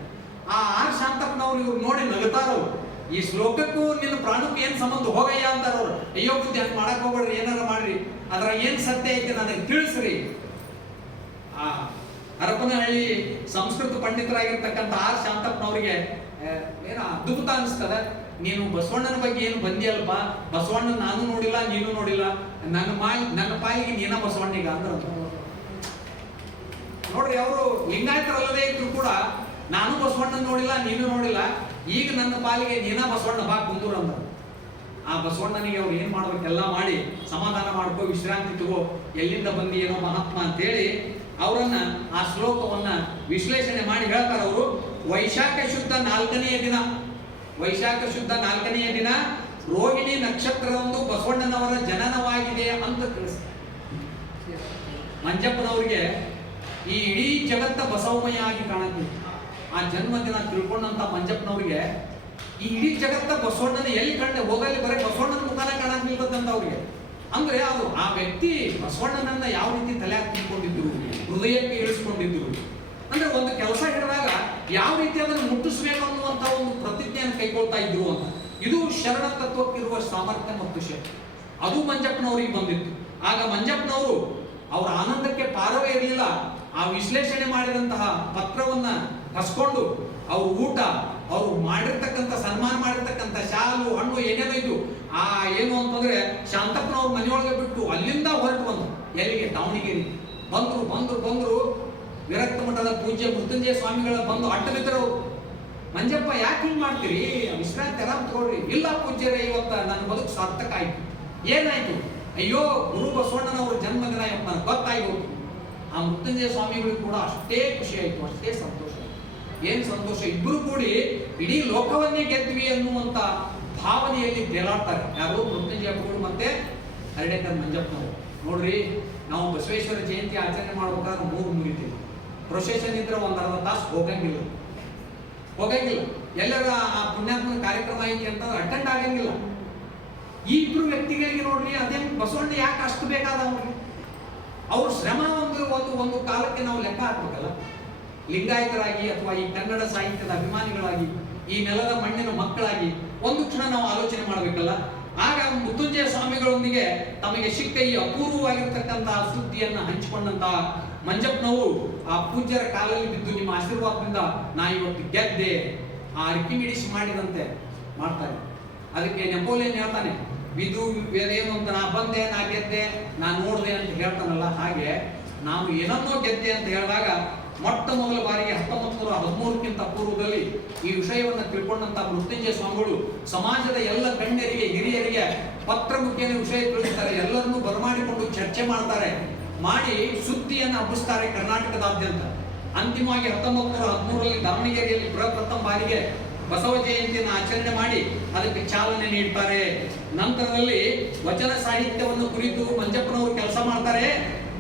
ಆ ಆರ್ ಶಾಂತಪ್ಪನವ್ರು ಇವ್ರು ನೋಡಿ ನಗುತ್ತಾರವ್ರು. ಈ ಶ್ಲೋಕಕ್ಕೂ ನಿನ್ನ ಪ್ರಾಣಕ್ಕೂ ಏನ್ ಸಂಬಂಧ ಹೋಗಯ್ಯ ಅಂತಾರ ಅವ್ರು. ಅಯ್ಯೋ ಬುದ್ಧಿ ಹಂಗೆ ಮಾಡಕ್ ಹೋಗ್ಬೇಡ್ರಿ, ಏನಾರ ಮಾಡ್ರಿ, ಅದ್ರ ಏನ್ ಸತ್ಯ ಐತಿ ನನಗೆ ತಿಳಿಸ್ರಿ. ಆ ಹರಪನಹಳ್ಳಿ ಸಂಸ್ಕೃತ ಪಂಡಿತರಾಗಿರ್ತಕ್ಕಂಥ ಆರ್ ಶಾಂತಪ್ಪನವರಿಗೆ ಏನೋ ಅದ್ಭುತ ಅನಿಸ್ತದ. ನೀನು ಬಸವಣ್ಣನ ಬಗ್ಗೆ ಏನು ಬಂದಿಯಲ್ಪ, ಬಸವಣ್ಣ ನಾನು ನೋಡಿಲ್ಲ ನೀನು ನೋಡಿಲ್ಲ, ನನ್ನ ಪಾಲಿಗೆ ನೀನ ಬಸವಣ್ಣಿಗ ಅಂದ್ರ ನೋಡ್ರಿ. ಅವರು ಲಿಂಗಾಯತರಲ್ಲದೇ ಇದ್ರು ಕೂಡ ನಾನು ಬಸವಣ್ಣನ ನೋಡಿಲ್ಲ ನೀನು ನೋಡಿಲ್ಲ, ಈಗ ನನ್ನ ಪಾಲಿಗೆ ನೀನ ಬಸವಣ್ಣ ಬಾ ಕುಂದೂರು ಅಂದ್ರ. ಆ ಬಸವಣ್ಣನಿಗೆ ಅವ್ರು ಏನ್ ಮಾಡ್ಬೇಕೆಲ್ಲ ಮಾಡಿ ಸಮಾಧಾನ ಮಾಡ್ಕೋ, ವಿಶ್ರಾಂತಿ ತಗೋ, ಎಲ್ಲಿಂದ ಬಂದಿ ಏನೋ ಮಹಾತ್ಮ ಅಂತೇಳಿ ಅವರನ್ನ ಆ ಶ್ಲೋಕವನ್ನ ವಿಶ್ಲೇಷಣೆ ಮಾಡಿ ಹೇಳ್ತಾರೆ ಅವರು. ವೈಶಾಖ ಶುದ್ಧ 4ನೆಯ ದಿನ, ವೈಶಾಖ ಶುದ್ಧ 4ನೆಯ ದಿನ ರೋಹಿಣಿ ನಕ್ಷತ್ರದಂದು ಬಸವಣ್ಣನವರ ಜನನವಾಗಿದೆ ಅಂತ ತಿಳಿಸ್ತಾರೆ. ಮಂಜಪ್ಪನವರಿಗೆ ಈ ಇಡೀ ಜಗತ್ತ ಬಸವಮಯ ಆಗಿ ಕಾಣುತ್ತೆ. ಆ ಜನ್ಮದಿನ ತಿಳ್ಕೊಂಡಂತ ಮಂಜಪ್ಪನವ್ರಿಗೆ ಈ ಇಡೀ ಜಗತ್ತ ಬಸವಣ್ಣನ ಎಲ್ಲಿ ಕಂಡೆ ಹೋದಲ್ಲಿ ಬರೀ ಬಸವಣ್ಣನ ಮುಖಾನ ಕಾಣಕ್ಕಿಲ್ದಂತ ಅವ್ರಿಗೆ. ಅಂದ್ರೆ ಅವರು ಆ ವ್ಯಕ್ತಿ ಬಸವಣ್ಣನನ್ನ ಯಾವ ರೀತಿ ತಲೆ ಹಾಕಿಕೊಂಡಿದ್ರು, ಹೃದಯಕ್ಕೆ ಇಳಿಸ್ಕೊಂಡಿದ್ರು, ಅಂದ್ರೆ ಒಂದು ಕೆಲಸ ಹಿಡಿದಾಗ ಯಾವ ರೀತಿ ಅದನ್ನು ಮುಟ್ಟಿಸ್ಬೇಕು ಅನ್ನುವಂತ ಒಂದು ಪ್ರತಿಜ್ಞೆಯನ್ನು ಕೈಗೊಳ್ತಾ ಇದ್ರು ಅಂತ. ಇದು ಶರಣ ತತ್ವಕ್ಕಿರುವ ಸಾಮರ್ಥ್ಯ ಮತ್ತು ಶಕ್ತಿ. ಅದು ಮಂಜಪ್ಪನವರಿಗೆ ಬಂದಿತ್ತು. ಆಗ ಮಂಜಪ್ಪನವರು ಅವರ ಆನಂದಕ್ಕೆ ಪಾರವೇ ಇರಲಿಲ್ಲ. ಆ ವಿಶ್ಲೇಷಣೆ ಮಾಡಿದಂತಹ ಪತ್ರವನ್ನ ಹಸ್ಕೊಂಡು ಅವ್ರ ಊಟ, ಅವ್ರು ಮಾಡಿರ್ತಕ್ಕಂಥ ಸನ್ಮಾನ ಮಾಡಿರ್ತಕ್ಕಂಥ ಶಾಲು ಹಣ್ಣು ಏನೇನೋ ಇದ್ದು ಆ ಏನು ಅಂತಂದ್ರೆ ಶಾಂತಪ್ಪನವ್ರ ಮನೆಯೊಳಗೆ ಬಿಟ್ಟು ಅಲ್ಲಿಂದ ಹೊರಟು ಬಂದ್ರು. ಎಲ್ಲಿಗೆ? ದಾವಣಗೆರೆ ಬಂದ್ರು. ವಿರಕ್ತ ಮಠದ ಪೂಜ್ಯ ಮೃತ್ಯುಂಜಯ ಸ್ವಾಮಿಗಳ ಬಂದು ಅಡ್ಡ ಬಿದ್ದರು. ಮಂಜಪ್ಪ ಯಾಕೆ ಹಿಂಗ್ ಮಾಡ್ತೀರಿ, ವಿಶ್ರಾಂತಿ ಆರಾಮ್ ತಗೊಳ್ರಿ. ಇಲ್ಲ ಪೂಜ್ಯರೇ, ಇವತ್ತ ನನ್ನ ಬದುಕು ಸಾರ್ಥಕ ಆಯ್ತು. ಏನಾಯ್ತು? ಅಯ್ಯೋ, ಗುರು ಬಸವಣ್ಣನವರ ಜನ್ಮದಿನ ಇವತ್ತು ನನಗೆ ಗೊತ್ತಾಗಿ ಹೋಯ್ತು. ಆ ಮೃತ್ಯುಂಜಯ ಸ್ವಾಮಿಗಳಿಗೂ ಕೂಡ ಅಷ್ಟೇ ಖುಷಿ ಆಯ್ತು, ಅಷ್ಟೇ ಸಂತೋಷ. ಏನ್ ಸಂತೋಷ! ಇಬ್ಬರು ಕೂಡಿ ಇಡೀ ಲೋಕವನ್ನೇ ಗೆದ್ವಿ ಅನ್ನುವಂತ ಭಾವನೆಯಲ್ಲಿ ತೇಲಾಡ್ತಾರೆ. ಯಾರು? ಮೃತ್ಯುಂಜಯ ಪ್ರಭು ಮತ್ತೆ ಹರಡೇಕರ್ ಮಂಜಪ್ಪನವರು. ನೋಡ್ರಿ, ನಾವು ಬಸವೇಶ್ವರ ಜಯಂತಿ ಆಚರಣೆ ಮಾಡ್ಬೇಕಾದ್ರೆ 3 ಮುಗಿತೀವಿ. ಪ್ರೊಸೆಷನ್ ಇದ್ರೆ 1/2 ತಾಸು ಹೋಗಂಗಿಲ್ಲ. ಎಲ್ಲರ ಆ ಪುಣ್ಯಾತ್ಮನ ಕಾರ್ಯಕ್ರಮ ಐತಿ ಅಂತ ಅಟೆಂಡ್ ಆಗಂಗಿಲ್ಲ. ಈ ಇಬ್ರು ವ್ಯಕ್ತಿಗಳಿಗೆ ನೋಡ್ರಿ, ಅದೇ ಬಸವಣ್ಣ ಯಾಕೆ ಅಷ್ಟು ಬೇಕಾದವ್ರಿಗೆ? ಅವ್ರ ಶ್ರಮ ಒಂದು ಕಾಲಕ್ಕೆ ನಾವು ಲೆಕ್ಕ ಹಾಕ್ಬೇಕಲ್ಲ. ಲಿಂಗಾಯತರಾಗಿ ಅಥವಾ ಈ ಕನ್ನಡ ಸಾಹಿತ್ಯದ ಅಭಿಮಾನಿಗಳಾಗಿ, ಈ ನೆಲದ ಮಣ್ಣಿನ ಮಕ್ಕಳಾಗಿ ಒಂದು ಕ್ಷಣ ನಾವು ಆಲೋಚನೆ ಮಾಡಬೇಕಲ್ಲ. ಆಗ ಮೃತ್ಯುಂಜಯ ಸ್ವಾಮಿಗಳೊಂದಿಗೆ ತಮಗೆ ಸಿಕ್ಕ ಈ ಅಪೂರ್ವವಾಗಿರ್ತಕ್ಕಂತಹ ಸುದ್ದಿಯನ್ನ ಹಂಚಿಕೊಂಡಂತಹ ಮಂಜಪ್ಪನವರು ಆ ಪೂಜ್ಯರ ಕಾಲಲ್ಲಿ ಬಿದ್ದು, ನಿಮ್ಮ ಆಶೀರ್ವಾದದಿಂದ ನಾ ಇವತ್ತು ಗೆದ್ದೆ, ಆ ಅರ್ಕಿಮಿಡಿಸ್ ಮಾಡಿದಂತೆ ಮಾಡ್ತಾರೆ. ಅದಕ್ಕೆ ನೆಪೋಲಿಯನ್ ಹೇಳ್ತಾನೆ, ವಿದು ಏನು ಅಂತ, ನಾ ಬಂದೆ, ನಾ ಗೆದ್ದೆ, ನಾ ನೋಡ್ದೆ ಅಂತ ಹೇಳ್ತಾನಲ್ಲ, ಹಾಗೆ ನಾವು ಏನನ್ನೋ ಗೆದ್ದೆ ಅಂತ ಹೇಳಿದಾಗ ಮೊಟ್ಟ ಮೊದಲ ಬಾರಿಗೆ 1913ಕ್ಕಿಂತ ಪೂರ್ವದಲ್ಲಿ ಈ ವಿಷಯವನ್ನು ತಿಳ್ಕೊಂಡಂತ ಮೃತ್ಯುಂಜಯ ಸ್ವಾಮಿಗಳು ಸಮಾಜದ ಎಲ್ಲ ಗಣ್ಯರಿಗೆ, ಹಿರಿಯರಿಗೆ ಪತ್ರ ಮುಖೇನ ವಿಷಯ ತಿಳಿಸ್ತಾರೆ. ಎಲ್ಲರನ್ನೂ ಬರಮಾಡಿಕೊಂಡು ಚರ್ಚೆ ಮಾಡ್ತಾರೆ, ಮಾಡಿ ಸುದ್ದಿಯನ್ನು ಹಬ್ಬಿಸ್ತಾರೆ ಕರ್ನಾಟಕದಾದ್ಯಂತ. ಅಂತಿಮವಾಗಿ 1913ರಲ್ಲಿ ದಾವಣಗೆರೆಯಲ್ಲಿ ಪ್ರಪ್ರಥಮ ಬಾರಿಗೆ ಬಸವ ಜಯಂತಿಯನ್ನು ಆಚರಣೆ ಮಾಡಿ ಅದಕ್ಕೆ ಚಾಲನೆ ನೀಡ್ತಾರೆ. ನಂತರದಲ್ಲಿ ವಚನ ಸಾಹಿತ್ಯವನ್ನು ಕುರಿತು ಮಂಜಪ್ಪನವರು ಕೆಲಸ ಮಾಡ್ತಾರೆ.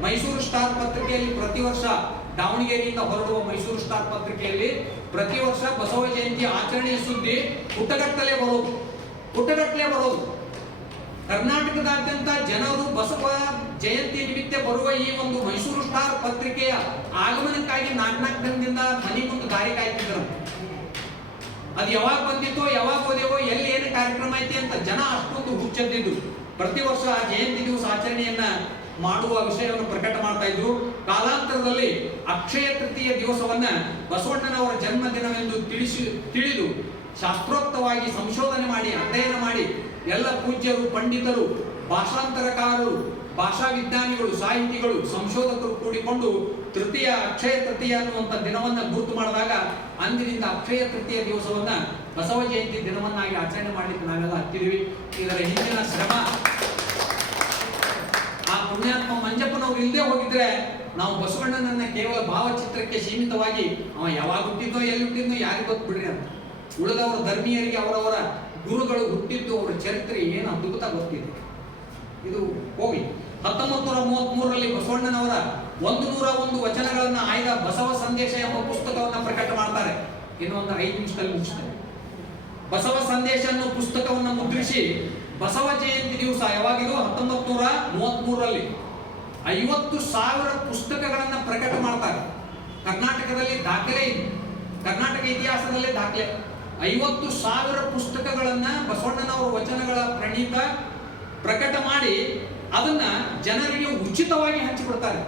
ಮೈಸೂರು ಸ್ಟಾರ್ ಪತ್ರಿಕೆಯಲ್ಲಿ ಪ್ರತಿ ವರ್ಷ, ದಾವಣಗೆರೆಯಿಂದ ಹೊರಡುವ ಮೈಸೂರು ಸ್ಟಾರ್ ಪತ್ರಿಕೆಯಲ್ಲಿ ಪ್ರತಿ ವರ್ಷ ಬಸವ ಜಯಂತಿ ಆಚರಣೆಯ ಸುದ್ದಿ ಪುಟಗಟ್ಟಲೆ ಬರೋದು. ಕರ್ನಾಟಕದಾದ್ಯಂತ ಜನರು ಬಸವ ಜಯಂತಿ ನಿಮಿತ್ತ ಬರುವ ಈ ಒಂದು ಮೈಸೂರು ಸ್ಟಾರ್ ಪತ್ರಿಕೆಯ ಆಗಮನಕ್ಕಾಗಿ 4 ದಿನದಿಂದ ಮನೆ ಮುಂದೆ ದಾರಿ ಕಾಯ್ತಿದ್ರು. ಅದು ಯಾವಾಗ ಬಂದಿತ್ತೋ, ಯಾವಾಗ ಹೋದೆವೋ, ಎಲ್ಲಿ ಏನು ಕಾರ್ಯಕ್ರಮ ಐತಿ ಅಂತ ಜನ ಅಷ್ಟೊಂದು ಹುಚ್ಚೆದ್ದಿದ್ದು. ಪ್ರತಿ ವರ್ಷ ಆ ಜಯಂತಿ ದಿವಸ ಆಚರಣೆಯನ್ನ ಮಾಡುವ ವಿಷಯವನ್ನು ಪ್ರಕಟ ಮಾಡ್ತಾ ಇದ್ರು. ಕಾಲಾಂತರದಲ್ಲಿ ಅಕ್ಷಯ ತೃತೀಯ ದಿವಸವನ್ನ ಬಸವಣ್ಣನವರ ಜನ್ಮದಿನವೆಂದು ತಿಳಿದು ಶಾಸ್ತ್ರೋಕ್ತವಾಗಿ ಸಂಶೋಧನೆ ಮಾಡಿ, ಅಧ್ಯಯನ ಮಾಡಿ, ಎಲ್ಲ ಪೂಜ್ಯರು, ಪಂಡಿತರು, ಭಾಷಾಂತರಕಾರರು, ಭಾಷಾ ವಿಜ್ಞಾನಿಗಳು, ಸಾಹಿತಿಗಳು, ಸಂಶೋಧಕರು ಕೂಡಿಕೊಂಡು ಅಕ್ಷಯ ತೃತೀಯ ಅನ್ನುವಂಥ ದಿನವನ್ನ ಗುರುತು ಮಾಡಿದಾಗ ಅಂದಿನಿಂದ ಅಕ್ಷಯ ತೃತೀಯ ದಿವಸವನ್ನ ಬಸವ ಜಯಂತಿ ದಿನವನ್ನಾಗಿ ಆಚರಣೆ ಮಾಡಲಿಕ್ಕೆ ನಾವೆಲ್ಲ ಹತ್ತಿದ್ವಿ. ಇದರ ಹಿಂದಿನ ಶ್ರಮ ಆ ಪುಣ್ಯಾತ್ಮ ಮಂಜಪ್ಪನವರು ಇಲ್ಲದೆ ಹೋಗಿದ್ರೆ ನಾವು ಬಸವಣ್ಣನನ್ನ ಕೇವಲ ಭಾವಚಿತ್ರಕ್ಕೆ ಸೀಮಿತವಾಗಿ, ಅವ ಯಾವಾಗ ಹುಟ್ಟಿದ್ದೋ, ಎಲ್ಲಿ ಹುಟ್ಟಿದ್ನೋ ಯಾರಿಗೆ ಗೊತ್ತು ಬಿಡ್ರಿ ಅಂತ, ಉಳಿದವರ ಧರ್ಮೀಯರಿಗೆ ಅವರವರ ಗುರುಗಳು ಹುಟ್ಟಿದ್ದು, ಅವರ ಚರಿತ್ರೆ ಏನು ಅದ್ಭುತ ಗೊತ್ತಿದೆ. ಇದು ಹೋಗಿ 1933ರಲ್ಲಿ ಬಸವಣ್ಣನವರ 101 ವಚನಗಳನ್ನ ಆಯ್ದ ಬಸವ ಸಂದೇಶ ಎಂಬ ಪುಸ್ತಕವನ್ನ ಪ್ರಕಟ ಮಾಡ್ತಾರೆ. ಇನ್ನೊಂದು 5 ನಿಮಿಷದಲ್ಲಿ ಮುಗಿಸ್ತಾರೆ. ಬಸವ ಸಂದೇಶ ಅನ್ನೋ ಪುಸ್ತಕವನ್ನ ಮುದ್ರಿಸಿ ಬಸವ ಜಯಂತಿ ದಿವಸ, ಯಾವಾಗಿದು 1933ರಲ್ಲಿ 50,000 ಪುಸ್ತಕಗಳನ್ನ ಪ್ರಕಟ ಮಾಡ್ತಾರೆ. ಕರ್ನಾಟಕದಲ್ಲಿ ದಾಖಲೆ ಇದೆ, ಕರ್ನಾಟಕ ಇತಿಹಾಸದಲ್ಲೇ ದಾಖಲೆ. 50,000 ಪುಸ್ತಕಗಳನ್ನ ಬಸವಣ್ಣನವರ ವಚನಗಳ ಪ್ರಣೀತ ಪ್ರಕಟ ಮಾಡಿ ಅದನ್ನ ಜನರಿಗೆ ಉಚಿತವಾಗಿ ಹಂಚಿಕೊಡ್ತಾರೆ.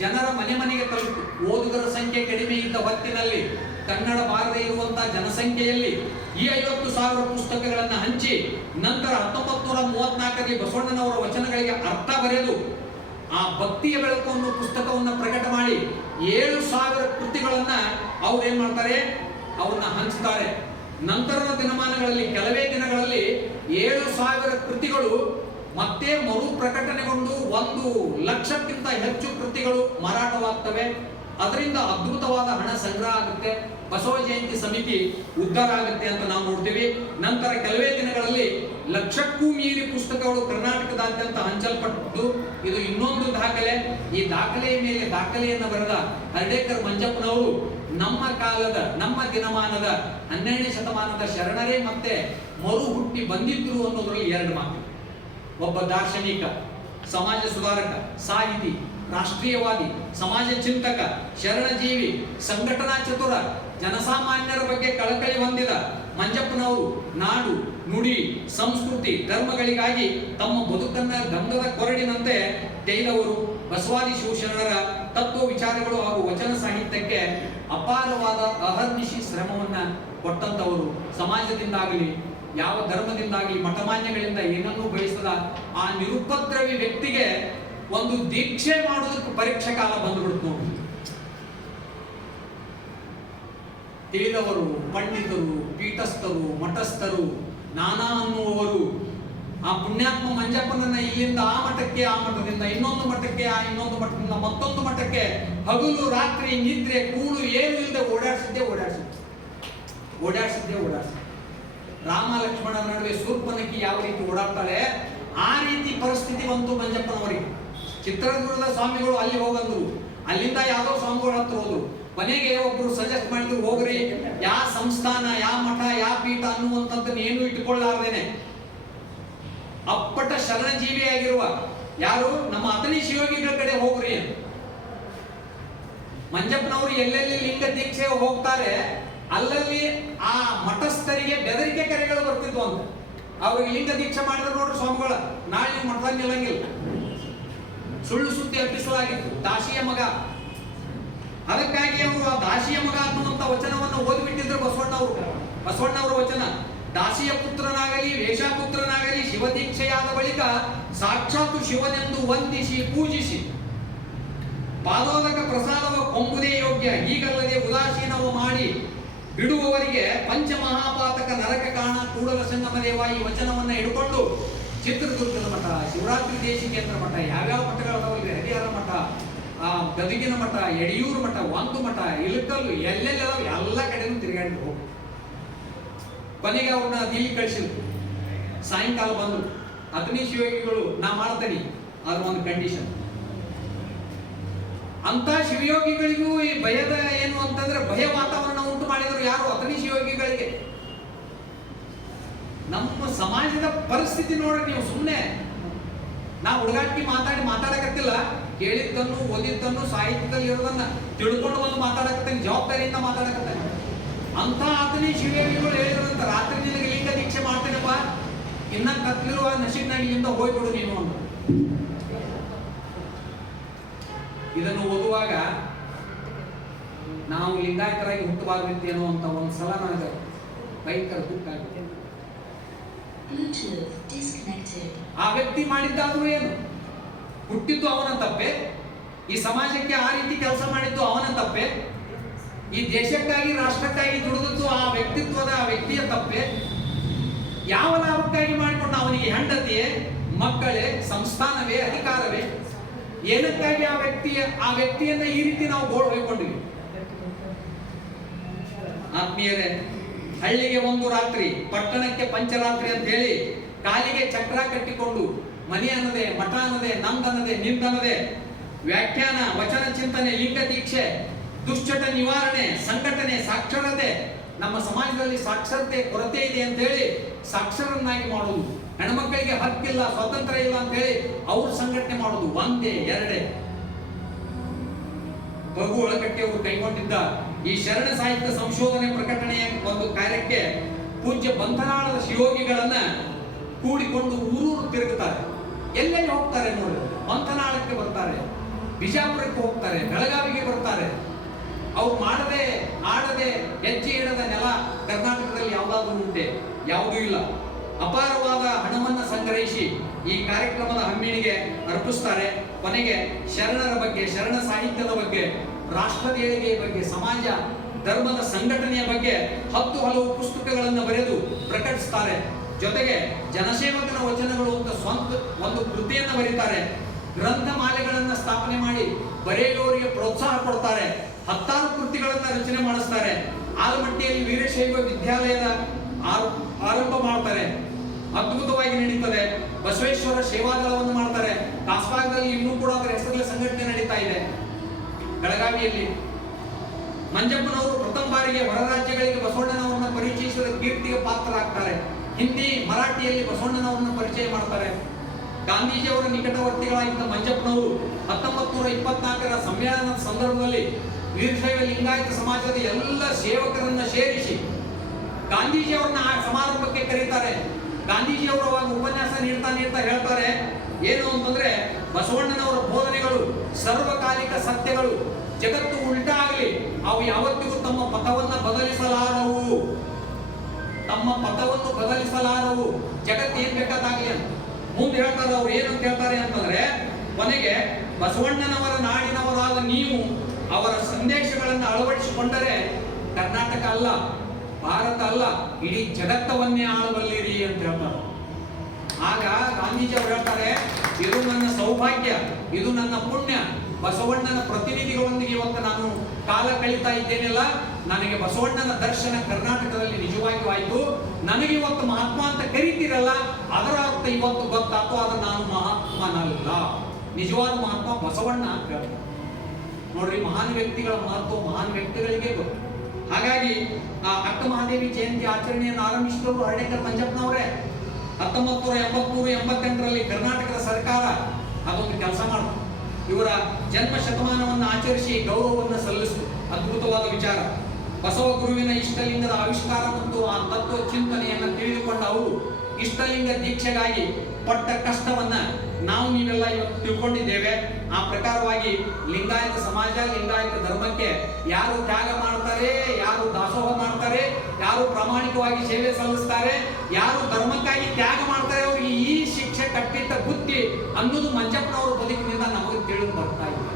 ಜನರ ಮನೆಗೆ ತಲುಪು. ಓದುಗರ ಸಂಖ್ಯೆ ಕಡಿಮೆ ಇದ್ದ ಹೊತ್ತಿನಲ್ಲಿ, ಕನ್ನಡ ಬಾರದೆ ಇರುವಂತಹ ಜನಸಂಖ್ಯೆಯಲ್ಲಿ ಈ 50,000 ಪುಸ್ತಕಗಳನ್ನು ಹಂಚಿ, ನಂತರ 1934ರಲ್ಲಿ ಬಸವಣ್ಣನವರ ವಚನಗಳಿಗೆ ಅರ್ಥ ಬರೆದು ಆ ಭಕ್ತಿಯ ಬೆಳಕು ಅನ್ನೋ ಪುಸ್ತಕವನ್ನು ಪ್ರಕಟ ಮಾಡಿ 7,000 ಕೃತಿಗಳನ್ನ ಅವ್ರು ಏನ್ ಮಾಡ್ತಾರೆ, ಅವನ್ನ ಹಂಚ್ತಾರೆ. ನಂತರದ ದಿನಮಾನಗಳಲ್ಲಿ, ಕೆಲವೇ ದಿನಗಳಲ್ಲಿ 7,000 ಕೃತಿಗಳು ಮತ್ತೆ ಮರು ಪ್ರಕಟಣೆಗೊಂಡು 1,00,000ಕ್ಕಿಂತ ಹೆಚ್ಚು ಕೃತಿಗಳು ಮಾರಾಟವಾಗ್ತವೆ. ಅದರಿಂದ ಅದ್ಭುತವಾದ ಹಣ ಸಂಗ್ರಹ ಆಗುತ್ತೆ, ಬಸವ ಜಯಂತಿ ಸಮಿತಿ ಉದ್ಧಾರ ಆಗುತ್ತೆ ಅಂತ ನಾವು ನೋಡ್ತೀವಿ. ನಂತರ ಕೆಲವೇ ದಿನಗಳಲ್ಲಿ 1,00,000ಕ್ಕೂ ಮೀರಿ ಪುಸ್ತಕಗಳು ಕರ್ನಾಟಕದಾದ್ಯಂತ ಹಂಚಲ್ಪಟ್ಟು, ಇದು ಇನ್ನೊಂದು ದಾಖಲೆ. ಈ ದಾಖಲೆಯ ಮೇಲೆ ದಾಖಲೆಯನ್ನು ಬರೆದ ಹರ್ಡೇಕರ್ ಮಂಜಪ್ಪನವರು ನಮ್ಮ ಕಾಲದ, ನಮ್ಮ ದಿನಮಾನದ 12ನೇ ಶತಮಾನದ ಶರಣರೇ ಮತ್ತೆ ಮರು ಹುಟ್ಟಿ ಬಂದಿದ್ರು ಅನ್ನೋದ್ರಲ್ಲಿ 2 ಮಾತು. ಒಬ್ಬ ದಾರ್ಶನಿಕ, ಸಮಾಜ ಸುಧಾರಕ, ಸಾಹಿತಿ, ರಾಷ್ಟ್ರೀಯವಾದಿ, ಸಮಾಜ ಚಿಂತಕ, ಶರಣಜೀವಿ, ಸಂಘಟನಾ ಚತುರ, ಜನಸಾಮಾನ್ಯರ ಬಗ್ಗೆ ಕಳಕಳಿ ಹೊಂದಿದ ಮಂಜಪ್ಪನವರು ನಾಡು, ನುಡಿ, ಸಂಸ್ಕೃತಿ, ಧರ್ಮಗಳಿಗಾಗಿ ತಮ್ಮ ಬದುಕನ್ನ ಗಂಧದ ಕೊರಡಿನಂತೆ ತೆಗೆದವರು. ಬಸವಾದಿ ಶಿವಶರಣರ ತತ್ವ ವಿಚಾರಗಳು ಹಾಗೂ ವಚನ ಸಾಹಿತ್ಯಕ್ಕೆ ಅಪಾರವಾದ ಅಹರ್ನಿಶಿ ಶ್ರಮವನ್ನ ಕೊಟ್ಟಂತವರು. ಸಮಾಜದಿಂದಾಗಲಿ, ಯಾವ ಧರ್ಮದಿಂದಾಗಲಿ, ಮಠಮಾನ್ಯಗಳಿಂದ ಏನನ್ನೂ ಬಯಸದ ಆ ನಿರುಪದ್ರವಿ ವ್ಯಕ್ತಿಗೆ ಒಂದು ದೀಕ್ಷೆ ಮಾಡೋದಕ್ಕೆ ಪರೀಕ್ಷೆ ಕಾಲ ಬಂದ್ಬಿಡ್ತು ನೋಡಿ. ತಿಳಿದವರು, ಪಂಡಿತರು, ಪೀಠಸ್ಥರು, ಮಠಸ್ಥರು, ನಾನಾ ಅನ್ನುವವರು ಆ ಪುಣ್ಯಾತ್ಮ ಮಂಜಪ್ಪನನ್ನ ಇಲ್ಲಿಂದ ಆ ಮಠಕ್ಕೆ, ಆ ಮಠದಿಂದ ಇನ್ನೊಂದು ಮಠಕ್ಕೆ, ಆ ಇನ್ನೊಂದು ಮಠದಿಂದ ಮತ್ತೊಂದು ಮಠಕ್ಕೆ ಹಗಲು ರಾತ್ರಿ ನಿದ್ರೆ ಕೂಳು ಏನು ಇಲ್ಲದೆ ಓಡಾಡಿಸಿದ್ದೇ ರಾಮ ಲಕ್ಷ್ಮಣರ ನಡುವೆ ಶೂರ್ಪನಖಿ ಯಾವ ರೀತಿ ಓಡಾಡ್ತಾಳೆ ಆ ರೀತಿ ಪರಿಸ್ಥಿತಿ ಬಂತು ಮಂಜಪ್ಪನವರಿಗೆ. ಚಿತ್ರದುರ್ಗದ ಸ್ವಾಮಿಗಳು ಅಲ್ಲಿ ಹೋಗಂದ್ರು, ಅಲ್ಲಿಂದ ಯಾವ್ದೋ ಸ್ವಾಮಿಗಳು ಹತ್ರ ಹೋದ್ರು. ಕೊನೆಗೆ ಒಬ್ರು ಸಜೆಸ್ಟ್ ಮಾಡಿದ್ರು, ಹೋಗ್ರಿ ಯಾ ಸಂಸ್ಥಾನ, ಯಾ ಮಠ, ಯಾ ಪೀಠ ಅನ್ನುವಂಥದ್ದನ್ನ ಏನು ಇಟ್ಟುಕೊಳ್ಳಾರ್ದೇನೆ ಅಪ್ಪಟ ಶರಣಜೀವಿಯಾಗಿರುವ ಯಾರು ನಮ್ಮ ಅತನಿ ಶಿವಯೋಗಿಗಳ ಕಡೆ ಹೋಗ್ರಿ. ಮಂಜಪ್ಪನವರು ಎಲ್ಲೆಲ್ಲಿ ಲಿಂಗ ದೀಕ್ಷೆ ಹೋಗ್ತಾರೆ ಅಲ್ಲಲ್ಲಿ ಆ ಮಠಸ್ಥರಿಗೆ ಬೆದರಿಕೆ ಕರೆಗಳು ಬರ್ತಿದ್ವು ಅಂತ. ಅವ್ರಿಗೆ ಲಿಂಗ ದೀಕ್ಷೆ ಮಾಡಿದ್ರು ನೋಡ್ರಿ ಸ್ವಾಮಿಗಳ, ನಾಳೆ ನೀವು ಮಠದಾಗ ನಿಲ್ಲಂಗಿಲ್ಲ, ಸುಳ್ಳು ಸುದ್ದಿ ಹಬ್ಬಿಸಲಾಗಿತ್ತು. ದಾಸಿಯ ಮಗ, ಅದಕ್ಕಾಗಿ ಅವರು ಆ ದಾಸಿಯ ಮಗ ಅನ್ನುವಂತ ವಚನವನ್ನು ಓದಿಬಿಟ್ಟಿದ್ರು ಬಸವಣ್ಣವರ ವಚನ. ದಾಸಿಯ ಪುತ್ರನಾಗಲಿ ವೇಷಪುತ್ರನಾಗಲಿ ಶಿವದೀಕ್ಷೆಯಾದ ಬಳಿಕ ಸಾಕ್ಷಾತ್ ಶಿವನೆಂದು ವಂದಿಸಿ ಪೂಜಿಸಿ ಪಾದೋದಕ ಪ್ರಸಾದವ ಕೊಂಬುದೇ ಯೋಗ್ಯ. ಹೀಗಲ್ಲದೆ ಉದಾಸೀನವ ಮಾಡಿ ಬಿಡುವವರಿಗೆ ಪಂಚಮಹಾಪಾತಕ ನರಕ ಕಾಣ ಕೂಡಲ ಸಂಗಮ ದೇವ ಈ ವಚನವನ್ನ ಹಿಡ್ಕೊಂಡು ಚಿತ್ರದುರ್ಗದ ಮಠ, ಶಿವರಾತ್ರಿ ದೇಶಿಕೇಂದ್ರ ಮಠ, ಯಾವ್ಯಾವ ಮಠಗಳದಾವಲ್ಲಿ, ಹರಿಹರ ಮಠ, ಆ ಗದಗಿನ ಮಠ, ಯಡಿಯೂರು ಮಠ, ಒಂದು ಮಠ, ಇಳಕಲ್ಲು, ಎಲ್ಲೆಲ್ಲ ಎಲ್ಲ ಕಡೆನೂ ತಿರುಗಾಡಿ ಹೋಗಿ ಕೊನೆಗೆ ಅವ್ರನ್ನ ದಿಲ್ಲಿ ಕಳಿಸಿದ್ರು. ಸಾಯಂಕಾಲ ಬಂದ್ರು, ಅತನಿ ಶಿವಯೋಗಿಗಳು ನಾ ಮಾಡ್ತೇನೆ, ಅದ್ರ ಒಂದು ಕಂಡೀಷನ್. ಅಂತ ಶಿವಯೋಗಿಗಳಿಗೂ ಈ ಭಯದ ಏನು ಅಂತಂದ್ರೆ ಭಯ ವಾತಾವರಣ ಉಂಟು ಮಾಡಿದ್ರು ಯಾರು? ಅತನಿ ಶಿವಯೋಗಿಗಳಿಗೆ. ನಮ್ಮ ಸಮಾಜದ ಪರಿಸ್ಥಿತಿ ನೋಡ್ರಿ ನೀವು. ಸುಮ್ಮನೆ ನಾ ಹುಡುಗಾಟಿ ಮಾತಾಡಕತ್ತಿಲ್ಲ, ಕೇಳಿದ್ದನ್ನು ಓದಿದ್ದನ್ನು ಸಾಹಿತ್ಯದಲ್ಲಿ ಇರೋದನ್ನ ತಿಳ್ಕೊಂಡು ಬಂದು ಮಾತಾಡಕತ್ತೇನೆ, ಜವಾಬ್ದಾರಿಯಿಂದ ಮಾತಾಡಕತ್ತೇನೆ. ಅಂತ ಅತನಿ ಶಿವಯೋಗಿಗಳು ಹೇಳಿದ್ರಂತ, ರಾತ್ರಿ ನಿನಗೆ ಲಿಂಗ ದೀಕ್ಷೆ ಮಾಡ್ತೇನಪ್ಪ, ಇನ್ನ ಕತ್ಲಿರುವ ನಶಿಕ್ನಾಗಿ ಇಲ್ಲಿಂದ ಹೋಗ್ಬಿಡು ನೀನು ಅಂತ. ಇದನ್ನು ಓದುವಾಗ ನಾವು ಲಿಂಗಾಯತರಾಗಿ ಹುಟ್ಟಬಾರ್ದಿತ್ತೇನೋ ಅಂತ ಒಂದ್ಸಲ ನನಗೆ ಭಯಂಕರ ದುಃಖ ಆಗುತ್ತೆ. ಆ ವ್ಯಕ್ತಿ ಮಾಡಿದ್ದಾದ್ರೂ ಏನು? ಹುಟ್ಟಿದ್ದು ಅವನ ತಪ್ಪೆ, ಈ ಸಮಾಜಕ್ಕೆ ಆ ರೀತಿ ಕೆಲಸ ಮಾಡಿದ್ದು ಅವನ ತಪ್ಪೆ, ಈ ದೇಶಕ್ಕಾಗಿ ರಾಷ್ಟ್ರಕ್ಕಾಗಿ ದುಡಿದದ್ದು ಆ ವ್ಯಕ್ತಿಯ ತಪ್ಪೆ. ಯಾವ ಲಾಭಕ್ಕಾಗಿ ಮಾಡಿಕೊಂಡು ಅವನಿಗೆ ಹೆಂಡತಿಯೇ, ಮಕ್ಕಳೇ, ಸಂಸ್ಥಾನವೇ, ಅಧಿಕಾರವೇ? ಏನಕ್ಕಾಗಿ ಆ ವ್ಯಕ್ತಿಯನ್ನ ಈ ರೀತಿ ನಾವು ಗೋಳು ಹೊಯ್ಕೊಂಡಿವಿ? ಆತ್ಮೀಯರೇ, ಹಳ್ಳಿಗೆ ಒಂದು ರಾತ್ರಿ, ಪಟ್ಟಣಕ್ಕೆ ಪಂಚರಾತ್ರಿ ಅಂತ ಹೇಳಿ ಕಾಲಿಗೆ ಚಕ್ರ ಕಟ್ಟಿಕೊಂಡು ಮನೆ ಅನ್ನದೆ, ಮಠ ಅನ್ನದೆ, ನಂದನದೆ, ನಿಂದನದೆ, ವ್ಯಾಖ್ಯಾನ, ವಚನ ಚಿಂತನೆ, ಲಿಂಗ ದೀಕ್ಷೆ, ದುಶ್ಚಟ ನಿವಾರಣೆ, ಸಂಘಟನೆ, ಸಾಕ್ಷರತೆ. ನಮ್ಮ ಸಮಾಜದಲ್ಲಿ ಸಾಕ್ಷರತೆ ಕೊರತೆ ಇದೆ ಅಂತ ಹೇಳಿ ಸಾಕ್ಷರನ್ನಾಗಿ ಮಾಡುವುದು, ಹೆಣ್ಮಕ್ಕಳಿಗೆ ಹಕ್ಕಿಲ್ಲ, ಸ್ವಾತಂತ್ರ್ಯ ಇಲ್ಲ ಅಂತ ಹೇಳಿ ಅವ್ರು ಸಂಘಟನೆ ಮಾಡುವುದು, ಒಂದೇ ಎರಡೇ. ಬಗು ಒಳಕಟ್ಟಿ ಅವರು ಕೈಗೊಂಡಿದ್ದ ಈ ಶರಣ ಸಾಹಿತ್ಯ ಸಂಶೋಧನೆ ಪ್ರಕಟಣೆಯ ಒಂದು ಕಾರ್ಯಕ್ಕೆ ಪೂಜ್ಯ ಬಂಧನಾಳದ ಶಿವಯೋಗಿಗಳನ್ನ ಕೂಡಿಕೊಂಡು ಊರೂರು ತಿರುಗುತ್ತಾರೆ. ಎಲ್ಲೆಲ್ಲಿ ಹೋಗ್ತಾರೆ ನೋಡಿ, ಬಂಧನಾಳಕ್ಕೆ ಬರ್ತಾರೆ, ಬಿಜಾಪುರಕ್ಕೆ ಹೋಗ್ತಾರೆ, ಬೆಳಗಾವಿಗೆ ಬರ್ತಾರೆ. ಅವ್ರು ಮಾಡದೆ ಆಡದೆ ಹೆಜ್ಜೆ ಇಡದ ನೆಲ ಕರ್ನಾಟಕದಲ್ಲಿ ಯಾವುದಾದ್ರೂ ಉಂಟೆ? ಯಾವುದೂ ಇಲ್ಲ. ಅಪಾರವಾದ ಹಣವನ್ನ ಸಂಗ್ರಹಿಸಿ ಈ ಕಾರ್ಯಕ್ರಮದ ಹಮ್ಮಿಣಿಗೆ ಅರ್ಪಿಸ್ತಾರೆ. ಕೊನೆಗೆ ಶರಣರ ಬಗ್ಗೆ, ಶರಣ ಸಾಹಿತ್ಯದ ಬಗ್ಗೆ, ರಾಷ್ಟ್ರದ ಏಳಿಗೆಯ ಬಗ್ಗೆ, ಸಮಾಜ ಧರ್ಮದ ಸಂಘಟನೆಯ ಬಗ್ಗೆ 10 ಹಲವು ಪುಸ್ತಕಗಳನ್ನು ಬರೆದು ಪ್ರಕಟಿಸ್ತಾರೆ. ಜೊತೆಗೆ ಜನಸೇವಕನ ವಚನಗಳು ಅಂತ ಸ್ವಂತ ಒಂದು ಕೃತಿಯನ್ನು ಬರೀತಾರೆ. ಗ್ರಂಥ ಮಾಲೆಗಳನ್ನು ಸ್ಥಾಪನೆ ಮಾಡಿ ಬರೆಯುವವರಿಗೆ ಪ್ರೋತ್ಸಾಹ ಕೊಡ್ತಾರೆ. 10 ಕೃತಿಗಳನ್ನು ರಚನೆ ಮಾಡಿಸ್ತಾರೆ. ಆಲಮಟ್ಟಿಯಲ್ಲಿ ವೀರಶೈವ ವಿದ್ಯಾಲಯದ ಆರಂಭ ಮಾಡ್ತಾರೆ. ಅದ್ಭುತವಾಗಿ ನಡೀತದೆ. ಬಸವೇಶ್ವರ ಸೇವಾದಳವನ್ನು ಮಾಡ್ತಾರೆ. ಕಾಸ್ಬಾಗದಲ್ಲಿ ಇನ್ನೂ ಕೂಡ ಅದರ ಹೆಸರಲ್ಲಿ ಸಂಘಟನೆ ನಡೀತಾ ಇದೆ. ಬೆಳಗಾವಿಯಲ್ಲಿ ಮಂಜಪ್ಪನವರು ಪ್ರಥಮ ಬಾರಿಗೆ ಹೊರ ರಾಜ್ಯಗಳಿಗೆ ಬಸವಣ್ಣನವರನ್ನ ಪರಿಚಯಿಸಿದ ಕೀರ್ತಿಗೆ ಪಾತ್ರರಾಗ್ತಾರೆ. ಹಿಂದಿ, ಮರಾಠಿಯಲ್ಲಿ ಬಸವಣ್ಣನವರನ್ನ ಪರಿಚಯ ಮಾಡ್ತಾರೆ. ಗಾಂಧೀಜಿಯವರ ನಿಕಟವರ್ತಿಗಳಾಗಿದ್ದ ಮಂಜಪ್ಪನವರು 1924ರ ಸಮ್ಮೇಳನದ ಸಂದರ್ಭದಲ್ಲಿ ವೀರಶೈವ ಲಿಂಗಾಯತ ಸಮಾಜದ ಎಲ್ಲ ಸೇವಕರನ್ನ ಸೇರಿಸಿ ಗಾಂಧೀಜಿಯವರನ್ನ ಆ ಸಮಾರಂಭಕ್ಕೆ ಕರೀತಾರೆ. ಗಾಂಧೀಜಿಯವರು ಅವಾಗ ಉಪನ್ಯಾಸ ನೀಡ್ತಾ ಹೇಳ್ತಾರೆ ಏನು ಅಂತಂದ್ರೆ, ಬಸವಣ್ಣನವರ ಬೋಧನೆಗಳು ಸರ್ವಕಾಲಿಕ ಸತ್ಯಗಳು. ಜಗತ್ತು ಉಲ್ಟಾ ಆಗಲಿ, ಅವು ಯಾವತ್ತಿಗೂ ತಮ್ಮ ಪಥವನ್ನು ಬದಲಿಸಲಾರವು. ಜಗತ್ತು ಏನ್ ಬೇಕಾದಾಗಲಿ ಅಂತ ಮುಂದೆ ಹೇಳ್ತಾರೆ. ಅವ್ರು ಏನಂತ ಹೇಳ್ತಾರೆ ಅಂತಂದ್ರೆ, ಕೊನೆಗೆ ಬಸವಣ್ಣನವರ ನಾಡಿನವರಾದ ನೀವು ಅವರ ಸಂದೇಶಗಳನ್ನು ಅಳವಡಿಸಿಕೊಂಡರೆ ಕರ್ನಾಟಕ ಅಲ್ಲ, ಭಾರತ ಅಲ್ಲ, ಇಡೀ ಜಗತ್ತವನ್ನೇ ಆಳಬಲ್ಲಿರಿ ಅಂತ ಹೇಳ್ತಾರೆ. ಆಗ ಗಾಂಧೀಜಿ ಅವರು ಹೇಳ್ತಾರೆ, ಇದು ನನ್ನ ಸೌಭಾಗ್ಯ, ಇದು ನನ್ನ ಪುಣ್ಯ, ಬಸವಣ್ಣನ ಪ್ರತಿನಿಧಿಗಳೊಂದಿಗೆ ಇವತ್ತು ನಾನು ಕಾಲ ಕಳೀತಾ ಇದ್ದೇನೆಲ್ಲ, ನನಗೆ ಬಸವಣ್ಣನ ದರ್ಶನ ಕರ್ನಾಟಕದಲ್ಲಿ ನಿಜವಾಗಿಯೂ ಆಯ್ತು. ನನಗೆ ಇವತ್ತು ಮಹಾತ್ಮ ಅಂತ ಕರೀತಿರಲ್ಲ, ಅದರ ಅರ್ಥ ಇವತ್ತು ಗೊತ್ತಾಯ್ತು, ಆದ್ರೆ ನಾನು ಮಹಾತ್ಮನಲ್ಲ, ನಿಜವಾದ ಮಹಾತ್ಮ ಬಸವಣ್ಣ ಅಂತ ಹೇಳ್ತಾರೆ. ನೋಡ್ರಿ, ಮಹಾನ್ ವ್ಯಕ್ತಿಗಳ ಮಹತ್ವ ಮಹಾನ್ ವ್ಯಕ್ತಿಗಳಿಗೆ ಗೊತ್ತು. ಹಾಗಾಗಿ ಅಕ್ಕ ಮಹಾದೇವಿ ಜಯಂತಿ ಆಚರಣೆಯನ್ನು ಆರಂಭಿಸಿದವರು ಹರ್ಡೇಕರ್ ಮಂಜಪ್ಪನವರೇ. 1983-88ರಲ್ಲಿ ಕರ್ನಾಟಕದ ಸರ್ಕಾರ ಅದೊಂದು ಕೆಲಸ ಮಾಡಿತು. ಇವರ ಜನ್ಮ ಶತಮಾನವನ್ನು ಆಚರಿಸಿ ಗೌರವವನ್ನು ಸಲ್ಲಿಸಿತು. ಅದ್ಭುತವಾದ ವಿಚಾರ. ಬಸವ ಗುರುವಿನ ಇಷ್ಟಲಿಂಗದ ಆವಿಷ್ಕಾರ ಮತ್ತು ಆ ತತ್ವ ಚಿಂತನೆಯನ್ನು ತಿಳಿದುಕೊಂಡ ಅವರು ಇಷ್ಟಲಿಂಗ ದೀಕ್ಷೆಗಾಗಿ ಪಟ್ಟ ಕಷ್ಟವನ್ನ ನಾವು ನೀವೆಲ್ಲ ಇವತ್ತು ತಿಳ್ಕೊಂಡಿದ್ದೇವೆ. ಆ ಪ್ರಕಾರವಾಗಿ ಲಿಂಗಾಯತ ಸಮಾಜ, ಲಿಂಗಾಯತ ಧರ್ಮಕ್ಕೆ ಯಾರು ತ್ಯಾಗ ಮಾಡ್ತಾರೆ, ಯಾರು ದಾಸೋಹ ಮಾಡ್ತಾರೆ, ಯಾರು ಪ್ರಾಮಾಣಿಕವಾಗಿ ಸೇವೆ ಸಲ್ಲಿಸ್ತಾರೆ, ಯಾರು ಧರ್ಮಕ್ಕಾಗಿ ತ್ಯಾಗ ಮಾಡ್ತಾರೆ, ಅವರಿಗೆ ಈ ಶಿಕ್ಷೆ ಕಟ್ಟಿಟ್ಟ ಬುದ್ಧಿ ಅನ್ನೋದು ಮಂಜಪ್ಪನವರ ಬದುಕಿನಿಂದ ನಮಗೆ ತಿಳಿದು ಬರ್ತಾ ಇದೆ.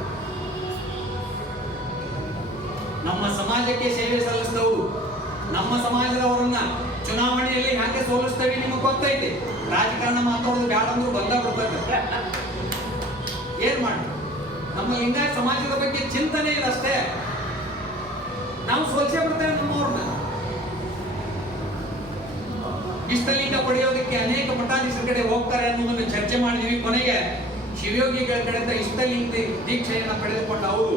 ನಮ್ಮ ಸಮಾಜಕ್ಕೆ ಸೇವೆ ಸಲ್ಲಿಸಿದವರು, ನಮ್ಮ ಸಮಾಜದವರನ್ನ ಚುನಾವಣೆಯಲ್ಲಿ ಹ್ಯಾಂಗೆ ಸೋಲಿಸ್ತೇವೆ ನಿಮಗೆ ಗೊತ್ತೈತೆ. ರಾಜಕಾರಣ ಮಾತಾಡೋದು ಬ್ಯಾಡ ಅಂದ್ರೂ ಬಂದ ಬರ್ತದೆ. ಏನ್ ಮಾಡಿ, ನಮ್ಮ ಲಿಂಗಾಯತ ಸಮಾಜದ ಬಗ್ಗೆ ಚಿಂತನೆ ಇಲ್ಲ ಅಷ್ಟೇ, ನಾವು ಸೋಲ್ಸೇ ಬಿಡ್ತೇವೆ ನಮ್ಮವ್ರನ್ನ. ಇಷ್ಟಲಿಂಗ ಪಡೆಯೋದಕ್ಕೆ ಅನೇಕ ಮಠಾಧೀಶರ ಕಡೆ ಹೋಗ್ತಾರೆ ಅನ್ನೋದನ್ನು ಚರ್ಚೆ ಮಾಡಿದ್ವಿ. ಕೊನೆಗೆ ಶಿವಯೋಗಿಗಳ ಕಡೆಯಿಂದ ಇಷ್ಟಲಿಂಗ ದೀಕ್ಷೆಯನ್ನು ಪಡೆದುಕೊಂಡ ಅವರು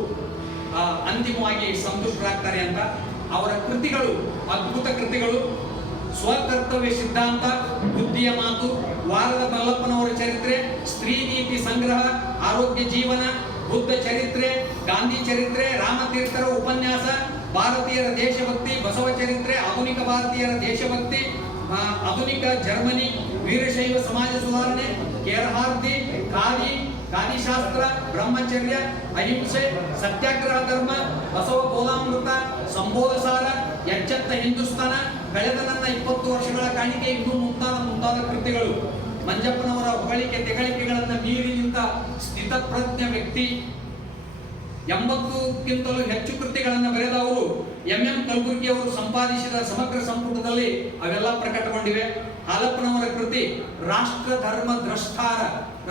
ಅಂತಿಮವಾಗಿ ಸಂತುಷ್ಟರಾಗ್ತಾರೆ ಅಂತ. ಅವರ ಕೃತಿಗಳು ಅದ್ಭುತ ಕೃತಿಗಳು. ಸ್ವಕರ್ತವ್ಯ ಸಿದ್ಧಾಂತ, ಬುದ್ಧಿಯ ಮಾತು, ವಾರದ ಮಲ್ಲಪ್ಪನವರ ಚರಿತ್ರೆ, ಸ್ತ್ರೀ ನೀತಿ ಸಂಗ್ರಹ, ಆರೋಗ್ಯ ಜೀವನ, ಬುದ್ಧ ಚರಿತ್ರೆ, ಗಾಂಧಿ ಚರಿತ್ರೆ, ರಾಮತೀರ್ಥರ ಉಪನ್ಯಾಸ, ಭಾರತೀಯರ ದೇಶಭಕ್ತಿ, ಬಸವ ಚರಿತ್ರೆ, ಆಧುನಿಕ ಭಾರತೀಯರ ದೇಶಭಕ್ತಿ, ಆಧುನಿಕ ಜರ್ಮನಿ, ವೀರಶೈವ ಸಮಾಜ ಸುಧಾರಣೆ, ಕೇರಹಾರ್ದಿ, ಗಾದಿಶಾಸ್ತ್ರ, ಬ್ರಹ್ಮಚರ್ಯ, ಅಹಿಂಸೆ, ಸತ್ಯಾಗ್ರಹ ಧರ್ಮ, ಬಸವ ಬೋಧಾಮೃತ, ಸಂಬೋಧಸಾರ, ಎಚ್ಚೆತ್ತ ಹಿಂದೂಸ್ತಾನ, ಕಳೆದ ನನ್ನ 20 ವರ್ಷಗಳ ಕಾಣಿಕೆ, ಇನ್ನೂ ಮುಂತಾದ ಕೃತಿಗಳು. ಮಂಜಪ್ಪನವರ ಹೊಗಳಿಕೆ ತೆಗಳಿಕೆಗಳನ್ನು ಮೀರಿ ನಿಂತ ಸ್ಥಿತಪ್ರಜ್ಞ ವ್ಯಕ್ತಿ. 80ಕ್ಕಿಂತಲೂ ಹೆಚ್ಚು ಕೃತಿಗಳನ್ನು ಬರೆದವರು. ಎಂ ಕಲಬುರ್ಗಿ ಅವರು ಸಂಪಾದಿಸಿದ ಸಮಗ್ರ ಸಂಪುಟದಲ್ಲಿ ಅವೆಲ್ಲ ಪ್ರಕಟಗೊಂಡಿವೆ. ಹಾಲಪ್ಪನವರ ಕೃತಿ ರಾಷ್ಟ್ರ ಧರ್ಮ ದ್ರಷ್ಟಾರ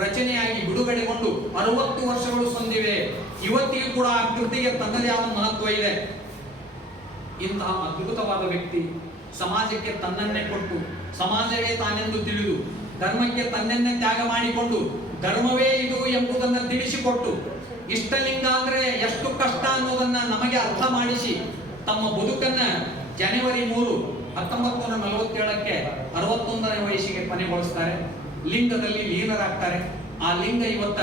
ರಚನೆಯಾಗಿ ಬಿಡುಗಡೆಗೊಂಡು 60 ವರ್ಷಗಳು ಸಂದಿವೆ. ಇವತ್ತಿಗೂ ಕೂಡ ಆ ಕೃತಿಗೆ ತನ್ನದೇ ಆದ ಮಹತ್ವ ಇದೆ. ಇಂತಹ ಅದ್ಭುತವಾದ ವ್ಯಕ್ತಿ ಸಮಾಜಕ್ಕೆ ತನ್ನನ್ನೇ ಕೊಟ್ಟು, ಸಮಾಜವೇ ತಾನೆಂದು ತಿಳಿದು, ಧರ್ಮಕ್ಕೆ ತನ್ನನ್ನೇ ತ್ಯಾಗ ಮಾಡಿಕೊಂಡು, ಧರ್ಮವೇ ಇದು ಎಂಬುದನ್ನು ತಿಳಿಸಿಕೊಟ್ಟು, ಇಷ್ಟಲಿಂಗ ಅಂದ್ರೆ ಎಷ್ಟು ಕಷ್ಟ ಅನ್ನೋದನ್ನ ನಮಗೆ ಅರ್ಥ ಮಾಡಿಸಿ, ತಮ್ಮ ಬದುಕನ್ನ ಜನವರಿ 3, 1947ಕ್ಕೆ 61ನೇ ವಯಸ್ಸಿಗೆ ಕೊನೆಗೊಳಿಸ್ತಾರೆ. ಲಿಂಗದಲ್ಲಿ ಲೀನರಾಗ್ತಾರೆ. ಆ ಲಿಂಗ ಇವತ್ತ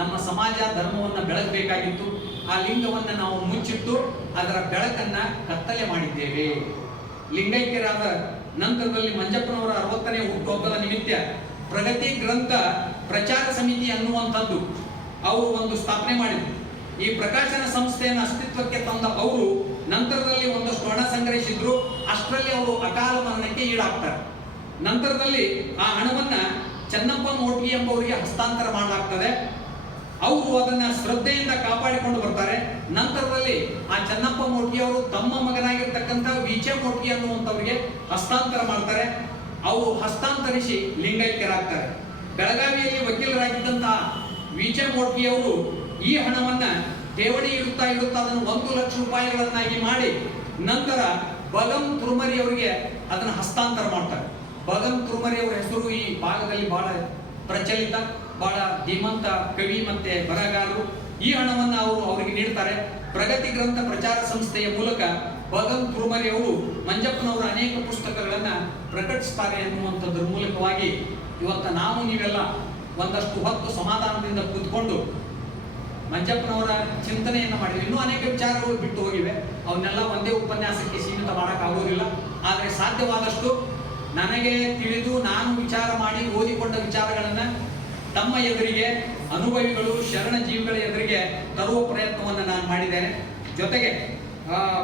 ನಮ್ಮ ಸಮಾಜ ಧರ್ಮವನ್ನ ಬೆಳಗಬೇಕಾಗಿತ್ತು. ಆ ಲಿಂಗವನ್ನ ನಾವು ಮುಚ್ಚಿಟ್ಟು ಅದರ ಬೆಳಕನ್ನ ಕತ್ತಲೆ ಮಾಡಿದ್ದೇವೆ. ಲಿಂಗೈಕ್ಯರಾದ ನಂತರದಲ್ಲಿ ಮಂಜಪ್ಪನವರ 60ನೇ ಹುಟ್ಟುಹಬ್ಬದ ನಿಮಿತ್ತ ಪ್ರಗತಿ ಗ್ರಂಥ ಪ್ರಚಾರ ಸಮಿತಿ ಅನ್ನುವಂಥದ್ದು ಅವರು ಒಂದು ಸ್ಥಾಪನೆ ಮಾಡಿದ್ರು. ಈ ಪ್ರಕಾಶನ ಸಂಸ್ಥೆಯನ್ನು ಅಸ್ತಿತ್ವಕ್ಕೆ ತಂದ ಅವರು ನಂತರದಲ್ಲಿ ಒಂದಷ್ಟು ಹಣ ಸಂಗ್ರಹಿಸಿದ್ರು. ಅಷ್ಟರಲ್ಲಿ ಅವರು ಅಕಾಲ ಮರಣಕ್ಕೆ ಈಡಾಗ್ತಾರೆ. ನಂತರದಲ್ಲಿ ಆ ಹಣವನ್ನ ಚೆನ್ನಪ್ಪ ಮೋಟ್ಗಿ ಎಂಬವರಿಗೆ ಹಸ್ತಾಂತರ ಮಾಡಲಾಗ್ತದೆ. ಅವರು ಅದನ್ನ ಶ್ರದ್ಧೆಯಿಂದ ಕಾಪಾಡಿಕೊಂಡು ಬರ್ತಾರೆ. ನಂತರದಲ್ಲಿ ಆ ಚೆನ್ನಪ್ಪ ಮೋಟ್ಗಿ ಅವರು ತಮ್ಮ ಮಗನಾಗಿರ್ತಕ್ಕಂಥ ವಿಜಯ ಮೋಟ್ಗಿ ಅನ್ನುವಂಥವ್ರಿಗೆ ಹಸ್ತಾಂತರ ಮಾಡ್ತಾರೆ. ಅವರು ಹಸ್ತಾಂತರಿಸಿ ಲಿಂಗೈಕ್ಯರಾಗ್ತಾರೆ. ಬೆಳಗಾವಿಯಲ್ಲಿ ವಕೀಲರಾಗಿದ್ದಂತಹ ವಿಜಯ ಮೋಟ್ಗಿ ಅವರು ಈ ಹಣವನ್ನ ಠೇವಣಿ ಇಡುತ್ತಾ ಅದನ್ನು 1 ಲಕ್ಷ ರೂಪಾಯಿಗಳನ್ನಾಗಿ ಮಾಡಿ ನಂತರ ಬಗಂ ತುರ್ಮರಿ ಅವರಿಗೆ ಅದನ್ನು ಹಸ್ತಾಂತರ ಮಾಡ್ತಾರೆ. ಬಗಂ ತುರ್ಮರಿ ಅವರ ಹೆಸರು ಈ ಭಾಗದಲ್ಲಿ ಬಹಳ ಪ್ರಚಲಿತ, ಬಹಳ ಧೀಮಂತ ಕವಿ ಮತ್ತೆ ಬರಹಗಾರರು. ಈ ಹಣವನ್ನು ಅವರು ಅವರಿಗೆ ನೀಡ್ತಾರೆ. ಪ್ರಗತಿ ಗ್ರಂಥ ಪ್ರಚಾರ ಸಂಸ್ಥೆಯ ಮೂಲಕ ಬಗಂ ತುರ್ಮರಿ ಅವರು ಮಂಜಪ್ಪನವರ ಅನೇಕ ಪುಸ್ತಕಗಳನ್ನ ಪ್ರಕಟಿಸ್ತಾರೆ ಎನ್ನುವಂಥದ್ರ ಮೂಲಕವಾಗಿ ಇವತ್ತು ನಾವು ನೀವೆಲ್ಲ ಒಂದಷ್ಟು ಹೊತ್ತು ಸಮಾಧಾನದಿಂದ ಕೂತ್ಕೊಂಡು ಮಂಜಪ್ಪನವರ ಚಿಂತನೆಯನ್ನು ಮಾಡಿದ್ವಿ. ಇನ್ನೂ ಅನೇಕ ವಿಚಾರಗಳು ಬಿಟ್ಟು ಹೋಗಿವೆ. ಅವನ್ನೆಲ್ಲ ಒಂದೇ ಉಪನ್ಯಾಸಕ್ಕೆ ಸೀಮಿತ ಮಾಡೋಕ್ಕಾಗೋದಿಲ್ಲ. ಆದರೆ ಸಾಧ್ಯವಾದಷ್ಟು ನನಗೆ ತಿಳಿದು ನಾನು ವಿಚಾರ ಮಾಡಿ ಓದಿಕೊಂಡ ವಿಚಾರಗಳನ್ನು ತಮ್ಮ ಎದುರಿಗೆ, ಅನುಭವಿಗಳು ಶರಣ ಜೀವಿಗಳ ಎದುರಿಗೆ ತರುವ ಪ್ರಯತ್ನವನ್ನು ನಾನು ಮಾಡಿದ್ದೇನೆ. ಜೊತೆಗೆ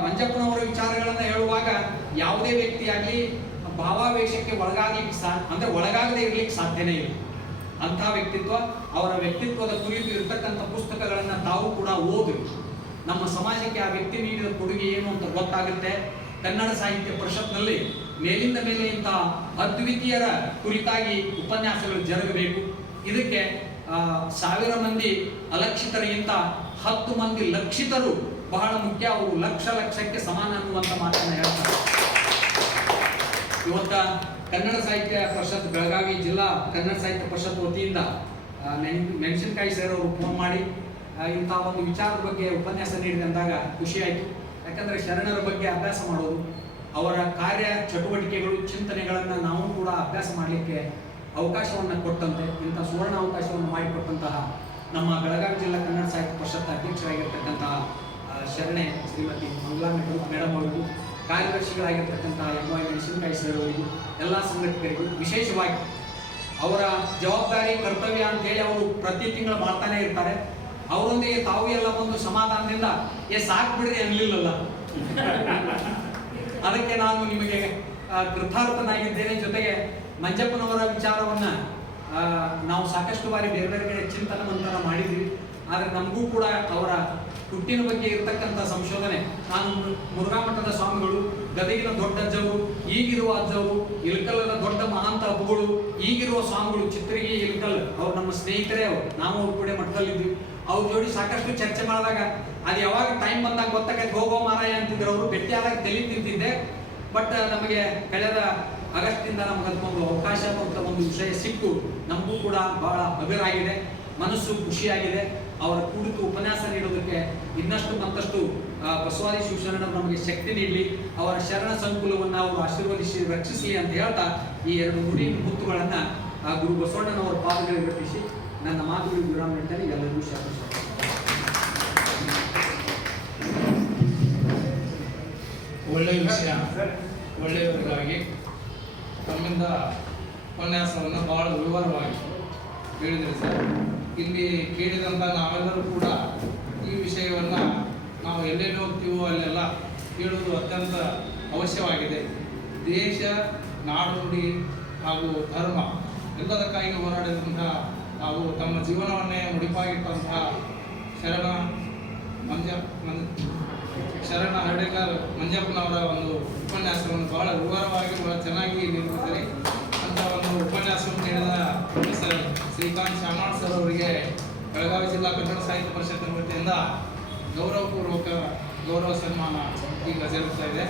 ಮಂಜಪ್ಪನವರ ವಿಚಾರಗಳನ್ನು ಹೇಳುವಾಗ ಯಾವುದೇ ವ್ಯಕ್ತಿಯಾಗಲಿ ಭಾವಾವೇಶಕ್ಕೆ ಒಳಗಾಗದೇ ಇರಲಿಕ್ಕೆ ಸಾಧ್ಯನೇ ಇಲ್ಲ. ಅಂತಹ ವ್ಯಕ್ತಿತ್ವ, ಅವರ ವ್ಯಕ್ತಿತ್ವದ ಕುರಿತು ಇರತಕ್ಕಂಥ ಪುಸ್ತಕಗಳನ್ನು ತಾವು ಕೂಡ ಓದಿ ನಮ್ಮ ಸಮಾಜಕ್ಕೆ ಆ ವ್ಯಕ್ತಿ ನೀಡಿದ ಕೊಡುಗೆ ಏನು ಅಂತ ಗೊತ್ತಾಗುತ್ತೆ. ಕನ್ನಡ ಸಾಹಿತ್ಯ ಪರಿಷತ್ನಲ್ಲಿ ಮೇಲಿಂದ ಮೇಲೆ ಇಂತಹ ಅದ್ವಿತೀಯರ ಕುರಿತಾಗಿ ಉಪನ್ಯಾಸಗಳು ಜರುಗಬೇಕು. ಇದಕ್ಕೆ 1000 ಮಂದಿ ಅಲಕ್ಷಿತರಿಗಿಂತ 10 ಮಂದಿ ಲಕ್ಷಿತರು ಬಹಳ ಮುಖ್ಯ. ಅವರು ಲಕ್ಷಕ್ಕೆ ಸಮಾನ ಅನ್ನುವಂಥ ಮಾತನ್ನು ಹೇಳ್ತಾರೆ. ಇವತ್ತ ಕನ್ನಡ ಸಾಹಿತ್ಯ ಪರಿಷತ್ ಬೆಳಗಾವಿ ಜಿಲ್ಲಾ ಕನ್ನಡ ಸಾಹಿತ್ಯ ಪರಿಷತ್ ವತಿಯಿಂದ ಮೆಣಸಿನಕಾಯಿ ಸರ್ ಅವರು ಫೋನ್ ಮಾಡಿ ಇಂಥ ಒಂದು ವಿಚಾರದ ಬಗ್ಗೆ ಉಪನ್ಯಾಸ ನೀಡಿದೆ ಅಂದಾಗ ಖುಷಿ ಆಯಿತು. ಯಾಕಂದರೆ ಶರಣರ ಬಗ್ಗೆ ಅಭ್ಯಾಸ ಮಾಡೋದು, ಅವರ ಕಾರ್ಯ ಚಟುವಟಿಕೆಗಳು ಚಿಂತನೆಗಳನ್ನು ನಾವು ಕೂಡ ಅಭ್ಯಾಸ ಮಾಡಲಿಕ್ಕೆ ಅವಕಾಶವನ್ನು ಕೊಟ್ಟಂತೆ, ಇಂಥ ಸುವರ್ಣ ಅವಕಾಶವನ್ನು ಮಾಡಿಕೊಟ್ಟಂತಹ ನಮ್ಮ ಬೆಳಗಾವಿ ಜಿಲ್ಲಾ ಕನ್ನಡ ಸಾಹಿತ್ಯ ಪರಿಷತ್ ಅಧ್ಯಕ್ಷರಾಗಿರ್ತಕ್ಕಂತಹ ಶರಣೆ ಶ್ರೀಮತಿ ಮಂಗಳಾ ಮೇಡಮ್ ಅವರಿಗೂ, ಕಾರ್ಯದರ್ಶಿಗಳಾಗಿರ್ತಕ್ಕಂತಹ MY ಮೆಣಸಿನಕಾಯಿ ಸರ್ ಅವರಿಗೂ, ಎಲ್ಲ ಸಂಘಟಕರಿಗೂ ವಿಶೇಷವಾಗಿ ಅವರ ಜವಾಬ್ದಾರಿ ಕರ್ತವ್ಯ ಅಂತೇಳಿ ಅವರು ಪ್ರತಿ ತಿಂಗಳು ಮಾಡ್ತಾನೆ ಇರ್ತಾರೆ. ಅವರೊಂದಿಗೆ ತಾವು ಎಲ್ಲ ಬಂದು ಸಮಾಧಾನದಿಂದ ಸಾಕು ಬಿಡ್ರಿ ಅನ್ಲಿಲ್ಲಲ್ಲ. ಅದಕ್ಕೆ ನಾನು ನಿಮಗೆ ಕೃತಾರ್ಥನಾಗಿದ್ದೇನೆ. ಜೊತೆಗೆ ಮಂಜಪ್ಪನವರ ವಿಚಾರವನ್ನ ನಾವು ಸಾಕಷ್ಟು ಬಾರಿ ಬೇರೆ ಬೇರೆ ಕಡೆ ಚಿಂತನ ಮಂಥನ ಮಾಡಿದ್ವಿ. ಆದರೆ ನಮಗೂ ಕೂಡ ಅವರ ಹುಟ್ಟಿನ ಬಗ್ಗೆ ಇರತಕ್ಕಂಥ ಸಂಶೋಧನೆ, ನಾನು ಮುರುಘಾ ಮಠದ ಸ್ವಾಮಿಗಳು, ಗದಗಿನ ದೊಡ್ಡ ಅಜ್ಜವರು, ಈಗಿರುವ ಅಜ್ಜವರು, ಇಳಕಲ್ಲದ ದೊಡ್ಡ ಮಹಾಂತ ಅಬ್ಬುಗಳು, ಈಗಿರುವ ಸ್ವಾಮಿಗಳು ಚಿತ್ರಗಿ ಇಳಕಲ್, ಅವ್ರು ನಮ್ಮ ಸ್ನೇಹಿತರೇ. ನಾವು ಅವ್ರ ಕೂಡ ಮಠದಲ್ಲಿದ್ವಿ. ಅವ್ರ ಜೋಡಿ ಸಾಕಷ್ಟು ಚರ್ಚೆ ಮಾಡಿದಾಗ ಅದು ಯಾವಾಗ ಟೈಮ್ ಬಂದಾಗ ಗೊತ್ತಾಗತ್ತೆ, ಹೋಗೋ ಮಾರಾಯ ಅಂತಿದ್ರು ಅವರು. ಭೇಟಿಯಾದಾಗ ತಲೆ ತಿಂತಿದ್ದೆ. ಬಟ್ ನಮಗೆ ಕಳೆದ ಆಗಸ್ಟ್ನಿಂದ ನಮ್ಗೆ ಅದಕ್ಕೊಂದು ಅವಕಾಶ ಅಂತ ಒಂದು ವಿಷಯ ಸಿಕ್ಕು ನಮಗೂ ಕೂಡ ಬಹಳ ಹಗುರಾಗಿದೆ, ಮನಸ್ಸು ಖುಷಿಯಾಗಿದೆ. ಅವರ ಕುರಿತು ಉಪನ್ಯಾಸ ನೀಡೋದಕ್ಕೆ ಇನ್ನಷ್ಟು ಮತ್ತಷ್ಟು ಬಸವಾದಿ ಶಿವಶರಣರು ನಮಗೆ ಶಕ್ತಿ ನೀಡಲಿ, ಅವರ ಶರಣ ಸಂಕುಲವನ್ನು ಅವರು ಆಶೀರ್ವದಿಸಿ ರಕ್ಷಿಸಲಿ ಅಂತ ಹೇಳ್ತಾ ಈ 2 ನುಡಿ ಮುತ್ತುಗಳನ್ನು ಗುರು ಬಸವಣ್ಣನವರ ಪಾದಗಳಿಗೆ ಅರ್ಪಿಸಿ ನನ್ನ ಮಾತುಗಳಿಗೆ ವಿರಾಮ ನೀಡ್ತಾರೆ. ಎಲ್ಲರಿಗೂ ಶಾಂತಿ. ಒಳ್ಳೆಯ ವಿಷಯ, ಒಳ್ಳೆಯವರಿಗಾಗಿ ತಮ್ಮಿಂದ ಉಪನ್ಯಾಸವನ್ನು ಬಹಳ ವಿವರವಾಗಿ ಹೇಳಿದರೆ ಸರ್. ಇಲ್ಲಿ ಕೇಳಿದಂಥ ನಾವೆಲ್ಲರೂ ಕೂಡ ಈ ವಿಷಯವನ್ನು ನಾವು ಎಲ್ಲೆಲ್ಲಿ ಹೋಗ್ತೀವೋ ಅಲ್ಲೆಲ್ಲ ಕೇಳುವುದು ಅತ್ಯಂತ ಅವಶ್ಯವಾಗಿದೆ. ದೇಶ, ನಾಡು, ನುಡಿ ಹಾಗೂ ಧರ್ಮ ಎಲ್ಲದಕ್ಕಾಗಿ ಹೋರಾಡಿದಂತಹ ಹಾಗೂ ತಮ್ಮ ಜೀವನವನ್ನೇ ಮುಡಿಪಾಗಿಟ್ಟಂತಹ ಶರಣ ಹರ್ಡೇಕರ್ ಮಂಜಪ್ಪನವರ ಒಂದು ಉಪನ್ಯಾಸವನ್ನು ಬಹಳ ವಿವರವಾಗಿ ಬಹಳ ಚೆನ್ನಾಗಿ ನೀಡಿದ್ದಾರೆ. ಅಂತ ಒಂದು ಉಪನ್ಯಾಸವನ್ನು ನೀಡಿದ ಪ್ರೊಫೆಸರ್ ಶ್ರೀಕಾಂತ್ ಶಾಮಾಳ್ ಸರ್ ಅವರಿಗೆ ಬೆಳಗಾವಿ ಜಿಲ್ಲಾ ಕನ್ನಡ ಸಾಹಿತ್ಯ ಪರಿಷತ್ ವತಿಯಿಂದ ಗೌರವಪೂರ್ವಕ ಗೌರವ ಸನ್ಮಾನ ಈಗ ಜರುಗ್ತಾ ಇದೆ.